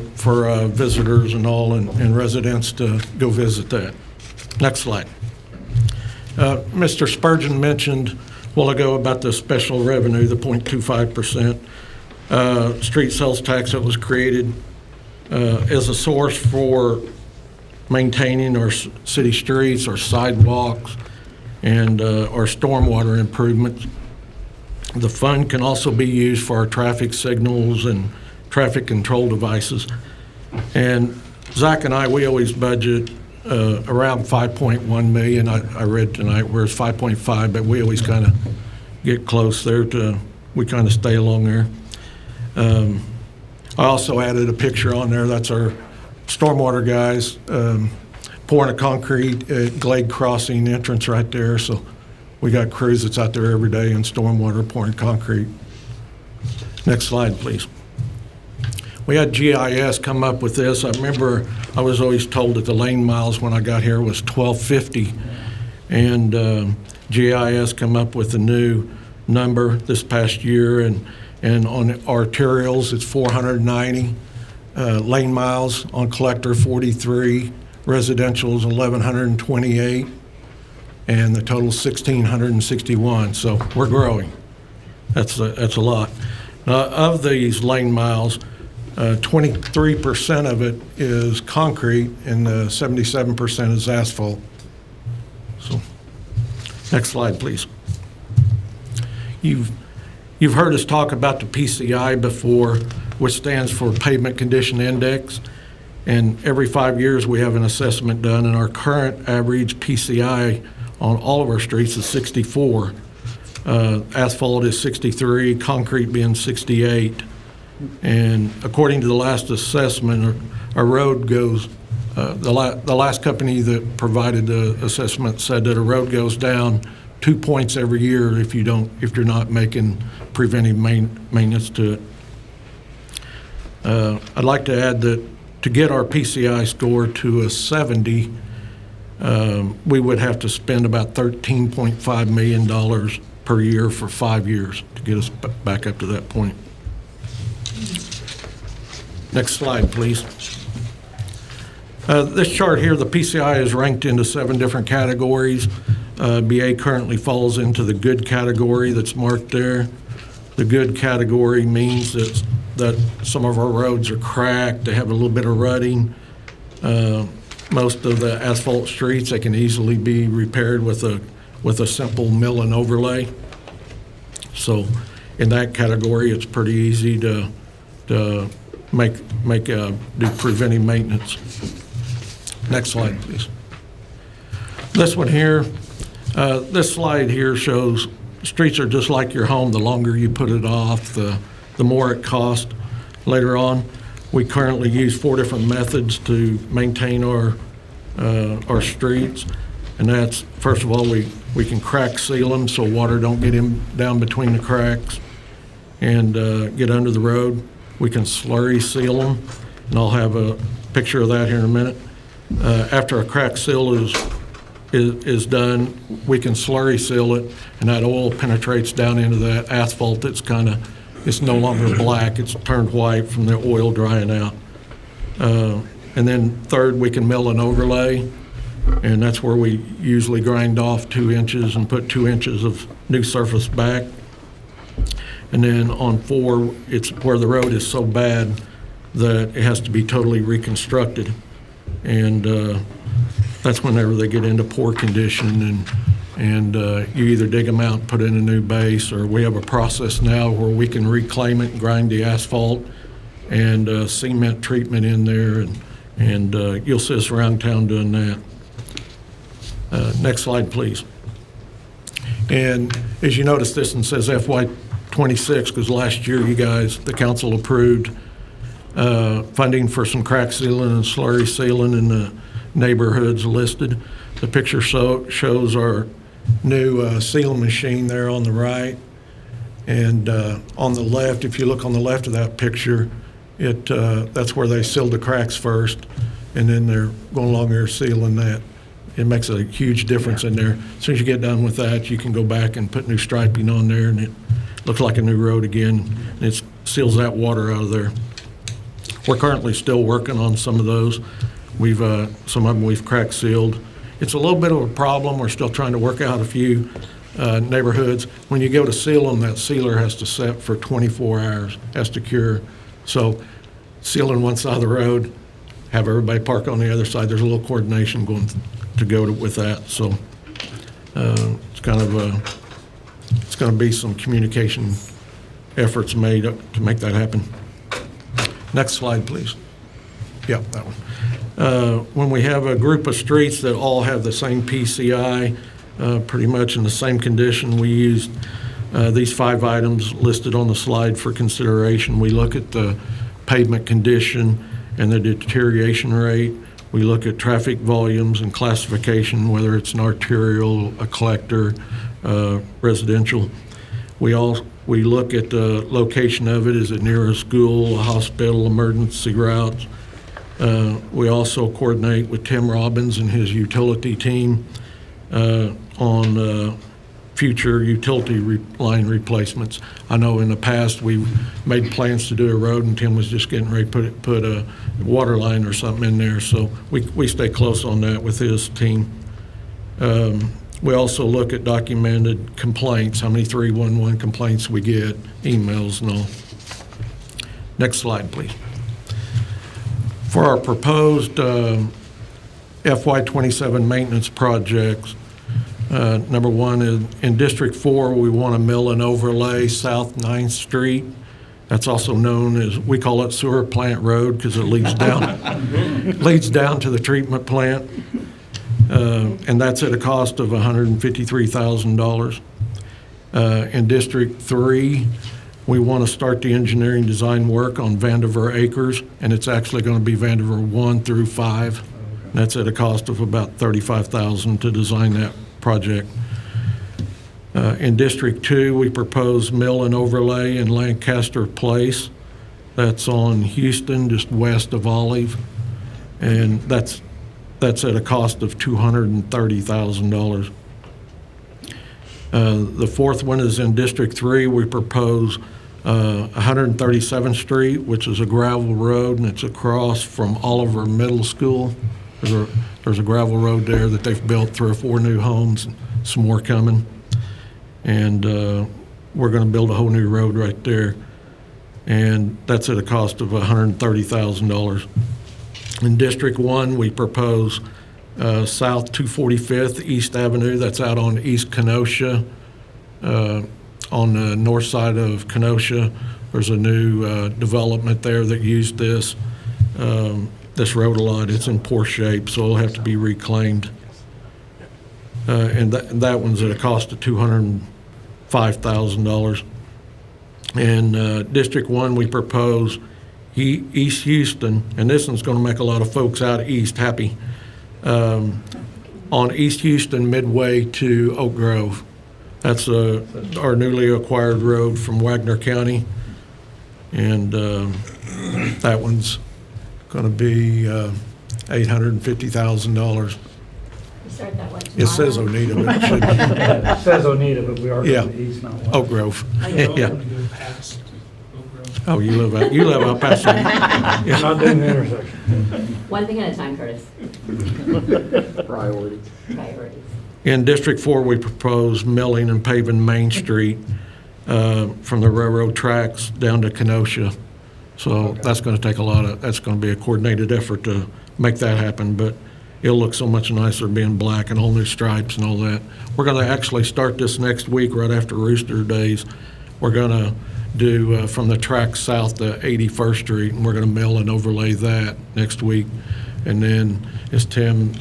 visitors and all and residents to go visit that. Next slide. Mr. Spurgeon mentioned a while ago about the special revenue, the 0.25% street sales tax that was created as a source for maintaining our city streets, our sidewalks, and our stormwater improvements. The fund can also be used for our traffic signals and traffic control devices. And Zach and I, we always budget around 5.1 million. I read tonight where it's 5.5, but we always kind of get close there we kind of stay along there. I also added a picture on there. That's our stormwater guys pouring a concrete at Glade Crossing entrance right there. So we got crews that's out there every day in stormwater pouring concrete. Next slide, please. We had GIS come up with this. I remember I was always told that the lane miles when I got here was 1250, and GIS come up with a new number this past year, and on arterials it's 490 lane miles, on collector 43, residential is 1128, and the total 1661. So we're growing. That's a lot. Of these lane miles, 23% of it is concrete and 77% is asphalt. So, next slide, please. You've heard us talk about the PCI before, which stands for Pavement Condition Index. And every 5 years we have an assessment done, and our current average PCI on all of our streets is 64. Asphalt is 63, concrete being 68. And according to the last assessment, our road goes, the last company that provided the assessment said that a road goes down 2 points every year if you're not making preventive maintenance to it. I'd like to add that to get our PCI score to a 70, we would have to spend about $13.5 million per year for 5 years to get us back up to that point. Next slide, please. This chart here, the PCI is ranked into 7 different categories. BA currently falls into the good category that's marked there. The good category means that some of our roads are cracked, they have a little bit of rutting. Most of the asphalt streets, they can easily be repaired with a simple mill and overlay. So in that category, it's pretty easy to do preventive maintenance. Next slide, please. This one here, this slide here shows streets are just like your home. The longer you put it off, the more it costs later on. We currently use 4 different methods to maintain our streets. And that's, first of all, we can crack seal them so water don't get down between the cracks and get under the road. We can slurry seal them, and I'll have a picture of that here in a minute. After a crack seal is done, we can slurry seal it, and that oil penetrates down into that asphalt. It's no longer black, it's turned white from the oil drying out. And then third, we can mill and overlay, and that's where we usually grind off 2 inches and put 2 inches of new surface back. And then on 4, it's where the road is so bad that it has to be totally reconstructed. And that's whenever they get into poor condition, and you either dig them out and put in a new base, or we have a process now where we can reclaim it and grind the asphalt and cement treatment in there, and you'll see us around town doing that. Next slide, please. And as you notice, this one says FY26, because last year you guys, the council approved funding for some crack sealing and slurry sealing in the neighborhoods listed. The picture shows our new sealing machine there on the right. And on the left, if you look on the left of that picture, that's where they sealed the cracks first, and then they're going along there sealing that. It makes a huge difference in there. As soon as you get done with that, you can go back and put new striping on there, and it looks like a new road again. And it seals that water out of there. We're currently still working on some of those. Some of them we've crack sealed. It's a little bit of a problem. We're still trying to work out a few neighborhoods. When you go to seal them, that sealer has to set for 24 hours, has to cure. So sealing one side of the road, have everybody park on the other side. There's a little coordination going to go with that. So it's going to be some communication efforts made to make that happen. Next slide, please. Yeah, that one. When we have a group of streets that all have the same PCI, pretty much in the same condition, we used these 5 items listed on the slide for consideration. We look at the pavement condition and the deterioration rate. We look at traffic volumes and classification, whether it's an arterial, a collector, residential. We look at the location of it. Is it near a school, a hospital, emergency routes? We also coordinate with Tim Robbins and his utility team on future utility line replacements. I know in the past we've made plans to do a road, and Tim was just getting ready to put a water line or something in there. So we stay close on that with his team. We also look at documented complaints, how many 311 complaints we get, emails and all. Next slide, please. For our proposed FY27 maintenance projects, number 1 is in District 4, we want to mill and overlay South 9th Street. That's also known as, we call it Sewer Plant Road because it leads down to the treatment plant. And that's at a cost of $153,000. In District 3, we want to start the engineering design work on Vandiver Acres, and it's actually going to be Vandiver 1 through 5. That's at a cost of about $35,000 to design that project. In District 2, we propose mill and overlay in Lancaster Place. That's on Houston, just west of Olive, and that's at a cost of $230,000. The 4th one is in District 3. We propose 137th Street, which is a gravel road, and it's across from Oliver Middle School. There's a gravel road there that they've built 3 or 4 new homes, and some more coming. And we're going to build a whole new road right there. And that's at a cost of $130,000. In District 1, we propose South 245th East Avenue. That's out on East Kenosha, on the north side of Kenosha. There's a new development there that used this road a lot. It's in poor shape, so it'll have to be reclaimed. And that one's at a cost of $205,000. And District 1, we propose East Houston, and this one's going to make a lot of folks out east happy, on East Houston midway to Oak Grove. That's our newly acquired road from Wagner County. And that one's going to be $850,000. You started that one It says tomorrow. Oneida, but it should It says Oneida, but we are Yeah. going to east, not west. Oak Grove. Yeah. I'm gonna go past Oak Grove. Oh, you live out past there. Yeah. Not doing the intersection. One thing at a time, Curtis. Priorities. Priorities. In District 4, we propose milling and paving Main Street from the railroad tracks down to Kenosha. So that's going to take that's going to be a coordinated effort to make that happen, but it'll look so much nicer being black and all new stripes and all that. We're going to actually start this next week right after Rooster Days. We're going to do from the track south to 81st Street, and we're going to mill and overlay that next week. And then as Tim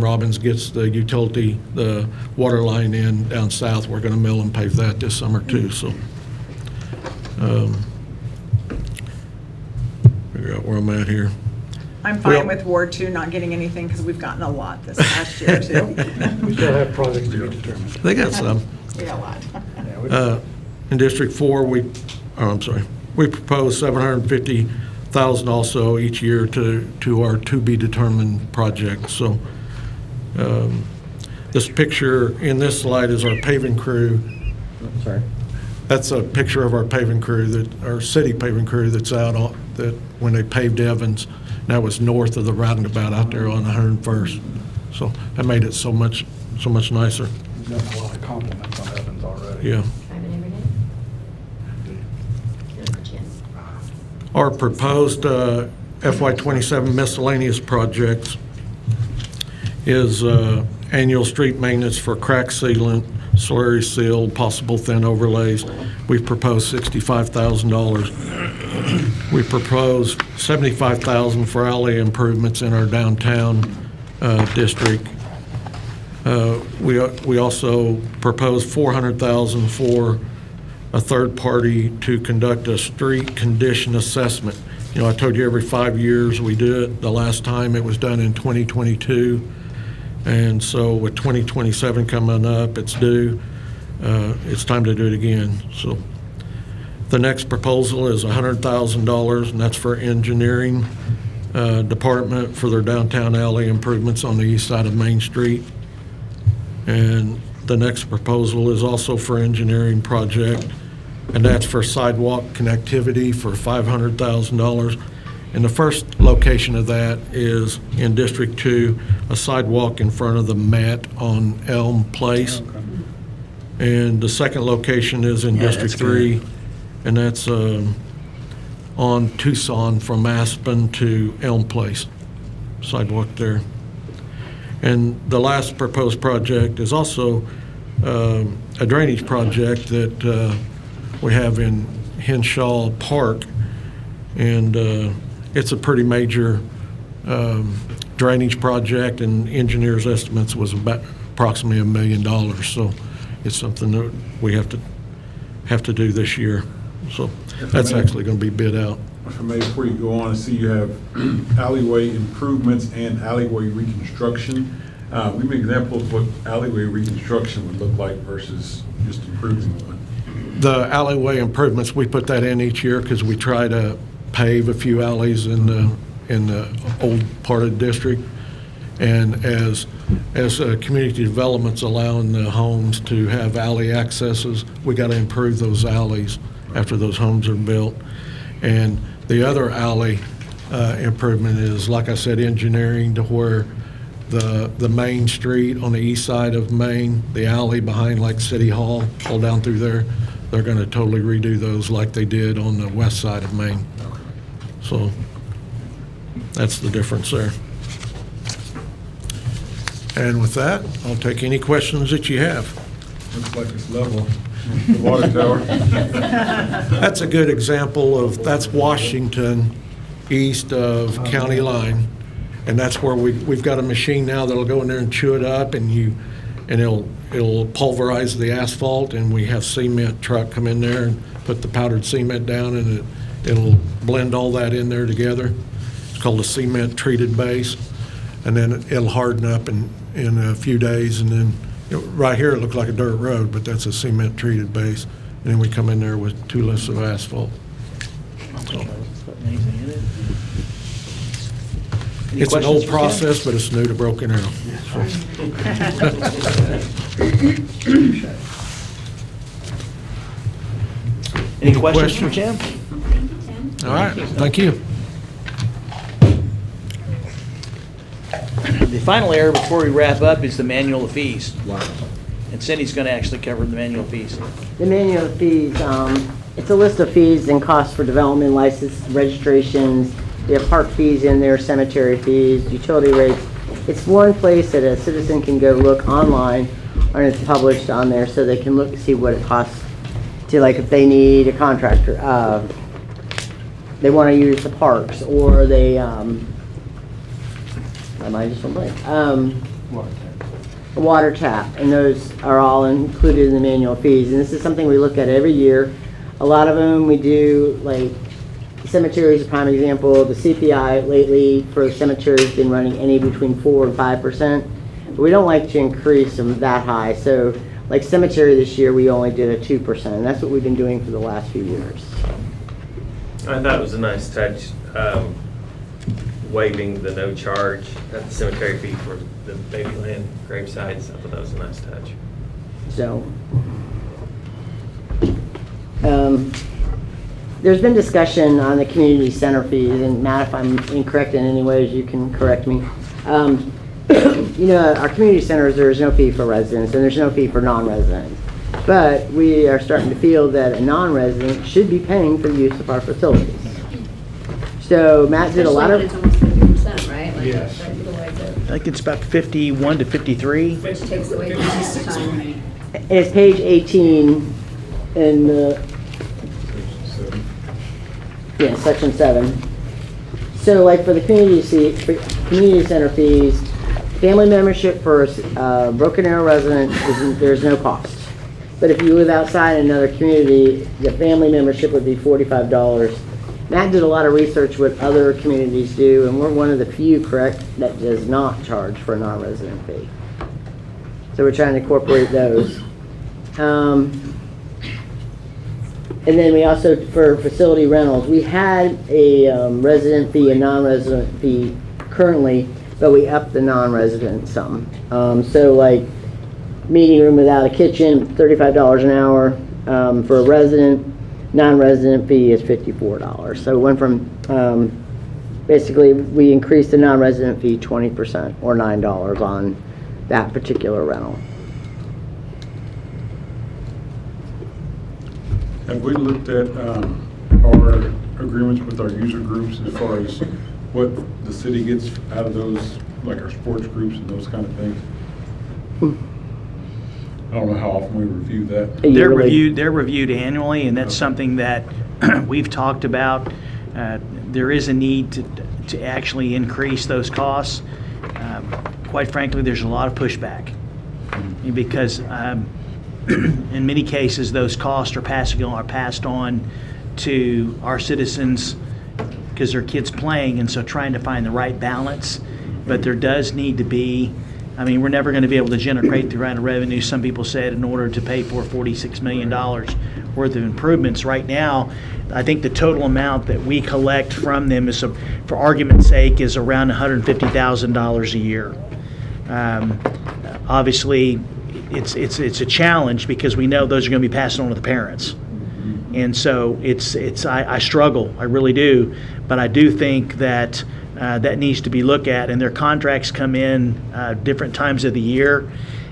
Robbins gets the utility, the water line in down south, we're going to mill and pave that this summer too. So figure out where I'm at here. I'm Well- fine with Ward 2 not getting anything because we've gotten a lot this past year too. We still have projects to be determined. They got some. We got a lot. In District 4, we propose $750,000 also each year to our to-be-determined projects. So this picture in this slide is our paving crew. Sorry. That's a picture of our paving crew, our city paving crew that's out that when they paved Evans. That was north of the roundabout out there on 101st. So that made it so much nicer. We've gotten a lot of compliments on Evans already. Yeah. Driving every day? Here's the chance. Our proposed FY27 miscellaneous projects is annual street maintenance for crack sealant, slurry seal, possible thin overlays. We've proposed $65,000. We proposed $75,000 for alley improvements in our downtown district. We also proposed $400,000 for a third party to conduct a street condition assessment. You know, I told you every 5 years we do it. The last time it was done in 2022. And so with 2027 coming up, it's due. It's time to do it again. So the next proposal is $100,000, and that's for engineering department for their downtown alley improvements on the east side of Main Street. And the next proposal is also for engineering project, and that's for sidewalk connectivity for $500,000. And the first location of that is in District 2, a sidewalk in front of the Met on Elm Place. And the second location is in District 3, and that's on Tucson from Aspen to Elm Place, sidewalk there. And the last proposed project is also a drainage project that we have in Henshaw Park, and it's a pretty major drainage project, and engineers' estimates was about approximately $1 million. So it's something that we have to do this year. So that's actually going to be bid out. If I may, before you go on, I see you have alleyway improvements and alleyway reconstruction. Give me an example of what alleyway reconstruction would look like versus just improving one. The alleyway improvements, we put that in each year because we try to pave a few alleys in the old part of the district. And as community development's allowing the homes to have alley accesses, we got to improve those alleys after those homes are built. And the other alley improvement is, like I said, engineering to where the main street on the east side of Main, the alley behind like City Hall, all down through there, they're going to totally redo those like they did on the west side of Main. So that's the difference there. And with that, I'll take any questions that you have. Looks like it's level. The water tower. That's a good example of, that's Washington, east of County Line. And that's where we've got a machine now that'll go in there and chew it up, and it'll pulverize the asphalt, and we have cement truck come in there and put the powdered cement down, and it'll blend all that in there together. It's called a cement treated base, and then it'll harden up in a few days, and then right here it looks like a dirt road, but that's a cement treated base. And then we come in there with 2 lifts of asphalt. So, it's an old process, but it's new to Broken Arrow. Any questions for Tim? All right, thank you. The final area before we wrap up is the manual of fees. And Cindy's going to actually cover the manual fees. The manual fees, it's a list of fees and costs for development, license, registrations. We have park fees in there, cemetery fees, utility rates. It's one place that a citizen can go look online, and it's published on there, so they can look and see what it costs to, like, if they need a contractor, they want to use the parks, or they, I might just blank. A water tap, and those are all included in the manual fees. And this is something we look at every year. A lot of them we do, like cemetery is a prime example. The CPI lately for cemetery has been running any between 4 and 5%. But we don't like to increase them that high. So like cemetery this year, we only did a 2%. And that's what we've been doing for the last few years. I thought it was a nice touch, waiving the no charge at the cemetery fee for the baby land gravesites. I thought that was a nice touch. So, there's been discussion on the community center fees, and Matt, if I'm incorrect in any ways, you can correct me. You know, our community centers, there's no fee for residents, and there's no fee for non-residents. But we are starting to feel that a non-resident should be paying for the use of our facilities. So Matt did a lot of... It's almost 50%, right? Like, Yes. that equalizes it, I think it's about 51 to 53. which takes away from the time. And it's page 18 in the... Yeah, section 7. So like for the community center fees, family membership for a Broken Arrow resident, there's no cost. But if you live outside another community, the family membership would be $45. Matt did a lot of research what other communities do, and we're one of the few, correct, that does not charge for a non-resident fee. So we're trying to incorporate those. And then we also, for facility rentals, we had a resident fee, a non-resident fee currently, but we upped the non-resident some. So like meeting room without a kitchen, $35 an hour. For a resident, non-resident fee is $54. So it went from, basically we increased the non-resident fee 20% or $9 on that particular rental. Have we looked at our agreements with our user groups as far as what the city gets out of those, like our sports groups and those kind of things? I don't know how often we review that. They're reviewed annually, and that's something that we've talked about. There is a need to actually increase those costs. Quite frankly, there's a lot of pushback because in many cases those costs are passed on to our citizens because their kids playing, and so trying to find the right balance. But there does need to be, I mean, we're never going to be able to generate the kind of revenue some people said in order to pay for $46 million worth of improvements. Right now, I think the total amount that we collect from them is, for argument's sake, is around $150,000 a year. Obviously, it's a challenge because we know those are going to be passed on to the parents. And so I struggle, I really do, but I do think that that needs to be looked at, and their contracts come in different times of the year,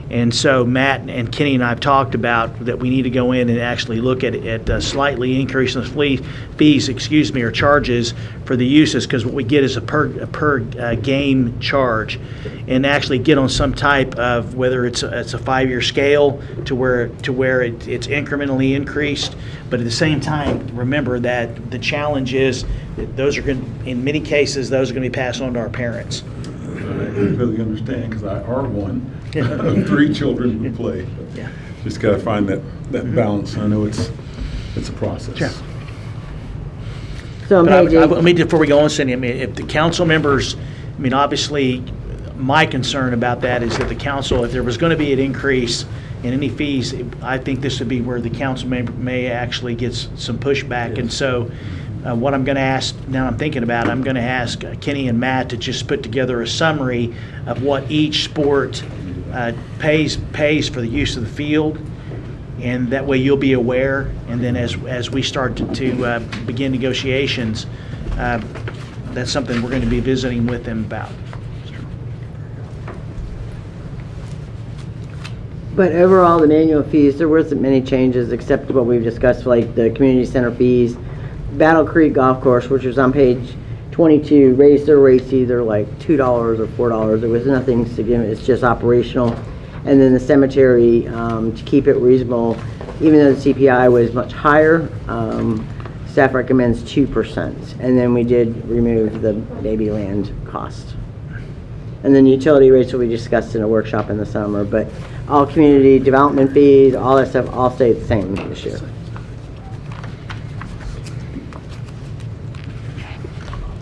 And so Matt and Kenny and I have talked about that we need to go in and actually look at slightly increasing the fees, or charges for the uses, because what we get is a per game charge, and actually get on some type of, whether it's a 5-year scale to where it's incrementally increased. But at the same time, remember that the challenge is that those are going, in many cases, those are going to be passed on to our parents. I completely understand, because I are one of 3 children who play. Yeah. Just got to find that balance. I know it's a process. Sure. So on But page I mean, before we go on, Cindy, I mean, if the council members, I mean, obviously, my concern about that is that the council, if there was going to be an increase in any fees, I think this would be where the council may actually get some pushback. And so what I'm going to ask, now I'm thinking about it, I'm going to ask Kenny and Matt to just put together a summary of what each sport pays for the use of the field. And that way you'll be aware, and then as we start to begin negotiations, that's something we're going to be visiting with them about. But overall, the manual fees, there wasn't many changes except what we've discussed, like the community center fees. Battle Creek Golf Course, which was on page 22, raised their rates either like $2 or $4. There was nothing significant, it's just operational. And then the cemetery, to keep it reasonable, even though the CPI was much higher, staff recommends 2%. And then we did remove the baby land cost. And then utility rates will be discussed in a workshop in the summer, but all community development fees, all that stuff, all stayed the same this year.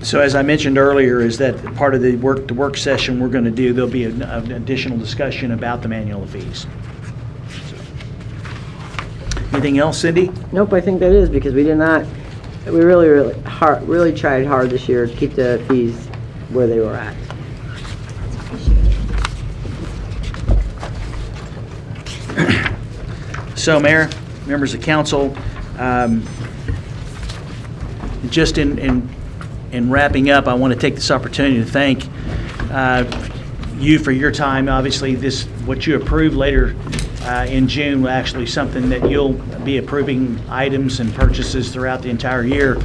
So as I mentioned earlier, is that part of the work session we're going to do, there'll be an additional discussion about the manual fees. So. Anything else, Cindy? Nope, I think that is, because we really tried hard this year to keep the fees where they were at. So, Mayor, members of council, just in wrapping up, I want to take this opportunity to thank you for your time. Obviously, what you approve later in June will actually something that you'll be approving items and purchases throughout the entire year.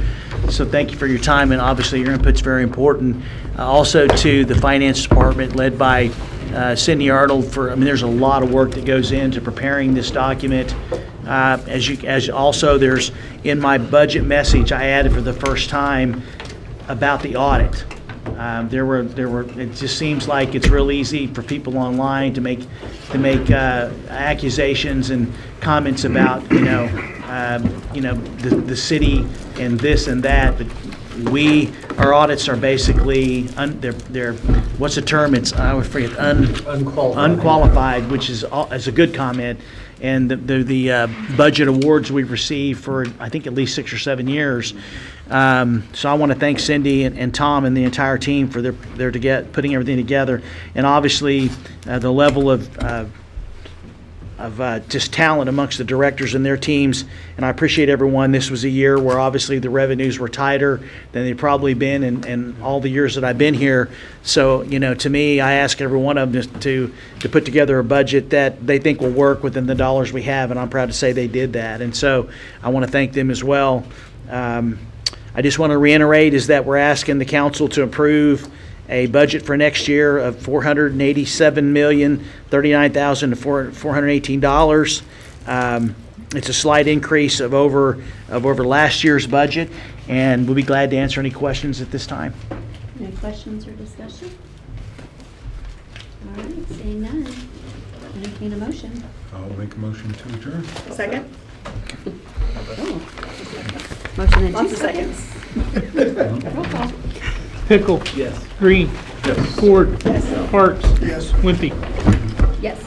So thank you for your time, and obviously your input's very important. Also to the finance department led by Cindy Arnold there's a lot of work that goes into preparing this document. As also there's, in my budget message, I added for the first time about the audit. It just seems like it's real easy for people online to make accusations and comments about the city and this and that, but our audits are basically they're what's the term? It's I forget unqualified, which is a good comment. And the budget awards we've received for I think at least 6 or 7 years. So I want to thank Cindy and Tom and the entire team for their putting everything together, and obviously the level of just talent amongst the directors and their teams. And I appreciate everyone. This was a year where obviously the revenues were tighter than they've probably been in all the years that I've been here. So, to me, I ask every one of them to put together a budget that they think will work within the dollars we have, and I'm proud to say they did that. And so I want to thank them as well. I just want to reiterate is that we're asking the council to approve a budget for next year of $487,039,418. It's a slight increase of over last year's budget, and we'll be glad to answer any questions at this time. Any questions or discussion? All right, seeing none. Entertain a motion. I'll make a motion to adjourn. Second? Motion in 2 Lots of seconds. Roll call. Pickle. Yes. Green. Yes. Ford. Yes. Parks. Yes. Wimpy. Yes.